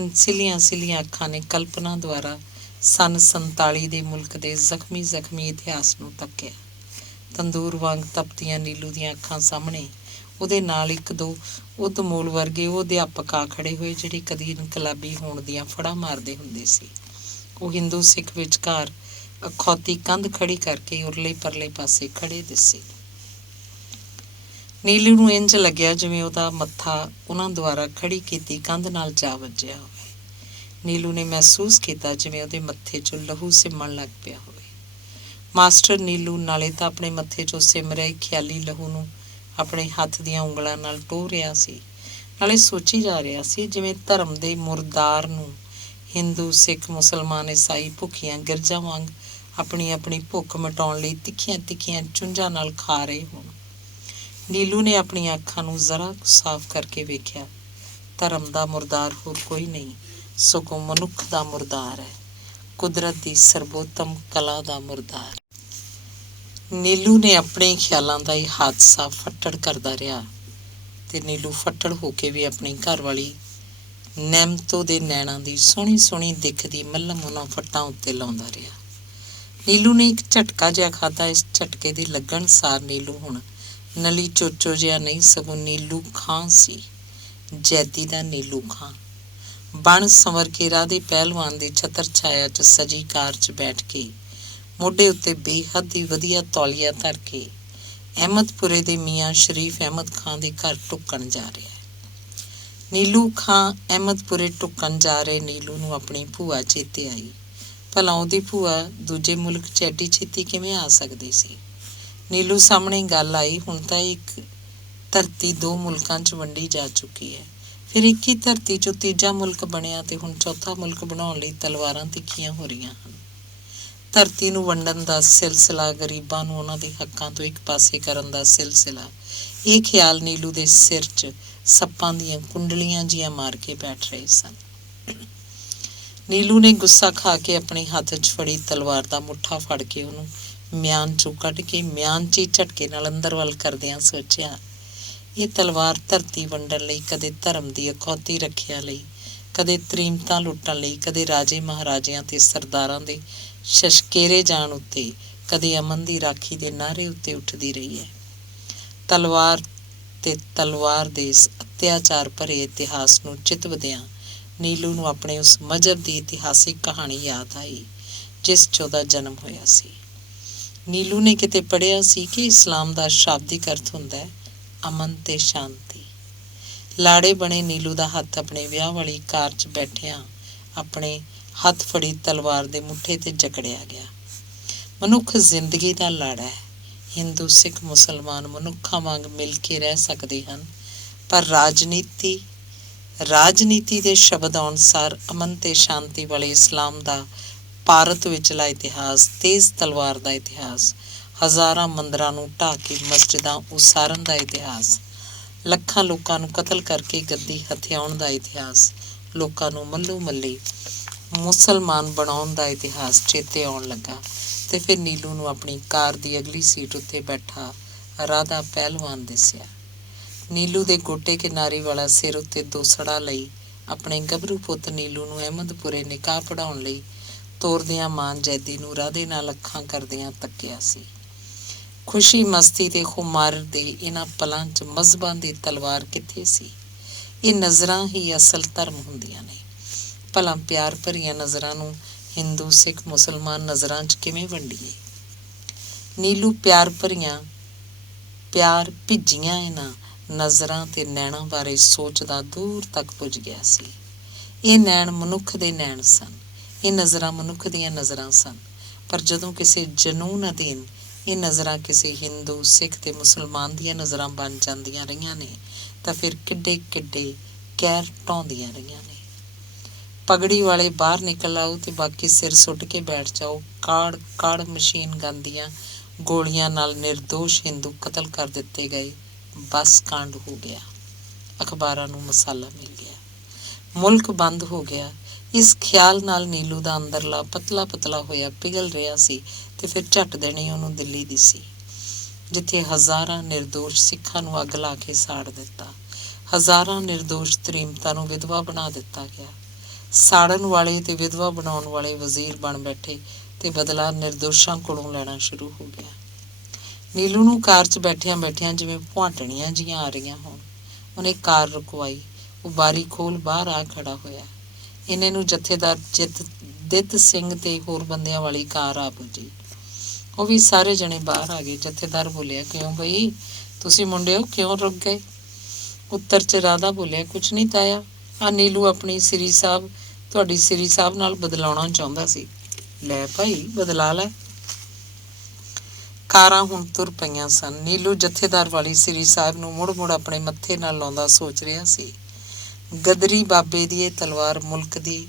ਸਿੱਲੀਆਂ ਅੱਖਾਂ ਨੇ ਕਲਪਨਾ ਦੁਆਰਾ ਸੰਨ 47 ਦੇ ਮੁਲਕ ਦੇ ਜ਼ਖਮੀ ਇਤਿਹਾਸ ਨੂੰ ਤੱਕਿਆ। ਤੰਦੂਰ ਵਾਂਗ ਤਪਦੀਆਂ ਨੀਲੂ ਦੀਆਂ ਅੱਖਾਂ ਸਾਹਮਣੇ ਉਹਦੇ ਨਾਲ 1-2 ਉਦਮੂਲ ਵਰਗੇ ਉਹ ਅਧਿਆਪਕ ਆ ਖੜੇ ਹੋਏ ਜਿਹੜੇ ਕਦੀ ਇਨਕਲਾਬੀ ਹੋਣ ਦੀਆਂ ਫੜਾਂ ਮਾਰਦੇ ਹੁੰਦੇ ਸੀ। ਉਹ ਹਿੰਦੂ ਸਿੱਖ ਵਿਚਕਾਰ ਅਖੌਤੀ ਕੰਧ ਖੜੀ ਕਰਕੇ ਉਰਲੇ ਪਰਲੇ ਪਾਸੇ ਖੜੇ ਦਿਸੇ। ਨੀਲੂ ਨੂੰ ਇੰਝ ਲੱਗਿਆ ਜਿਵੇਂ ਉਹਦਾ ਮੱਥਾ ਉਹਨਾਂ ਦੁਆਰਾ ਖੜੀ ਕੀਤੀ ਕੰਧ ਨਾਲ ਜਾ ਵੱਜਿਆ ਹੋਵੇ। ਨੀਲੂ ਨੇ ਮਹਿਸੂਸ ਕੀਤਾ ਜਿਵੇਂ ਉਹਦੇ ਮੱਥੇ 'ਚੋਂ ਲਹੂ ਸਿਮਣ ਲੱਗ ਪਿਆ ਹੋਵੇ। ਮਾਸਟਰ ਨੀਲੂ ਨਾਲੇ ਤਾਂ ਆਪਣੇ ਮੱਥੇ 'ਚੋਂ ਸਿਮ ਰਹੇ ਖਿਆਲੀ ਲਹੂ ਨੂੰ ਆਪਣੇ ਹੱਥ ਦੀਆਂ ਉਂਗਲਾਂ ਨਾਲ ਟੋਹ ਰਿਹਾ ਸੀ, ਨਾਲੇ ਸੋਚੀ ਜਾ ਰਿਹਾ ਸੀ ਜਿਵੇਂ ਧਰਮ ਦੇ ਮੁਰਦਾਰ ਨੂੰ ਹਿੰਦੂ, ਸਿੱਖ, ਮੁਸਲਮਾਨ, ਈਸਾਈ ਭੁੱਖੀਆਂ ਗਿਰਜਾਂ ਵਾਂਗ ਆਪਣੀ ਭੁੱਖ ਮਿਟਾਉਣ ਲਈ ਤਿੱਖੀਆਂ ਚੁੰਝਾਂ ਨਾਲ ਖਾ ਰਹੇ ਹੋਣ। ਨੀਲੂ ਨੇ ਆਪਣੀਆਂ ਅੱਖਾਂ ਨੂੰ ਜ਼ਰਾ ਸਾਫ਼ ਕਰਕੇ ਵੇਖਿਆ। ਧਰਮ ਦਾ ਮੁਰਦਾਰ ਹੋਰ ਕੋਈ ਨਹੀਂ, ਸਗੋਂ ਮਨੁੱਖ ਦਾ ਮੁਰਦਾਰ ਹੈ, ਕੁਦਰਤ ਦੀ ਸਰਬੋਤਮ ਕਲਾ ਦਾ ਮੁਰਦਾਰ। ਨੀਲੂ ਨੇ ਆਪਣੇ ਖਿਆਲਾਂ ਦਾ ਇਹ ਹਾਦਸਾ ਫੱਟੜ ਕਰਦਾ ਰਿਹਾ ਤੇ ਨੀਲੂ ਫੱਟੜ ਹੋ ਕੇ ਵੀ ਆਪਣੀ ਘਰਵਾਲੀ ਨੈਮਤੋ ਦੇ ਨੈਣਾਂ ਦੀ ਸੋਹਣੀ ਦਿੱਖ ਦੀ ਮੱਲਮ ਉਹਨਾਂ ਫੱਟਾਂ ਉੱਤੇ ਲਾਉਂਦਾ ਰਿਹਾ। ਨੀਲੂ ਨੇ ਇੱਕ ਝਟਕਾ ਜਿਹਾ ਖਾਧਾ। ਇਸ ਝਟਕੇ ਦੇ ਲੱਗਣ ਸਾਰ ਨੀਲੂ ਹੁਣ ਨਲੀ ਚੋਚੋ ਜਿਹਾ ਨਹੀਂ, ਸਗੋਂ ਨੀਲੂ ਖਾਂ ਸੀ, ਜੈਦੀ ਦਾ ਨੀਲੂ ਖਾਂ। ਬਣ ਸੰਵਰ ਕੇ ਰਾਧੇ ਪਹਿਲਵਾਨ ਦੀ ਛਤਰ ਛਾਇਆ 'ਚ ਸਜੀ ਕਾਰ 'ਚ ਬੈਠ ਕੇ ਮੋਢੇ ਉੱਤੇ ਬੇਹੱਦ ਹੀ ਵਧੀਆ ਤੌਲੀਆ ਧਰ ਕੇ ਅਹਿਮਦਪੁਰੇ ਦੇ ਮੀਆਂ ਸ਼ਰੀਫ ਅਹਿਮਦ ਖਾਂ ਦੇ ਘਰ ਢੁੱਕਣ ਜਾ ਰਿਹਾ ਹੈ। ਨੀਲੂ ਖਾਂ ਅਹਿਮਦਪੁਰੇ ਢੁੱਕਣ ਜਾ ਰਹੇ ਨੀਲੂ ਨੂੰ ਆਪਣੀ ਭੂਆ ਚੇਤੇ ਆਈ। ਭਲਾ ਉਹਦੀ ਭੂਆ ਦੂਜੇ ਮੁਲਕ 'ਚ ਐਡੀ ਛੇਤੀ ਕਿਵੇਂ ਆ ਸਕਦੀ ਸੀ? ਨੀਲੂ ਸਾਹਮਣੇ ਗੱਲ ਆਈ, ਹੁਣ ਤਾਂ ਇੱਕ ਧਰਤੀ 2 ਮੁਲਕਾਂ 'ਚ ਵੰਡੀ ਜਾ ਚੁੱਕੀ ਹੈ। ਫਿਰ ਇੱਕ ਹੀ ਧਰਤੀ 'ਚੋਂ ਤੀਜਾ ਮੁਲਕ ਬਣਿਆ ਤੇ ਹੁਣ ਚੌਥਾ ਮੁਲਕ ਬਣਾਉਣ ਲਈ ਤਲਵਾਰਾਂ ਤਿੱਖੀਆਂ ਹੋ ਰਹੀਆਂ ਹਨ। ਧਰਤੀ ਨੂੰ ਵੰਡਣ ਦਾ ਸਿਲਸਿਲਾ, ਗਰੀਬਾਂ ਨੂੰ ਉਹਨਾਂ ਦੇ ਹੱਕਾਂ ਤੋਂ ਇੱਕ ਪਾਸੇ ਕਰਨ ਦਾ ਸਿਲਸਿਲਾ, ਇਹ ਖਿਆਲ ਨੀਲੂ ਦੇ ਸਿਰ 'ਚ ਸੱਪਾਂ ਦੀਆਂ ਕੁੰਡਲੀਆਂ ਜੀਆਂ ਮਾਰ ਕੇ ਬੈਠ ਰਹੇ ਸਨ। ਨੀਲੂ ਨੇ ਗੁੱਸਾ ਖਾ ਕੇ ਆਪਣੇ ਹੱਥ 'ਚ ਫੜੀ ਤਲਵਾਰ ਦਾ ਮੁੱਠਾ ਫੜ ਕੇ ਉਹਨੂੰ ਮਿਆਨ 'ਚੋਂ ਕੱਢ ਕੇ ਮਿਆਨ 'ਚ ਹੀ ਝਟਕੇ ਨਾਲ ਅੰਦਰ ਵੱਲ ਕਰਦਿਆਂ ਸੋਚਿਆ, ਇਹ ਤਲਵਾਰ ਧਰਤੀ ਵੰਡਣ ਲਈ, ਕਦੇ ਧਰਮ ਦੀ ਅਖੌਤੀ ਰੱਖਿਆ ਲਈ, ਕਦੇ ਤਰੀਮਤਾਂ ਲੁੱਟਣ ਲਈ, ਕਦੇ ਰਾਜੇ ਮਹਾਰਾਜਿਆਂ ਤੇ ਸਰਦਾਰਾਂ ਦੇ ਸ਼ਸ਼ਕੇਰੇ ਜਾਣ ਉੱਤੇ, ਕਦੇ ਅਮਨ ਦੀ ਰਾਖੀ ਦੇ ਨਾਅਰੇ ਉੱਤੇ ਉੱਠਦੀ ਰਹੀ ਹੈ। ਤਲਵਾਰ ਦੇ ਇਸ ਅਤਿਆਚਾਰ ਭਰੇ ਇਤਿਹਾਸ ਨੂੰ ਚਿਤਵਦਿਆਂ ਨੀਲੂ ਨੂੰ ਆਪਣੇ ਉਸ ਮਜ਼ਹਬ ਦੀ ਇਤਿਹਾਸਿਕ ਕਹਾਣੀ ਯਾਦ ਆਈ ਜਿਸ 'ਚ ਉਹਦਾ ਜਨਮ ਹੋਇਆ ਸੀ। ਨੀਲੂ ਨੇ ਕਿਤੇ ਪੜ੍ਹਿਆ ਸੀ ਕਿ ਇਸਲਾਮ ਦਾ ਸ਼ਾਬਦਿਕ ਅਰਥ ਹੁੰਦਾ ਹੈ ਅਮਨ ਤੇ ਸ਼ਾਂਤੀ। ਲਾੜੇ ਬਣੇ ਨੀਲੂ ਦਾ ਹੱਥ ਆਪਣੇ ਵਿਆਹ ਵਾਲੀ ਕਾਰ 'ਚ ਬੈਠਿਆਂ ਆਪਣੇ ਹੱਥ ਫੜੀ ਤਲਵਾਰ ਦੇ ਮੁੱਠੇ ਤੇ ਜਕੜਿਆ ਗਿਆ। ਮਨੁੱਖ ਜ਼ਿੰਦਗੀ ਦਾ ਲਾੜਾ ਹੈ। ਹਿੰਦੂ, ਸਿੱਖ, ਮੁਸਲਮਾਨ ਮਨੁੱਖਾਂ ਵਾਂਗ ਮਿਲ ਕੇ ਰਹਿ ਸਕਦੇ ਹਨ, ਪਰ ਰਾਜਨੀਤੀ ਦੇ ਸ਼ਬਦ ਅਨੁਸਾਰ ਅਮਨ ਤੇ ਸ਼ਾਂਤੀ ਵਾਲੇ ਇਸਲਾਮ ਦਾ ਭਾਰਤ ਵਿਚਲਾ ਇਤਿਹਾਸ, ਤੇਜ਼ ਤਲਵਾਰ ਦਾ ਇਤਿਹਾਸ, ਹਜ਼ਾਰਾਂ ਮੰਦਰਾਂ ਨੂੰ ਢਾਹ ਕੇ ਮਸਜਿਦਾਂ ਉਸਾਰਨ ਦਾ ਇਤਿਹਾਸ, ਲੱਖਾਂ ਲੋਕਾਂ ਨੂੰ ਕਤਲ ਕਰਕੇ ਗੱਦੀ ਹਥਿਆਉਣ ਦਾ ਇਤਿਹਾਸ, ਲੋਕਾਂ ਨੂੰ ਮੱਲੋ ਮੱਲੀ ਮੁਸਲਮਾਨ ਬਣਾਉਣ ਦਾ ਇਤਿਹਾਸ ਚੇਤੇ ਆਉਣ ਲੱਗਾ ਤੇ ਫਿਰ ਨੀਲੂ ਨੂੰ ਆਪਣੀ ਕਾਰ ਦੀ ਅਗਲੀ ਸੀਟ ਉੱਤੇ ਬੈਠਾ ਰਾਧਾ ਪਹਿਲਵਾਨ ਦਿਸਿਆ। ਨੀਲੂ ਦੇ ਗੋਟੇ ਕਿਨਾਰੀ ਵਾਲਾ ਸਿਰ ਉੱਤੇ ਦੋਸੜਾ ਲਈ ਆਪਣੇ ਗੱਭਰੂ ਪੁੱਤ ਨੀਲੂ ਨੂੰ ਅਹਿਮਦਪੁਰੇ ਨਿਕਾਹ ਪੜ੍ਹਾਉਣ ਲਈ ਤੋਰਦਿਆਂ ਮਾਂ ਜੈਦੀ ਨੂੰ ਰਾਧੇ ਨਾਲ ਅੱਖਾਂ ਕਰਦਿਆਂ ਤੱਕਿਆ ਸੀ। ਖੁਸ਼ੀ ਮਸਤੀ ਤੇ ਖੁਮਾਰ ਦੇ ਇਹਨਾਂ ਪਲਾਂ 'ਚ ਮਜ਼ਹਬਾਂ ਦੀ ਤਲਵਾਰ ਕਿੱਥੇ ਸੀ? ਇਹ ਨਜ਼ਰਾਂ ਹੀ ਅਸਲ ਧਰਮ ਹੁੰਦੀਆਂ ਨੇ। ਭਲਾ ਪਿਆਰ ਭਰੀਆਂ ਨਜ਼ਰਾਂ ਨੂੰ ਹਿੰਦੂ ਸਿੱਖ ਮੁਸਲਮਾਨ ਨਜ਼ਰਾਂ 'ਚ ਕਿਵੇਂ ਵੰਡੀਏ? ਨੀਲੂ ਪਿਆਰ ਭਿੱਜੀਆਂ ਇਹਨਾਂ ਨਜ਼ਰਾਂ ਤੇ ਨੈਣਾਂ ਬਾਰੇ ਸੋਚਦਾ ਦੂਰ ਤੱਕ ਪੁੱਜ ਗਿਆ ਸੀ। ਇਹ ਨੈਣ ਮਨੁੱਖ ਦੇ ਨੈਣ ਸਨ, ਇਹ ਨਜ਼ਰਾਂ ਮਨੁੱਖ ਦੀਆਂ ਨਜ਼ਰਾਂ ਸਨ। ਪਰ ਜਦੋਂ ਕਿਸੇ ਜਨੂੰਨ ਅਧੀਨ ਇਹ ਨਜ਼ਰਾਂ ਕਿਸੇ ਹਿੰਦੂ ਸਿੱਖ ਤੇ ਮੁਸਲਮਾਨ ਦੀਆਂ ਨਜ਼ਰਾਂ ਬਣ ਜਾਂਦੀਆਂ ਰਹੀਆਂ ਨੇ ਤਾਂ ਫਿਰ ਕਿੱਡੇ ਕਿੱਡੇ ਕਹਿਰ ਢਾਉਂਦੀਆਂ ਰਹੀਆਂ ਨੇ। ਪਗੜੀ ਵਾਲੇ ਬਾਹਰ ਨਿਕਲ ਆਓ ਤੇ ਬਾਕੀ ਸਿਰ ਸੁੱਟ ਕੇ ਬੈਠ ਜਾਓ। ਕਾੜ ਕਾੜ ਮਸ਼ੀਨ ਗਨ ਦੀਆਂ ਗੋਲੀਆਂ ਨਾਲ ਨਿਰਦੋਸ਼ ਹਿੰਦੂ ਕਤਲ ਕਰ ਦਿੱਤੇ ਗਏ। ਬਸ ਕਾਂਡ ਹੋ ਗਿਆ। ਅਖਬਾਰਾਂ ਨੂੰ ਮਸਾਲਾ ਮਿਲ ਗਿਆ। ਮੁਲਕ ਬੰਦ ਹੋ ਗਿਆ। ਇਸ ਖਿਆਲ ਨਾਲ ਨੀਲੂ ਦਾ ਅੰਦਰਲਾ ਪਤਲਾ ਪਤਲਾ ਹੋਇਆ ਪਿਘਲ ਰਿਹਾ ਸੀ ਤੇ ਫਿਰ ਝੱਟ ਦੇਣੀ ਉਹਨੂੰ ਦਿੱਲੀ ਦਿਸੀ, ਜਿੱਥੇ ਹਜ਼ਾਰਾਂ ਨਿਰਦੋਸ਼ ਸਿੱਖਾਂ ਨੂੰ ਅੱਗ ਲਾ ਕੇ ਸਾੜ ਦਿੱਤਾ, ਹਜ਼ਾਰਾਂ ਨਿਰਦੋਸ਼ ਤਰੀਮਤਾਂ ਨੂੰ ਵਿਧਵਾ ਬਣਾ ਦਿੱਤਾ ਗਿਆ। ਸਾੜਨ ਵਾਲੇ ਤੇ ਵਿਧਵਾ ਬਣਾਉਣ ਵਾਲੇ ਵਜ਼ੀਰ ਬਣ ਬੈਠੇ ਤੇ ਬਦਲਾ ਨਿਰਦੋਸ਼ਾਂ ਕੋਲੋਂ ਲੈਣਾ ਸ਼ੁਰੂ ਹੋ ਗਿਆ। ਨੀਲੂ ਨੂੰ ਕਾਰ 'ਚ ਬੈਠਿਆਂ ਬੈਠਿਆਂ ਜਿਵੇਂ ਭੁਆਟਣੀਆਂ ਜੀਆਂ ਆ ਰਹੀਆਂ ਹੋਣ। ਉਹਨੇ ਕਾਰ ਰੁਕਵਾਈ। ਉਹ ਬਾਰੀ ਖੋਲ ਬਾਹਰ ਆ ਖੜਾ ਹੋਇਆ। ਇਹਨੇ ਨੂੰ ਜਥੇਦਾਰ ਦਿੱਤ ਸਿੰਘ ਤੇ ਹੋਰ ਬੰਦਿਆਂ ਵਾਲੀ ਕਾਰ ਆ ਪੁੱਜੀ। ਉਹ ਵੀ ਸਾਰੇ ਜਣੇ ਬਾਹਰ ਆ ਗਏ। ਜਥੇਦਾਰ ਬੋਲਿਆ, ਕਿਉਂ ਬਈ ਤੁਸੀਂ ਮੁੰਡਿਓ ਕਿਉਂ ਰੁਕ ਗਏ? ਉੱਤਰ 'ਚ ਰਾਧਾ ਬੋਲਿਆ, ਕੁਛ ਨਹੀਂ ਤਾਇਆ, ਆ ਨੀਲੂ ਆਪਣੀ ਸ੍ਰੀ ਸਾਹਿਬ ਤੁਹਾਡੀ ਸ੍ਰੀ ਸਾਹਿਬ ਨਾਲ ਬਦਲਾਉਣਾ ਚਾਹੁੰਦਾ ਸੀ। ਲੈ ਭਾਈ ਬਦਲਾ ਲੈ। ਕਾਰਾਂ ਹੁਣ ਤੁਰ ਪਈਆਂ ਸਨ। ਨੀਲੂ ਜਥੇਦਾਰ ਵਾਲੀ ਸ੍ਰੀ ਸਾਹਿਬ ਨੂੰ ਮੁੜ ਮੁੜ ਆਪਣੇ ਮੱਥੇ ਨਾਲ ਲਾਉਂਦਾ ਸੋਚ ਰਿਹਾ ਸੀ। ਗਦਰੀ ਬਾਬੇ ਦੀ ਇਹ ਤਲਵਾਰ ਮੁਲਕ ਦੀ,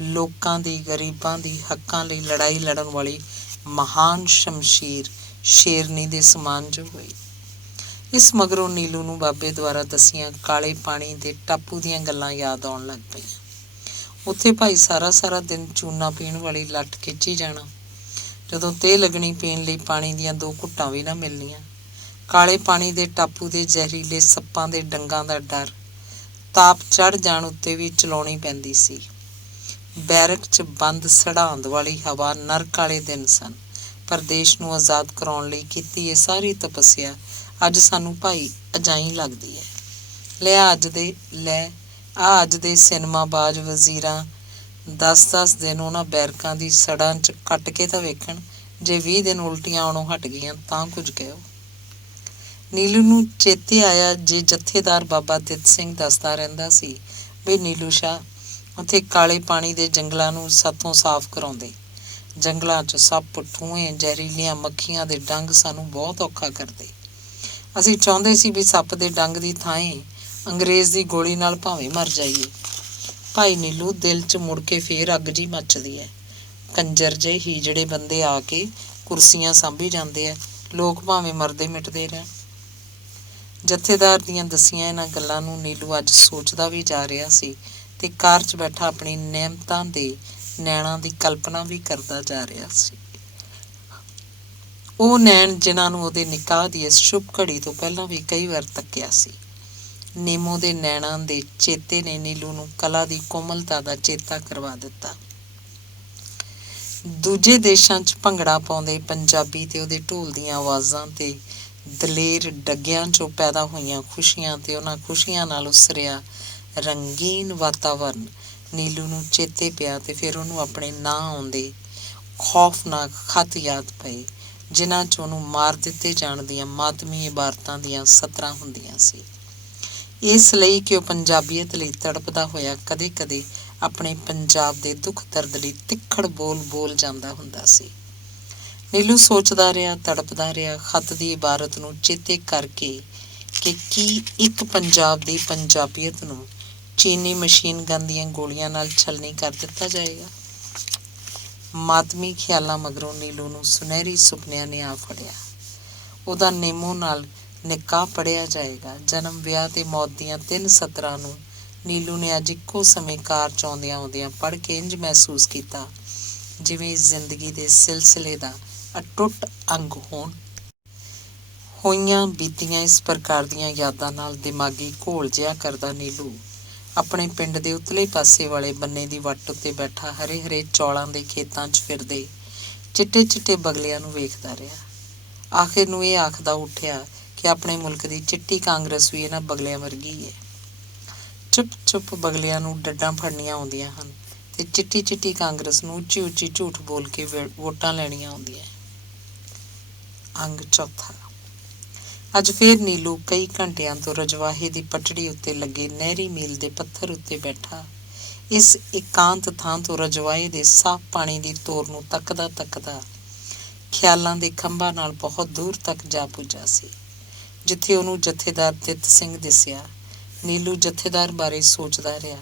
ਲੋਕਾਂ ਦੀ, ਗਰੀਬਾਂ ਦੀ ਹੱਕਾਂ ਲਈ ਲੜਾਈ ਲੜਨ ਵਾਲੀ ਮਹਾਨ ਸ਼ਮਸ਼ੀਰ ਸ਼ੇਰਨੀ ਦੇ ਸਮਾਨ ਜੋ ਹੋਈ। ਇਸ ਮਗਰੋਂ ਨੀਲੂ ਨੂੰ ਬਾਬੇ ਦੁਆਰਾ ਦੱਸੀਆਂ ਕਾਲੇ ਪਾਣੀ ਦੇ ਟਾਪੂ ਦੀਆਂ ਗੱਲਾਂ ਯਾਦ ਆਉਣ ਲੱਗ ਪਈਆਂ। ਉੱਥੇ ਭਾਈ ਸਾਰਾ ਸਾਰਾ ਦਿਨ ਚੂਨਾ ਪੀਣ ਵਾਲੀ ਲੱਟ ਖਿੱਚੀ ਜਾਣਾ। ਜਦੋਂ ਤੇਹ ਲੱਗਣੀ ਪੀਣ ਲਈ ਪਾਣੀ ਦੀਆਂ 2 ਘੁੱਟਾਂ ਵੀ ਨਾ ਮਿਲਣੀਆਂ। ਕਾਲੇ ਪਾਣੀ ਦੇ ਟਾਪੂ ਦੇ ਜ਼ਹਿਰੀਲੇ ਸੱਪਾਂ ਦੇ ਡੰਗਾਂ ਦਾ ਡਰ। ਤਾਪ ਚੜ੍ਹ ਜਾਣ ਉੱਤੇ ਵੀ ਚਲਾਉਣੀ ਪੈਂਦੀ ਸੀ। ਬੈਰਕ 'ਚ ਬੰਦ ਸੜਾਂਦ ਵਾਲੀ ਹਵਾ ਨਰਕ ਵਾਲੇ ਦਿਨ ਸਨ। ਪਰ ਦੇਸ਼ ਨੂੰ ਆਜ਼ਾਦ ਕਰਾਉਣ ਲਈ ਕੀਤੀ ਇਹ ਸਾਰੀ ਤਪੱਸਿਆ ਅੱਜ ਸਾਨੂੰ ਭਾਈ ਅਜਾਈਂ ਲੱਗਦੀ ਹੈ। ਅੱਜ ਦੇ ਸਿਨੇਮਾਬਾਜ਼ ਵਜ਼ੀਰਾਂ 10-10 ਦਿਨ ਉਹਨਾਂ ਬੈਰਕਾਂ ਦੀ ਸੜਾਂ 'ਚ ਕੱਟ ਕੇ ਤਾਂ ਵੇਖਣ। ਜੇ 20 ਦਿਨ ਉਲਟੀਆਂ ਆਉਣੋਂ ਹਟ ਗਈਆਂ ਤਾਂ ਕੁਝ ਕਹਿਓ। ਨੀਲੂ ਨੂੰ ਚੇਤੇ ਆਇਆ ਜੇ ਜਥੇਦਾਰ ਬਾਬਾ ਦਿੱਤ ਸਿੰਘ ਦੱਸਦਾ ਰਹਿੰਦਾ ਸੀ ਬਈ ਨੀਲੂ ਸ਼ਾਹ ਉੱਥੇ ਕਾਲੇ ਪਾਣੀ ਦੇ ਜੰਗਲਾਂ ਨੂੰ ਸਾਥੋਂ ਸਾਫ਼ ਕਰਾਉਂਦੇ। ਜੰਗਲਾਂ 'ਚ ਸੱਪ, ਠੂੰਹੇ, ਜ਼ਹਿਰੀਲੀਆਂ ਮੱਖੀਆਂ ਦੇ ਡੰਗ ਸਾਨੂੰ ਬਹੁਤ ਔਖਾ ਕਰਦੇ। ਅਸੀਂ ਚਾਹੁੰਦੇ ਸੀ ਵੀ ਸੱਪ ਦੇ ਡੰਗ ਦੀ ਥਾਂ ਅੰਗਰੇਜ਼ ਦੀ ਗੋਲੀ ਨਾਲ ਭਾਵੇਂ ਮਰ ਜਾਈਏ। ਭਾਈ ਨੀਲੂ, ਦਿਲ 'ਚ ਮੁੜ ਕੇ ਫੇਰ ਅੱਗ ਜੀ ਮੱਚਦੀ ਹੈ। ਕੰਜਰ ਜਿਹੇ ਹੀਜੜੇ ਬੰਦੇ ਆ ਕੇ ਕੁਰਸੀਆਂ ਸਾਂਭੀ ਜਾਂਦੇ ਆ। ਲੋਕ ਭਾਵੇਂ ਮਰਦੇ ਮਿਟਦੇ ਰਹਿਣ। ਜਥੇਦਾਰ ਦੀਆਂ ਦੱਸੀਆਂ ਇਹਨਾਂ ਗੱਲਾਂ ਨੂੰ ਨੀਲੂ ਅੱਜ ਸੋਚਦਾ ਵੀ ਜਾ ਰਿਹਾ ਸੀ ਤੇ ਕਾਰ 'ਚ ਬੈਠਾ ਆਪਣੀ ਨਿਯਮਤਾਂ ਦੇ ਨੈਣਾਂ ਦੀ ਕਲਪਨਾ ਵੀ ਕਰਦਾ ਜਾ ਰਿਹਾ ਸੀ। ਉਹ ਨੈਣ ਜਿਨ੍ਹਾਂ ਨੂੰ ਉਹਦੇ ਨਿਕਾਹ ਦੀ ਇਸ ਸ਼ੁਭ ਘੜੀ ਤੋਂ ਪਹਿਲਾਂ ਵੀ ਕਈ ਵਾਰ ਤੱਕਿਆ ਸੀ। ਨੇਮੋ ਦੇ ਨੈਣਾਂ ਦੇ ਚੇਤੇ ਨੇ ਨੀਲੂ ਨੂੰ ਕਲਾ ਦੀ ਕੋਮਲਤਾ ਦਾ ਚੇਤਾ ਕਰਵਾ ਦਿੱਤਾ। ਦੂਜੇ ਦੇਸ਼ਾਂ 'ਚ ਭੰਗੜਾ ਪਾਉਂਦੇ ਪੰਜਾਬੀ ਤੇ ਉਹਦੇ ਢੋਲ ਦੀਆਂ ਆਵਾਜ਼ਾਂ ਤੇ ਦਲੇਰ ਡੱਗਿਆਂ 'ਚੋਂ ਪੈਦਾ ਹੋਈਆਂ ਖੁਸ਼ੀਆਂ ਤੇ ਉਹਨਾਂ ਖੁਸ਼ੀਆਂ ਨਾਲ ਉਸਰਿਆ ਰੰਗੀਨ ਵਾਤਾਵਰਨ ਨੀਲੂ ਨੂੰ ਚੇਤੇ ਪਿਆ ਤੇ ਫਿਰ ਉਹਨੂੰ ਆਪਣੇ ਨਾਂ ਆਉਂਦੇ ਖੌਫਨਾਕ ਖਤ ਯਾਦ ਪਏ, ਜਿਨ੍ਹਾਂ 'ਚ ਉਹਨੂੰ ਮਾਰ ਦਿੱਤੇ ਜਾਣ ਦੀਆਂ ਮਾਤਮੀ ਇਬਾਰਤਾਂ ਦੀਆਂ ਸਤਰਾਂ ਹੁੰਦੀਆਂ ਸੀ। ਇਸ ਲਈ ਕਿ ਉਹ ਪੰਜਾਬੀਅਤ ਲਈ ਤੜਪਦਾ ਹੋਇਆ ਕਦੇ ਕਦੇ ਆਪਣੇ ਪੰਜਾਬ ਦੇ ਦੁੱਖ ਦਰਦ ਲਈ ਤਿੱਖੜ ਬੋਲ ਜਾਂਦਾ ਹੁੰਦਾ ਸੀ। ਨੀਲੂ ਸੋਚਦਾ ਰਿਹਾ, ਤੜਪਦਾ ਰਿਹਾ, ਖਤ ਦੀ ਇਬਾਰਤ ਨੂੰ ਚੇਤੇ ਕਰਕੇ ਕਿ ਕੀ ਇੱਕ ਪੰਜਾਬ ਦੀ ਪੰਜਾਬੀਅਤ ਨੂੰ ਚੀਨੀ ਮਸ਼ੀਨ ਗਨ ਦੀਆਂ ਗੋਲੀਆਂ ਨਾਲ ਛਲਣੀ ਕਰ ਦਿੱਤਾ ਜਾਏਗਾ। ਮਾਤਮੀ ਖਿਆਲਾਂ ਮਗਰੋਂ ਨੀਲੂ ਨੂੰ ਸੁਨਹਿਰੀ ਸੁਪਨਿਆਂ ਨੇ ਆ ਫੜਿਆ। ਉਹਦਾ ਨੇਮੋ ਨਾਲ ਨਿਕਾਹ ਪੜ੍ਹਿਆ ਜਾਏਗਾ। ਜਨਮ, ਵਿਆਹ ਤੇ ਮੌਤ ਦੀਆਂ 3 ਸਤਰਾਂ ਨੂੰ ਨੀਲੂ ਨੇ ਅੱਜ ਇੱਕੋ ਸਮੇਂ ਕਾਰ 'ਚ ਆਉਂਦਿਆਂ ਆਉਂਦਿਆਂ ਪੜ੍ਹ ਕੇ ਇੰਝ ਮਹਿਸੂਸ ਕੀਤਾ ਜਿਵੇਂ ਇਸ ਜ਼ਿੰਦਗੀ ਦੇ ਸਿਲਸਿਲੇ ਦਾ ਅਟੁੱਟ ਅੰਗ ਹੋਈਆਂ ਬੀਤੀਆਂ ਇਸ ਪ੍ਰਕਾਰ ਦੀਆਂ ਯਾਦਾਂ ਨਾਲ ਦਿਮਾਗੀ ਘੋਲ ਜਿਹਾ ਕਰਦਾ ਨੀਲੂ ਆਪਣੇ ਪਿੰਡ ਦੇ ਉਤਲੇ ਪਾਸੇ ਵਾਲੇ ਬੰਨੇ ਦੀ ਵੱਟ ਉੱਤੇ ਬੈਠਾ ਹਰੇ ਹਰੇ ਚੌਲਾਂ ਦੇ ਖੇਤਾਂ 'ਚ ਫਿਰਦੇ ਚਿੱਟੇ ਚਿੱਟੇ ਬਗਲਿਆਂ ਨੂੰ ਵੇਖਦਾ ਰਿਹਾ। ਆਖਿਰ ਨੂੰ ਇਹ ਆਖਦਾ ਉੱਠਿਆ ਕਿ ਆਪਣੇ ਮੁਲਕ ਦੀ ਚਿੱਟੀ ਕਾਂਗਰਸ ਵੀ ਇਹਨਾਂ ਬਗਲਿਆਂ ਵਰਗੀ ਹੈ। ਚੁੱਪ ਚੁੱਪ ਬਗਲਿਆਂ ਨੂੰ ਡੱਡਾਂ ਫੜਨੀਆਂ ਆਉਂਦੀਆਂ ਹਨ ਤੇ ਚਿੱਟੀ ਚਿੱਟੀ ਕਾਂਗਰਸ ਨੂੰ ਉੱਚੀ ਉੱਚੀ ਝੂਠ ਬੋਲ ਕੇ ਵੋਟਾਂ ਲੈਣੀਆਂ ਆਉਂਦੀਆਂ। ਅੰਗ ਚੌਥਾ। ਅੱਜ ਫੇਰ ਨੀਲੂ ਕਈ ਘੰਟਿਆਂ ਤੋਂ ਰਜਵਾਹੇ ਦੀ ਪਟੜੀ ਉੱਤੇ ਲੱਗੇ ਨਹਿਰੀ ਮੀਲ ਦੇ ਪੱਥਰ ਉੱਤੇ ਬੈਠਾ ਇਸ ਇਕਾਂਤ ਥਾਂ ਤੋਂ ਰਜਵਾਹੇ ਦੇ ਸਾਫ਼ ਪਾਣੀ ਦੀ ਤੋਰ ਨੂੰ ਤੱਕਦਾ ਤੱਕਦਾ ਖਿਆਲਾਂ ਦੇ ਖੰਭਾਂ ਨਾਲ ਬਹੁਤ ਦੂਰ ਤੱਕ ਜਾ ਪੁੱਜਾ ਸੀ, ਜਿੱਥੇ ਉਹਨੂੰ ਜਥੇਦਾਰ ਦਿੱਤ ਸਿੰਘ ਦਿਸਿਆ। ਨੀਲੂ ਜਥੇਦਾਰ ਬਾਰੇ ਸੋਚਦਾ ਰਿਹਾ।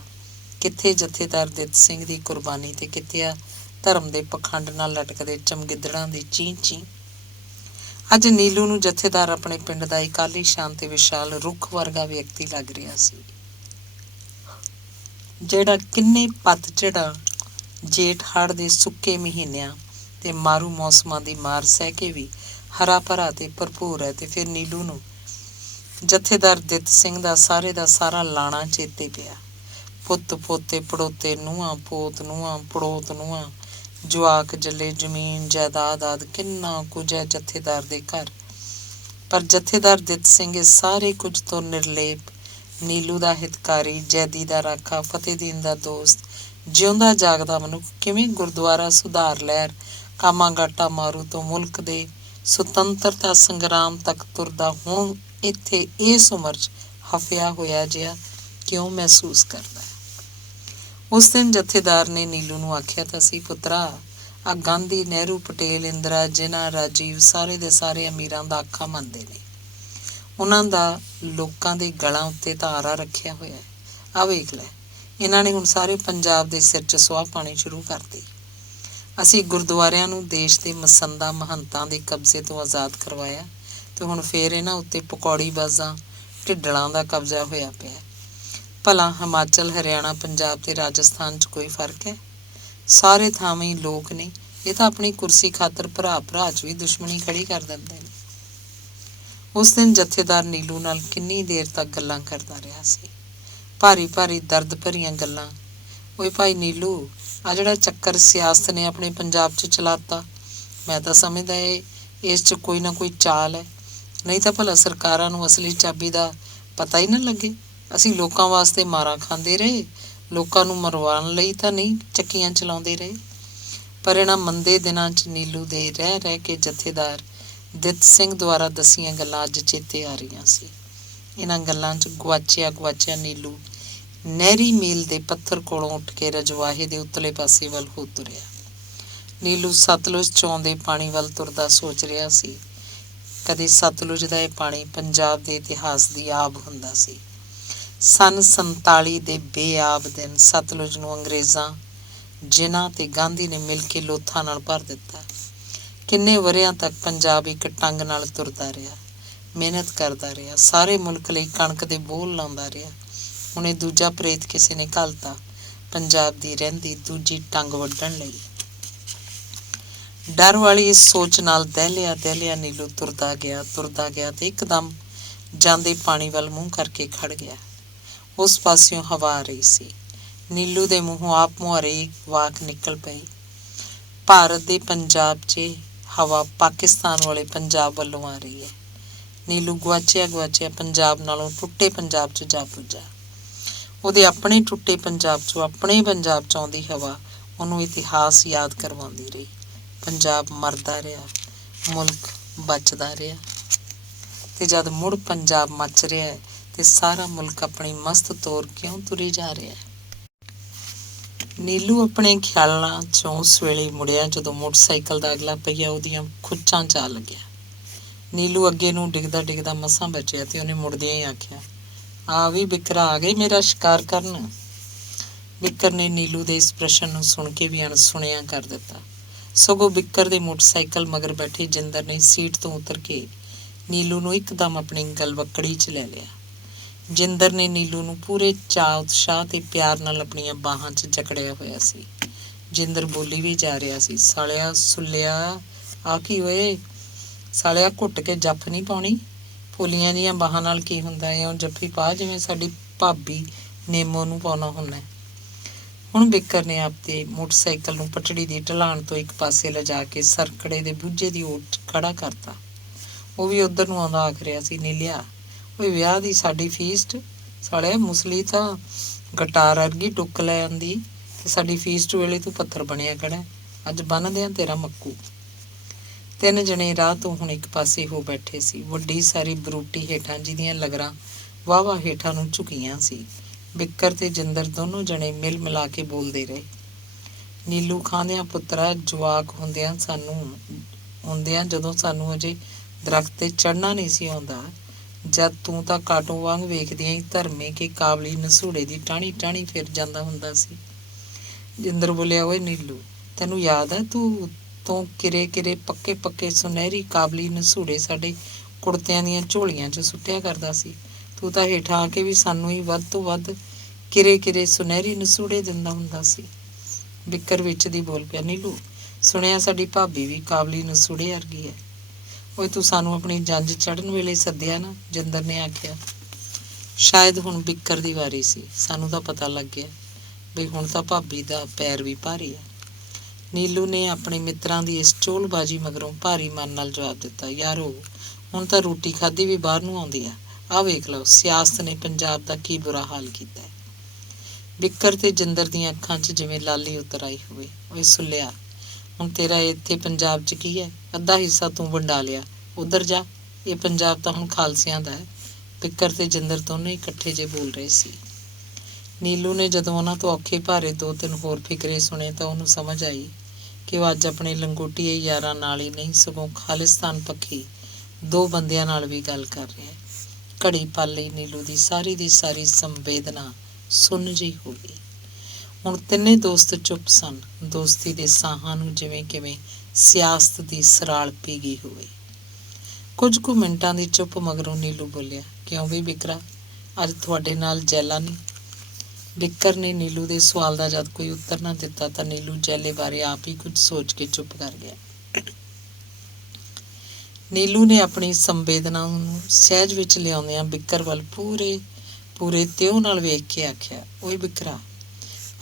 ਕਿੱਥੇ ਜਥੇਦਾਰ ਦਿੱਤ ਸਿੰਘ ਦੀ ਕੁਰਬਾਨੀ ਤੇ ਕਿੱਥੇ ਆ ਧਰਮ ਦੇ ਪਖੰਡ ਨਾਲ ਲਟਕਦੇ ਚਮਗਿੱਦੜਾਂ ਦੀ ਚੀਂ ਚੀਂ। ਅੱਜ ਨੀਲੂ ਨੂੰ ਜਥੇਦਾਰ ਆਪਣੇ ਪਿੰਡ ਦਾ ਇੱਕ ਆਲੀਸ਼ਾਨ ਤੇ ਵਿਸ਼ਾਲ ਰੁੱਖ ਵਰਗਾ ਵਿਅਕਤੀ ਲੱਗ ਰਿਹਾ ਸੀ, ਜਿਹੜਾ ਕਿੰਨੇ ਪਤਝੜਾਂ, ਜੇਠ ਹੜ੍ਹ ਦੇ ਸੁੱਕੇ ਮਹੀਨਿਆਂ ਤੇ ਮਾਰੂ ਮੌਸਮਾਂ ਦੀ ਮਾਰ ਸਹਿ ਕੇ ਵੀ ਹਰਾ ਭਰਾ ਤੇ ਭਰਪੂਰ ਹੈ। ਤੇ ਫਿਰ ਨੀਲੂ ਨੂੰ ਜਥੇਦਾਰ ਦਿੱਤ ਸਿੰਘ ਦਾ ਸਾਰਾ ਲਾਣਾ ਚੇਤੇ ਪਿਆ। ਪੁੱਤ ਪੋਤੇ ਪੜੋਤੇ, ਨੂੰਹਾਂ ਪੋਤ ਨੂੰਹਾਂ ਪੜੋਤ ਨੂੰਹਾਂ, ਜਵਾਕ ਜੱਲੇ, ਜ਼ਮੀਨ ਜਾਇਦਾਦ ਆਦਿ ਕਿੰਨਾ ਕੁਝ ਹੈ ਜਥੇਦਾਰ ਦੇ ਘਰ। ਪਰ ਜਥੇਦਾਰ ਦਿੱਤ ਸਿੰਘ ਇਸ ਸਾਰੇ ਕੁਝ ਤੋਂ ਨਿਰਲੇਪ, ਨੀਲੂ ਦਾ ਹਿਤਕਾਰੀ, ਜੈਦੀ ਦਾ ਰਾਖਾ, ਫਤਿਹਦੀਨ ਦਾ ਦੋਸਤ, ਜਿਉਂਦਾ ਜਾਗਦਾ ਮਨੁੱਖ ਕਿਵੇਂ ਗੁਰਦੁਆਰਾ ਸੁਧਾਰ ਲਹਿਰ, ਕਾਮਾਗਾਟਾ ਮਾਰੂ ਤੋਂ ਮੁਲਕ ਦੇ ਸੁਤੰਤਰਤਾ ਸੰਗਰਾਮ ਤੱਕ ਤੁਰਦਾ ਹੁਣ ਇੱਥੇ ਇਸ ਉਮਰ 'ਚ ਹਫਿਆ ਹੋਇਆ ਜਿਹਾ ਕਿਉਂ ਮਹਿਸੂਸ ਕਰਦਾ ਹੈ। ਉਸ ਦਿਨ ਜਥੇਦਾਰ ਨੇ ਨੀਲੂ ਨੂੰ ਆਖਿਆ ਤਾਂ ਸੀ, ਪੁੱਤਰਾ, ਆ ਗਾਂਧੀ, ਨਹਿਰੂ, ਪਟੇਲ, ਇੰਦਰਾ, ਜਿੰਨਾ, ਰਾਜੀਵ ਸਾਰੇ ਦੇ ਸਾਰੇ ਅਮੀਰਾਂ ਦਾ ਆਖਾ ਮੰਨਦੇ ਨੇ। ਉਹਨਾਂ ਦਾ ਲੋਕਾਂ ਦੇ ਗਲਾਂ ਉੱਤੇ ਤਾਂ ਆਰਾ ਰੱਖਿਆ ਹੋਇਆ ਹੈ। ਆ ਵੇਖ ਲੈ, ਇਹਨਾਂ ਨੇ ਹੁਣ ਸਾਰੇ ਪੰਜਾਬ ਦੇ ਸਿਰ 'ਚ ਸੁਆਹ ਪਾਣੀ ਸ਼ੁਰੂ ਕਰਤੀ। ਅਸੀਂ ਗੁਰਦੁਆਰਿਆਂ ਨੂੰ ਦੇਸ਼ ਦੇ ਮਸੰਦਾਂ ਮਹੰਤਾਂ ਦੇ ਕਬਜ਼ੇ ਤੋਂ ਆਜ਼ਾਦ ਕਰਵਾਇਆ ਤੇ ਹੁਣ ਫੇਰ ਇਹਨਾਂ ਉੱਤੇ ਪਕੌੜੀਬਾਜ਼ਾਂ ਢਿੱਡਲਾਂ ਦਾ ਕਬਜ਼ਾ ਹੋਇਆ ਪਿਆ। ਭਲਾ ਹਿਮਾਚਲ, ਹਰਿਆਣਾ, ਪੰਜਾਬ ਤੇ ਰਾਜਸਥਾਨ 'ਚ ਕੋਈ ਫਰਕ ਹੈ? ਸਾਰੇ ਥਾਵੇਂ ਹੀ ਲੋਕ ਨੇ। ਇਹ ਤਾਂ ਆਪਣੀ ਕੁਰਸੀ ਖਾਤਰ ਭਰਾ ਭਰਾ 'ਚ ਵੀ ਦੁਸ਼ਮਣੀ ਖੜੀ ਕਰ ਦਿੰਦੇ ਨੇ। ਉਸ ਦਿਨ ਜਥੇਦਾਰ ਨੀਲੂ ਨਾਲ ਕਿੰਨੀ ਦੇਰ ਤੱਕ ਗੱਲਾਂ ਕਰਦਾ ਰਿਹਾ ਸੀ, ਭਾਰੀ ਭਾਰੀ ਦਰਦ ਭਰੀਆਂ ਗੱਲਾਂ। ਓਏ ਭਾਈ ਨੀਲੂ, ਆ ਜਿਹੜਾ ਚੱਕਰ ਸਿਆਸਤ ਨੇ ਆਪਣੇ ਪੰਜਾਬ 'ਚ ਚਲਾਤਾ, ਮੈਂ ਤਾਂ ਸਮਝਦਾ ਇਸ 'ਚ ਕੋਈ ਨਾ ਕੋਈ ਚਾਲ ਹੈ, ਨਹੀਂ ਤਾਂ ਭਲਾ ਸਰਕਾਰਾਂ ਨੂੰ ਅਸਲੀ ਚਾਬੀ ਦਾ ਪਤਾ ਹੀ ਨਾ ਲੱਗੇ। ਅਸੀਂ ਲੋਕਾਂ ਵਾਸਤੇ ਮਾਰਾਂ ਖਾਂਦੇ ਰਹੇ, ਲੋਕਾਂ ਨੂੰ ਮਰਵਾਉਣ ਲਈ ਤਾਂ ਨਹੀਂ ਚੱਕੀਆਂ ਚਲਾਉਂਦੇ ਰਹੇ। ਪਰ ਇਹਨਾਂ ਮੰਦੇ ਦਿਨਾਂ 'ਚ ਨੀਲੂ ਦੇ ਰਹਿ ਰਹਿ ਕੇ ਜਥੇਦਾਰ ਦਿੱਤ ਸਿੰਘ ਦੁਆਰਾ ਦੱਸੀਆਂ ਗੱਲਾਂ ਅੱਜ ਚੇਤੇ ਆ ਰਹੀਆਂ ਸੀ। ਇਹਨਾਂ ਗੱਲਾਂ 'ਚ ਗੁਆਚਿਆ ਨੀਲੂ ਨਹਿਰੀ ਮੀਲ ਦੇ ਪੱਥਰ ਕੋਲੋਂ ਉੱਠ ਕੇ ਰਜਵਾਹੇ ਦੇ ਉਤਲੇ ਪਾਸੇ ਵੱਲ ਹੋ ਤੁਰਿਆ। ਨੀਲੂ ਸਤਲੁਜ 'ਚ ਆਉਂਦੇ ਪਾਣੀ ਵੱਲ ਤੁਰਦਾ ਸੋਚ ਰਿਹਾ ਸੀ। ਕਦੇ ਸਤਲੁਜ ਦਾ ਇਹ ਪਾਣੀ ਪੰਜਾਬ ਦੇ ਇਤਿਹਾਸ ਦੀ ਆਬ ਹੁੰਦਾ ਸੀ। ਸੰਨ 47 ਦੇ ਬੇਆਬ ਦਿਨ ਸਤਲੁਜ ਨੂੰ ਅੰਗਰੇਜ਼ਾਂ, ਜਿਨ੍ਹਾਂ ਤੇ ਗਾਂਧੀ ਨੇ ਮਿਲ ਕੇ ਲੋਥਾਂ ਨਾਲ ਭਰ ਦਿੱਤਾ। ਕਿੰਨੇ ਵਰ੍ਹਿਆਂ ਤੱਕ ਪੰਜਾਬ ਇੱਕ ਟੰਗ ਨਾਲ ਤੁਰਦਾ ਰਿਹਾ, ਮਿਹਨਤ ਕਰਦਾ ਰਿਹਾ, ਸਾਰੇ ਮੁਲਕ ਲਈ ਕਣਕ ਦੇ ਬੋਲ ਲਾਉਂਦਾ ਰਿਹਾ। ਹੁਣ ਇਹ ਦੂਜਾ ਪ੍ਰੇਤ ਕਿਸੇ ਨੇ ਘੱਲਤਾ ਪੰਜਾਬ ਦੀ ਰਹਿੰਦੀ ਦੂਜੀ ਟੰਗ ਵੱਢਣ ਲਈ। ਡਰ ਵਾਲੀ ਇਸ ਸੋਚ ਨਾਲ ਦਹਿਲਿਆ ਨੀਲੂ ਤੁਰਦਾ ਗਿਆ ਤੇ ਇੱਕਦਮ ਜਾਂਦੇ ਪਾਣੀ ਵੱਲ ਮੂੰਹ ਕਰਕੇ ਖੜ ਗਿਆ। ਉਸ ਪਾਸਿਓਂ ਹਵਾ ਆ ਰਹੀ ਸੀ। ਨੀਲੂ ਦੇ ਮੂੰਹੋਂ ਆਪ ਮੁਹਾਰੇ ਵਾਕ ਨਿਕਲ ਪਈ। ਭਾਰਤ ਦੇ ਪੰਜਾਬ 'ਚ ਹਵਾ ਪਾਕਿਸਤਾਨ ਵਾਲੇ ਪੰਜਾਬ ਵੱਲੋਂ ਆ ਰਹੀ ਹੈ। ਨੀਲੂ ਗੁਆਚਿਆ ਪੰਜਾਬ ਨਾਲੋਂ ਟੁੱਟੇ ਪੰਜਾਬ 'ਚ ਜਾ ਪੁੱਜਾ। ਉਹਦੇ ਆਪਣੇ ਟੁੱਟੇ ਪੰਜਾਬ 'ਚੋਂ ਆਪਣੇ ਪੰਜਾਬ 'ਚ ਆਉਂਦੀ ਹਵਾ ਉਹਨੂੰ ਇਤਿਹਾਸ ਯਾਦ ਕਰਵਾਉਂਦੀ ਰਹੀ। ਪੰਜਾਬ ਮਰਦਾ ਰਿਹਾ, ਮੁਲਕ ਬਚਦਾ ਰਿਹਾ, ਤੇ ਜਦ ਮੁੜ ਪੰਜਾਬ ਮੱਚ ਰਿਹਾ ਹੈ ਤੇ ਸਾਰਾ ਮੁਲਕ ਆਪਣੀ ਮਸਤ ਤੋਰ ਕਿਉਂ ਤੁਰੇ ਜਾ ਰਿਹਾ ਹੈ। ਨੀਲੂ ਆਪਣੇ ਖਿਆਲਾਂ 'ਚੋਂ ਉਸ ਵੇਲੇ ਮੁੜਿਆ ਜਦੋਂ ਮੋਟਰਸਾਈਕਲ ਦਾ ਅਗਲਾ ਪਹੀਆ ਉਹਦੀਆਂ ਖੁੱਚਾਂ 'ਚ ਆ ਲੱਗਿਆ। ਨੀਲੂ ਅੱਗੇ ਨੂੰ ਡਿੱਗਦਾ ਮਸਾਂ ਬਚਿਆ ਤੇ ਉਹਨੇ ਮੁੜਦਿਆਂ ਹੀ ਆਖਿਆ, ਆ ਵੀ ਬਿੱਕਰਾ ਆ ਗਈ ਮੇਰਾ ਸ਼ਿਕਾਰ ਕਰਨ। ਬਿੱਕਰ ਨੇ ਨੀਲੂ ਦੇ ਇਸ ਪ੍ਰਸ਼ਨ ਨੂੰ ਸੁਣ ਕੇ ਵੀ ਅਣਸੁਣਿਆ ਕਰ ਦਿੱਤਾ। ਸਗੋਂ ਬਿੱਕਰ ਦੇ ਮੋਟਰਸਾਈਕਲ ਮਗਰ ਬੈਠੇ ਜਿੰਦਰ ਨੇ ਸੀਟ ਤੋਂ ਉਤਰ ਕੇ ਨੀਲੂ ਨੂੰ ਇੱਕਦਮ ਆਪਣੀ ਗਲਵੱਕੜੀ 'ਚ ਲੈ ਲਿਆ। ਜਿੰਦਰ ਨੇ ਨੀਲੂ ਨੂੰ ਪੂਰੇ ਚਾਅ ਉਤਸ਼ਾਹ ਤੇ ਪਿਆਰ ਨਾਲ ਆਪਣੀਆਂ ਬਾਹਾਂ 'ਚ ਜਕੜਿਆ ਹੋਇਆ ਸੀ। ਜਿੰਦਰ ਬੋਲੀ ਵੀ ਜਾ ਰਿਹਾ ਸੀ, ਸਾਲਿਆ ਸੁੱਲਿਆ ਆ ਕੀ ਹੋਏ, ਸਾਲਿਆ ਘੁੱਟ ਕੇ ਜੱਫ ਨਹੀਂ ਪਾਉਣੀ, ਫੁੱਲੀਆਂ ਦੀਆਂ ਬਾਹਾਂ ਨਾਲ ਕੀ ਹੁੰਦਾ ਹੈ, ਉਹ ਜੱਫੀ ਪਾ ਜਿਵੇਂ ਸਾਡੀ ਭਾਬੀ ਨੇਮੋ ਨੂੰ ਪਾਉਣਾ ਹੁੰਦਾ। ਹੁਣ ਬਿੱਕਰ ਨੇ ਆਪਦੇ ਮੋਟਰਸਾਈਕਲ ਨੂੰ ਪਟੜੀ ਦੀ ਢਲਾਣ ਤੋਂ ਇੱਕ ਪਾਸੇ ਲਿਜਾ ਕੇ ਸਰਕੜੇ ਦੇ ਬੂਝੇ ਦੀ ਓਟ ਖੜਾ ਕਰਤਾ। ਉਹ ਵੀ ਉੱਧਰ ਨੂੰ ਆਉਂਦਾ ਆਖ ਰਿਹਾ ਸੀ, ਨੀਲਿਆ ਓਏ ਵਿਆਹ ਦੀ ਸਾਡੀ ਫੀਸਟ, ਸਾਲਿਆ ਮੁਸਲੀ ਤਾਂ ਗਟਾਰ ਵਰਗੀ ਟੁੱਕ ਲੈ ਆਉਂਦੀ ਤੇ ਸਾਡੀ ਫੀਸਟ ਵੇਲੇ ਤੂੰ ਪੱਥਰ ਬਣਿਆ ਖੜਾ, ਅੱਜ ਬੰਨ੍ਹਦਿਆਂ ਤੇਰਾ ਮੱਕੂ। ਤਿੰਨ ਜਣੇ ਰਾਹ ਤੋਂ ਹੁਣ ਇੱਕ ਪਾਸੇ ਹੋ ਬੈਠੇ ਸੀ। ਵੱਡੀ ਸਾਰੀ ਬਰੂਟੀ ਹੇਠਾਂ ਜਿਹਦੀਆਂ ਲਗਰਾਂ ਵਾਹਵਾ ਹੇਠਾਂ ਨੂੰ ਝੁਕੀਆਂ ਸੀ। ਬਿੱਕਰ ਤੇ ਜਿੰਦਰ ਦੋਨੋਂ ਜਣੇ ਮਿਲ ਮਿਲਾ ਕੇ ਬੋਲਦੇ ਰਹੇ। ਨੀਲੂ ਖਾਂਦਿਆਂ ਪੁੱਤਰਾ, ਜਵਾਕ ਹੁੰਦਿਆਂ ਜਦੋਂ ਸਾਨੂੰ ਅਜੇ ਦਰਖਤ ਤੇ ਚੜ੍ਹਨਾ ਨਹੀਂ ਸੀ ਆਉਂਦਾ, ਜਦ ਤੂੰ ਤਾਂ ਕਾਟੋ ਵਾਂਗ ਵੇਖਦਿਆਂ ਹੀ ਧਰਮੇ ਕੇ ਕਾਬਲੀ ਨਸੂੜੇ ਦੀ ਟਾਹਣੀ ਟਾਹਣੀ ਫਿਰ ਜਾਂਦਾ ਹੁੰਦਾ ਸੀ। ਜਿੰਦਰ ਬੋਲਿਆ, ਓਏ ਨੀਲੂ, ਤੈਨੂੰ ਯਾਦ ਹੈ ਤੂੰ ਤੋਂ ਕਿਰੇ ਕਿਰੇ ਪੱਕੇ ਪੱਕੇ ਸੁਨਹਿਰੀ ਕਾਬਲੀ ਨਸੂੜੇ ਸਾਡੇ ਕੁੜਤਿਆਂ ਦੀਆਂ ਝੋਲੀਆਂ 'ਚ ਸੁੱਟਿਆ ਕਰਦਾ ਸੀ। ਤੂੰ ਤਾਂ ਹੇਠਾਂ ਆ ਕੇ ਵੀ ਸਾਨੂੰ ਹੀ ਵੱਧ ਤੋਂ ਵੱਧ ਕਿਰੇ ਕਿਰੇ ਸੁਨਹਿਰੀ ਨਸੂੜੇ ਦਿੰਦਾ ਹੁੰਦਾ ਸੀ। ਬਿੱਕਰ ਵਿੱਚ ਦੀ ਬੋਲ ਪਿਆ, ਨੀਲੂ ਸੁਣਿਆ ਸਾਡੀ ਭਾਬੀ ਵੀ ਕਾਬਲੀ ਨਸੂੜੇ ਵਰਗੀ ਹੈ। ਓਏ ਤੂੰ ਸਾਨੂੰ ਆਪਣੀ ਜੰਝ ਚੜ੍ਹਨ ਵੇਲੇ ਸੱਦਿਆ ਨਾ, ਜਿੰਦਰ ਨੇ ਆਖਿਆ। ਸ਼ਾਇਦ ਹੁਣ ਬਿੱਕਰ ਦੀ ਵਾਰੀ ਸੀ। ਸਾਨੂੰ ਤਾਂ ਪਤਾ ਲੱਗ ਗਿਆ ਬਈ ਹੁਣ ਤਾਂ ਭਾਬੀ ਦਾ ਪੈਰ ਵੀ ਭਾਰੀ ਹੈ। ਨੀਲੂ ਨੇ ਆਪਣੇ ਮਿੱਤਰਾਂ ਦੀ ਇਸ ਚੋਲਬਾਜ਼ੀ ਮਗਰੋਂ ਭਾਰੀ ਮਨ ਨਾਲ ਜਵਾਬ ਦਿੱਤਾ, ਯਾਰੋ ਹੁਣ ਤਾਂ ਰੋਟੀ ਖਾਧੀ ਵੀ ਬਾਹਰ ਨੂੰ ਆਉਂਦੀ ਆ। ਆਹ ਵੇਖ ਲਓ ਸਿਆਸਤ ਨੇ ਪੰਜਾਬ ਦਾ ਕੀ ਬੁਰਾ ਹਾਲ ਕੀਤਾ ਹੈ। ਬਿੱਕਰ ਤੇ ਜਿੰਦਰ ਦੀਆਂ ਅੱਖਾਂ 'ਚ ਜਿਵੇਂ ਲਾਲੀ ਉਤਰ ਆਈ ਹੋਵੇ। ਓਏ ਸੁੱਲਿਆ, ਹੁਣ ਤੇਰਾ ਇੱਥੇ ਪੰਜਾਬ 'ਚ ਕੀ ਹੈ? ਅੱਧਾ ਹਿੱਸਾ ਤੂੰ ਵੰਡਾ ਲਿਆ, ਉੱਧਰ ਜਾ, ਇਹ ਪੰਜਾਬ ਤਾਂ ਹੁਣ ਖਾਲਸਿਆਂ ਦਾ ਹੈ। ਬਿੱਕਰ ਤੇ ਜਿੰਦਰ ਦੋਨੋਂ ਇਕੱਠੇ ਜੇ ਬੋਲ ਰਹੇ ਸੀ। ਨੀਲੂ ਨੇ ਜਦੋਂ ਉਹਨਾਂ ਤੋਂ ਔਖੇ ਭਾਰੇ ਦੋ ਤਿੰਨ ਹੋਰ ਫਿਕਰੇ ਸੁਣੇ ਤਾਂ ਉਹਨੂੰ ਸਮਝ ਆਈ ਕਿ ਉਹ ਅੱਜ ਆਪਣੇ ਲੰਗੋਟੀਏ ਯਾਰਾਂ ਨਾਲ ਹੀ ਨਹੀਂ, ਸਗੋਂ ਖਾਲਿਸਤਾਨ ਪੱਖੀ ਦੋ ਬੰਦਿਆਂ ਨਾਲ ਵੀ ਗੱਲ ਕਰ ਰਿਹਾ ਹੈ। ਘੜੀ ਪਲ ਲਈ ਨੀਲੂ ਦੀ ਸਾਰੀ ਸੰਵੇਦਨਾ ਸੁੰਨ ਜਿਹੀ ਹੋ ਗਈ। ਹੁਣ ਤਿੰਨੇ ਦੋਸਤ ਚੁੱਪ ਸਨ। ਦੋਸਤੀ ਦੇ ਸਾਹਾਂ ਨੂੰ ਜਿਵੇਂ ਕਿਵੇਂ ਸਿਆਸਤ ਦੀ ਸਰਾਲ ਪੀ ਗਈ ਹੋਵੇ। ਕੁਝ ਕੁ ਮਿੰਟਾਂ ਦੀ ਚੁੱਪ ਮਗਰੋਂ ਨੀਲੂ ਬੋਲਿਆ, ਕਿਉਂ ਵੀ ਬਿਕਰਾ, ਅੱਜ ਤੁਹਾਡੇ ਨਾਲ ਜੈਲਾ ਨਹੀਂ? ਬਿੱਕਰ ਨੇ ਨੀਲੂ ਦੇ ਸਵਾਲ ਦਾ ਜਦ ਕੋਈ ਉੱਤਰ ਨਾ ਦਿੱਤਾ ਤਾਂ ਨੀਲੂ ਜੈਲੇ ਬਾਰੇ ਆਪ ਹੀ ਕੁਝ ਸੋਚ ਕੇ ਚੁੱਪ ਕਰ ਗਿਆ। ਨੀਲੂ ਨੇ ਆਪਣੀ ਸੰਵੇਦਨਾ ਨੂੰ ਸਹਿਜ ਵਿੱਚ ਲਿਆਉਂਦਿਆਂ ਬਿੱਕਰ ਵੱਲ ਪੂਰੇ ਤਿਉ ਨਾਲ ਵੇਖ ਕੇ ਆਖਿਆ, ਓਏ ਬਿੱਕਰਾ,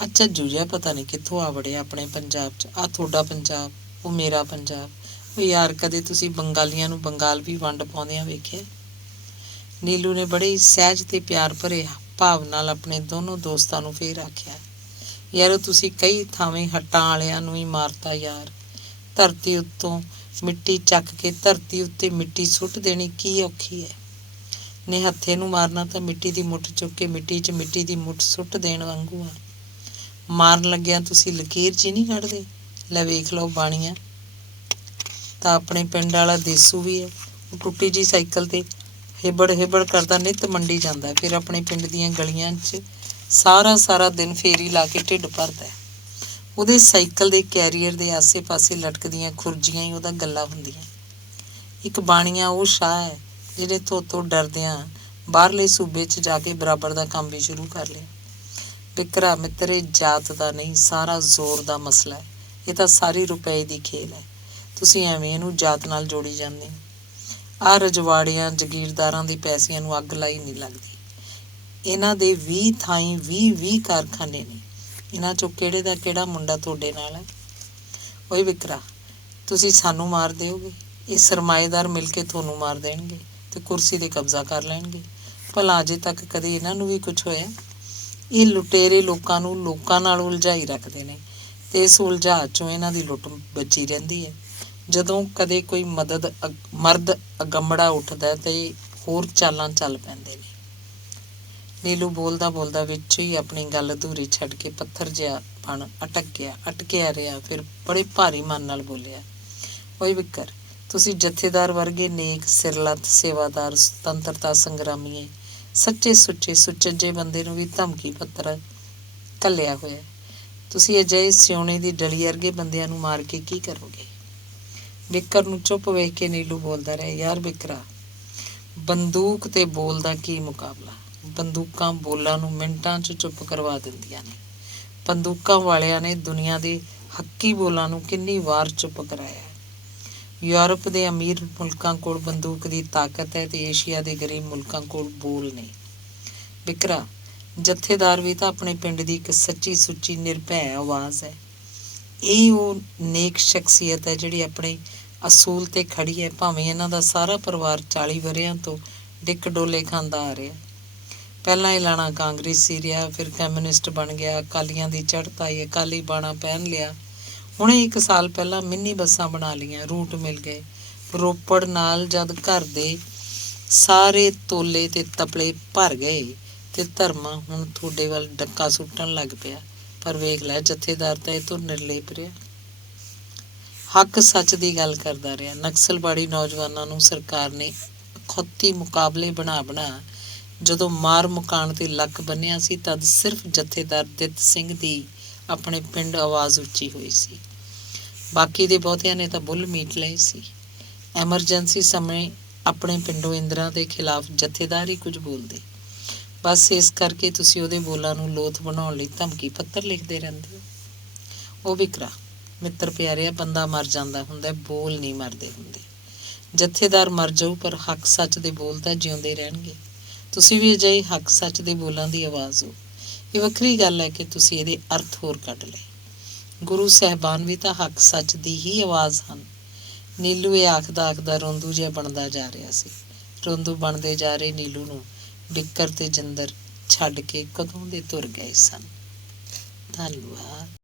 ਅੱਛਾ ਜੂਝਿਆ ਪਤਾ ਨਹੀਂ ਕਿੱਥੋਂ ਆ ਵੜਿਆ ਆਪਣੇ ਪੰਜਾਬ 'ਚ। ਆਹ ਤੁਹਾਡਾ ਪੰਜਾਬ, ਉਹ ਮੇਰਾ ਪੰਜਾਬ। ਉਹ ਯਾਰ ਕਦੇ ਤੁਸੀਂ ਬੰਗਾਲੀਆਂ ਨੂੰ ਬੰਗਾਲ ਵੀ ਵੰਡ ਪਾਉਂਦਿਆਂ ਵੇਖਿਆ? ਨੀਲੂ ਨੇ ਬੜੇ ਸਹਿਜ ਤੇ ਪਿਆਰ ਭਰੇ ਭਾਵ ਨਾਲ ਆਪਣੇ ਦੋਨੋਂ ਦੋਸਤਾਂ ਨੂੰ ਫੇਰ ਆਖਿਆ, ਯਾਰ ਤੁਸੀਂ ਕਈ ਥਾਵੇਂ ਹੱਟਾਂ ਵਾਲਿਆਂ ਨੂੰ ਹੀ ਮਾਰਤਾ ਯਾਰ। ਧਰਤੀ ਉੱਤੋਂ ਮਿੱਟੀ ਚੱਕ ਕੇ ਧਰਤੀ ਉੱਤੇ ਮਿੱਟੀ ਸੁੱਟ ਦੇਣੀ ਕੀ ਔਖੀ ਹੈ? ਨੇ ਹੱਥੇ ਨੂੰ ਮਾਰਨਾ ਤਾਂ ਮਿੱਟੀ ਦੀ ਮੁੱਠ ਚੁੱਕ ਕੇ ਮਿੱਟੀ 'ਚ ਮਿੱਟੀ ਦੀ ਮੁੱਠ ਸੁੱਟ ਦੇਣ ਵਾਂਗੂ ਆ। ਮਾਰਨ ਲੱਗਿਆ ਤੁਸੀਂ ਲਕੀਰ 'ਚ ਨਹੀਂ ਕੱਢਦੇ। ਲੈ ਵੇਖ ਲਓ ਬਾਣੀਆਂ ਤਾਂ ਆਪਣੇ ਪਿੰਡ ਵਾਲਾ ਦੇਸੂ ਵੀ ਹੈ। ਉਹ ਟੁੱਟੀ ਜਿਹੀ ਸਾਈਕਲ ਤੇ ਹਿਬੜ ਕਰਦਾ ਨਿੱਤ ਮੰਡੀ ਜਾਂਦਾ, ਫਿਰ ਆਪਣੇ ਪਿੰਡ ਦੀਆਂ ਗਲੀਆਂ 'ਚ ਸਾਰਾ ਦਿਨ ਫੇਰੀ ਲਾ ਕੇ ਢਿੱਡ ਭਰਦਾ। ਉਹਦੇ ਸਾਈਕਲ ਦੇ ਕੈਰੀਅਰ ਦੇ ਆਸੇ ਪਾਸੇ ਲਟਕਦੀਆਂ ਖੁਰਜੀਆਂ ਹੀ ਉਹਦਾ ਗੱਲਾ ਹੁੰਦੀਆਂ। ਇੱਕ ਬਾਣੀਆ ਉਹ ਸ਼ਾਹ ਹੈ ਜਿਹੜੇ ਤੋਂ ਡਰਦਿਆਂ ਬਾਹਰਲੇ ਸੂਬੇ 'ਚ ਜਾ ਕੇ ਬਰਾਬਰ ਦਾ ਕੰਮ ਵੀ ਸ਼ੁਰੂ ਕਰ ਲਿਆ। ਬਿਕਰਾ ਮਿੱਤਰੇ, ਜਾਤ ਦਾ ਨਹੀਂ, ਸਾਰਾ ਜ਼ੋਰ ਦਾ ਮਸਲਾ ਹੈ। ਇਹ ਤਾਂ ਸਾਰੀ ਰੁਪਏ ਦੀ ਖੇਲ ਹੈ। ਤੁਸੀਂ ਐਵੇਂ ਇਹਨੂੰ ਜਾਤ ਨਾਲ ਜੋੜੀ ਜਾਂਦੇ ਹੋ। ਆਹ ਰਜਵਾੜਿਆਂ ਜਗੀਰਦਾਰਾਂ ਦੇ ਪੈਸਿਆਂ ਨੂੰ ਅੱਗ ਲਾਈ ਨਹੀਂ ਲੱਗਦੀ। ਇਹਨਾਂ ਦੇ 20 ਥਾਈਂ 20 ਕਾਰਖਾਨੇ ਨੇ। ਇਹਨਾਂ 'ਚੋਂ ਕਿਹੜੇ ਦਾ ਕਿਹੜਾ ਮੁੰਡਾ ਤੁਹਾਡੇ ਨਾਲ ਹੈ? ਓਏ ਬਿਕਰਾ, ਤੁਸੀਂ ਸਾਨੂੰ ਮਾਰ ਦਿਓਗੇ, ਇਹ ਸਰਮਾਏਦਾਰ ਮਿਲ ਕੇ ਤੁਹਾਨੂੰ ਮਾਰ ਦੇਣਗੇ ਤੇ ਕੁਰਸੀ 'ਤੇ ਕਬਜ਼ਾ ਕਰ ਲੈਣਗੇ। ਭਲਾ ਅਜੇ ਤੱਕ ਕਦੇ ਇਹਨਾਂ ਨੂੰ ਵੀ ਕੁਛ ਹੋਇਆ? ਇਹ ਲੁਟੇਰੇ ਲੋਕਾਂ ਨੂੰ ਲੋਕਾਂ ਨਾਲ ਉਲਝਾਈ ਰੱਖਦੇ ਨੇ ਤੇ ਇਸ ਉਲਝਾਅ 'ਚੋਂ ਇਹਨਾਂ ਦੀ ਲੁੱਟ ਬਚੀ ਰਹਿੰਦੀ ਹੈ। ਜਦੋਂ ਕਦੇ ਕੋਈ ਮਰਦ ਅਗੰਮੜਾ ਉੱਠਦਾ ਤੇ ਹੋਰ ਚਾਲਾਂ ਚੱਲ ਪੈਂਦੇ ਨੇ। ਨੀਲੂ ਬੋਲਦਾ ਵਿੱਚ ਹੀ ਆਪਣੀ ਗੱਲ ਅਧੂਰੀ ਛੱਡ ਕੇ ਪੱਥਰ ਜਿਹਾ ਬਣ ਅਟਕਿਆ ਰਿਹਾ। ਫਿਰ ਬੜੇ ਭਾਰੀ ਮਨ ਨਾਲ ਬੋਲਿਆ, ਓਏ ਬਿੱਕਰ, ਤੁਸੀਂ ਜਥੇਦਾਰ ਵਰਗੇ ਨੇਕ ਸਿਰਲੱਤ ਸੇਵਾਦਾਰ ਸੁਤੰਤਰਤਾ ਸੰਗਰਾਮੀਏ ਸੱਚੇ ਸੁਚੱਜੇ ਬੰਦੇ ਨੂੰ ਵੀ ਧਮਕੀ ਪੱਤਰ ਘੱਲਿਆ ਹੋਇਆ। ਤੁਸੀਂ ਅਜਿਹੇ ਸਿਉਣੇ ਦੀ ਡਲੀ ਵਰਗੇ ਬੰਦਿਆਂ ਨੂੰ ਮਾਰ ਕੇ ਕੀ ਕਰੋਗੇ? ਬਿੱਕਰ ਨੂੰ ਚੁੱਪ ਵੇਖ ਕੇ ਨੀਲੂ ਬੋਲਦਾ ਰਿਹਾ, ਯਾਰ ਬਿੱਕਰਾ, ਬੰਦੂਕ ਤੇ ਬੋਲ ਦਾ ਕੀ ਮੁਕਾਬਲਾ। ਬੰਦੂਕਾਂ ਬੋਲਾਂ ਨੂੰ ਮਿੰਟਾਂ 'ਚ ਚੁੱਪ ਕਰਵਾ ਦਿੰਦੀਆਂ ਨੇ। ਬੰਦੂਕਾਂ ਵਾਲਿਆਂ ਨੇ ਦੁਨੀਆ ਦੇ ਹੱਕੀ ਬੋਲਾਂ ਨੂੰ ਕਿੰਨੀ ਵਾਰ ਚੁੱਪ ਕਰਾਇਆ। ਯੂਰਪ ਦੇ ਅਮੀਰ ਮੁਲਕਾਂ ਕੋਲ ਬੰਦੂਕ ਦੀ ਤਾਕਤ ਹੈ ਤੇ ਏਸ਼ੀਆ ਦੇ ਗਰੀਬ ਮੁਲਕਾਂ ਕੋਲ ਬੋਲ ਨੇ। ਵਿਕਰਾ, ਜਥੇਦਾਰ ਵੀ ਤਾਂ ਆਪਣੇ ਪਿੰਡ ਦੀ ਇੱਕ ਸੱਚੀ ਸੁੱਚੀ ਨਿਰਭੈ ਆਵਾਜ਼ ਹੈ। ਇਹ ਉਹ ਨੇਕ ਸ਼ਖਸੀਅਤ ਹੈ ਜਿਹੜੀ ਆਪਣੇ ਅਸੂਲ 'ਤੇ ਖੜੀ ਹੈ, ਭਾਵੇਂ ਇਹਨਾਂ ਦਾ ਸਾਰਾ ਪਰਿਵਾਰ 40 ਵਰ੍ਹਿਆਂ ਤੋਂ ਡਿੱਕ ਡੋਲੇ ਖਾਂਦਾ ਆ ਰਿਹਾ। ਪਹਿਲਾਂ ਇਹ ਲਾਣਾ ਕਾਂਗਰਸੀ ਰਿਹਾ, ਫਿਰ ਕਮਿਊਨਿਸਟ ਬਣ ਗਿਆ, ਅਕਾਲੀਆਂ ਦੀ ਚੜ੍ਹਤ ਆਈ, ਅਕਾਲੀ ਬਾਣਾ ਪਹਿਨ ਲਿਆ। ਹੁਣੇ 1 ਸਾਲ ਪਹਿਲਾਂ ਮਿੰਨੀ ਬੱਸਾਂ ਬਣਾ ਲਈਆਂ, ਰੂਟ ਮਿਲ ਗਏ। ਰੋਪੜ ਨਾਲ ਜਦ ਘਰ ਦੇ ਸਾਰੇ ਤੋਲੇ ਤੇ ਤਪਲੇ ਭਰ ਗਏ ਤੇ ਧਰਮਾ ਹੁਣ ਤੁਹਾਡੇ ਵੱਲ ਡੱਕਾ ਸੁੱਟਣ ਲੱਗ ਪਿਆ। ਪਰ ਵੇਖ ਲੈ, ਜਥੇਦਾਰ ਤਾਂ ਇਹ ਤੋਂ ਨਿਰਲੇਪ ਰਿਹਾ, ਹੱਕ ਸੱਚ ਦੀ ਗੱਲ ਕਰਦਾ ਰਿਹਾ। ਨਕਸਲਬਾੜੀ ਨੌਜਵਾਨਾਂ ਨੂੰ ਸਰਕਾਰ ਨੇ ਅਖੌਤੀ ਮੁਕਾਬਲੇ ਬਣਾ ਜਦੋਂ ਮਾਰ ਮੁਕਾਉਣ ਤੇ ਲੱਕ ਬੰਨਿਆ ਸੀ, ਤਦ ਸਿਰਫ ਜਥੇਦਾਰ ਦਿੱਤ ਸਿੰਘ ਦੀ ਆਪਣੇ ਪਿੰਡ ਆਵਾਜ਼ ਉੱਚੀ ਹੋਈ ਸੀ। ਬਾਕੀ ਦੇ ਬਹੁਤਿਆਂ ਨੇ ਤਾਂ ਬੁੱਲ ਮੀਟ ਲਏ ਸੀ। ਐਮਰਜੈਂਸੀ ਸਮੇਂ ਆਪਣੇ ਪਿੰਡੋਂ ਇੰਦਰਾ ਦੇ ਖਿਲਾਫ ਜਥੇਦਾਰ ਹੀ ਕੁਝ ਬੋਲਦੇ। ਬਸ ਇਸ ਕਰਕੇ ਤੁਸੀਂ ਉਹਦੇ ਬੋਲਾਂ ਨੂੰ ਲੋਥ ਬਣਾਉਣ ਲਈ ਧਮਕੀ ਪੱਤਰ ਲਿਖਦੇ ਰਹਿੰਦੇ ਹੋ। ਉਹ ਵਿਕਰਾ ਮਿੱਤਰ ਪਿਆਰਿਆ, ਬੰਦਾ ਮਰ ਜਾਂਦਾ ਹੁੰਦਾ, ਬੋਲ ਨਹੀਂ ਮਰਦੇ ਹੁੰਦੇ। ਜਥੇਦਾਰ ਮਰ ਜਾਊ ਪਰ ਹੱਕ ਸੱਚ ਦੇ ਬੋਲ ਤਾਂ ਜਿਉਂਦੇ ਰਹਿਣਗੇ। ਤੁਸੀਂ ਵੀ ਅਜਿਹੇ ਹੱਕ ਸੱਚ ਦੇ ਬੋਲਾਂ ਦੀ ਆਵਾਜ਼ ਹੋ। ਇਹ ਵੱਖਰੀ ਗੱਲ ਹੈ ਕਿ ਤੁਸੀਂ ਇਹਦੇ ਅਰਥ ਹੋਰ ਕੱਢ ਲਏ। ਗੁਰੂ ਸਾਹਿਬਾਨ ਵੀ ਤਾਂ ਹੱਕ ਸੱਚ ਦੀ ਹੀ ਆਵਾਜ਼ ਹਨ। ਨੀਲੂ ਇਹ ਆਖਦਾ ਰੋਂਦੂ ਜਿਹਾ ਬਣਦਾ ਜਾ ਰਿਹਾ ਸੀ। ਰੋਂਦੂ ਬਣਦੇ ਜਾ ਰਹੇ ਨੀਲੂ ਨੂੰ ਬਿੱਕਰ ਤੇ ਜਿੰਦਰ ਛੱਡ ਕੇ ਕਦੋਂ ਦੇ ਤੁਰ ਗਏ ਸਨ। ਧੰਨਵਾਦ।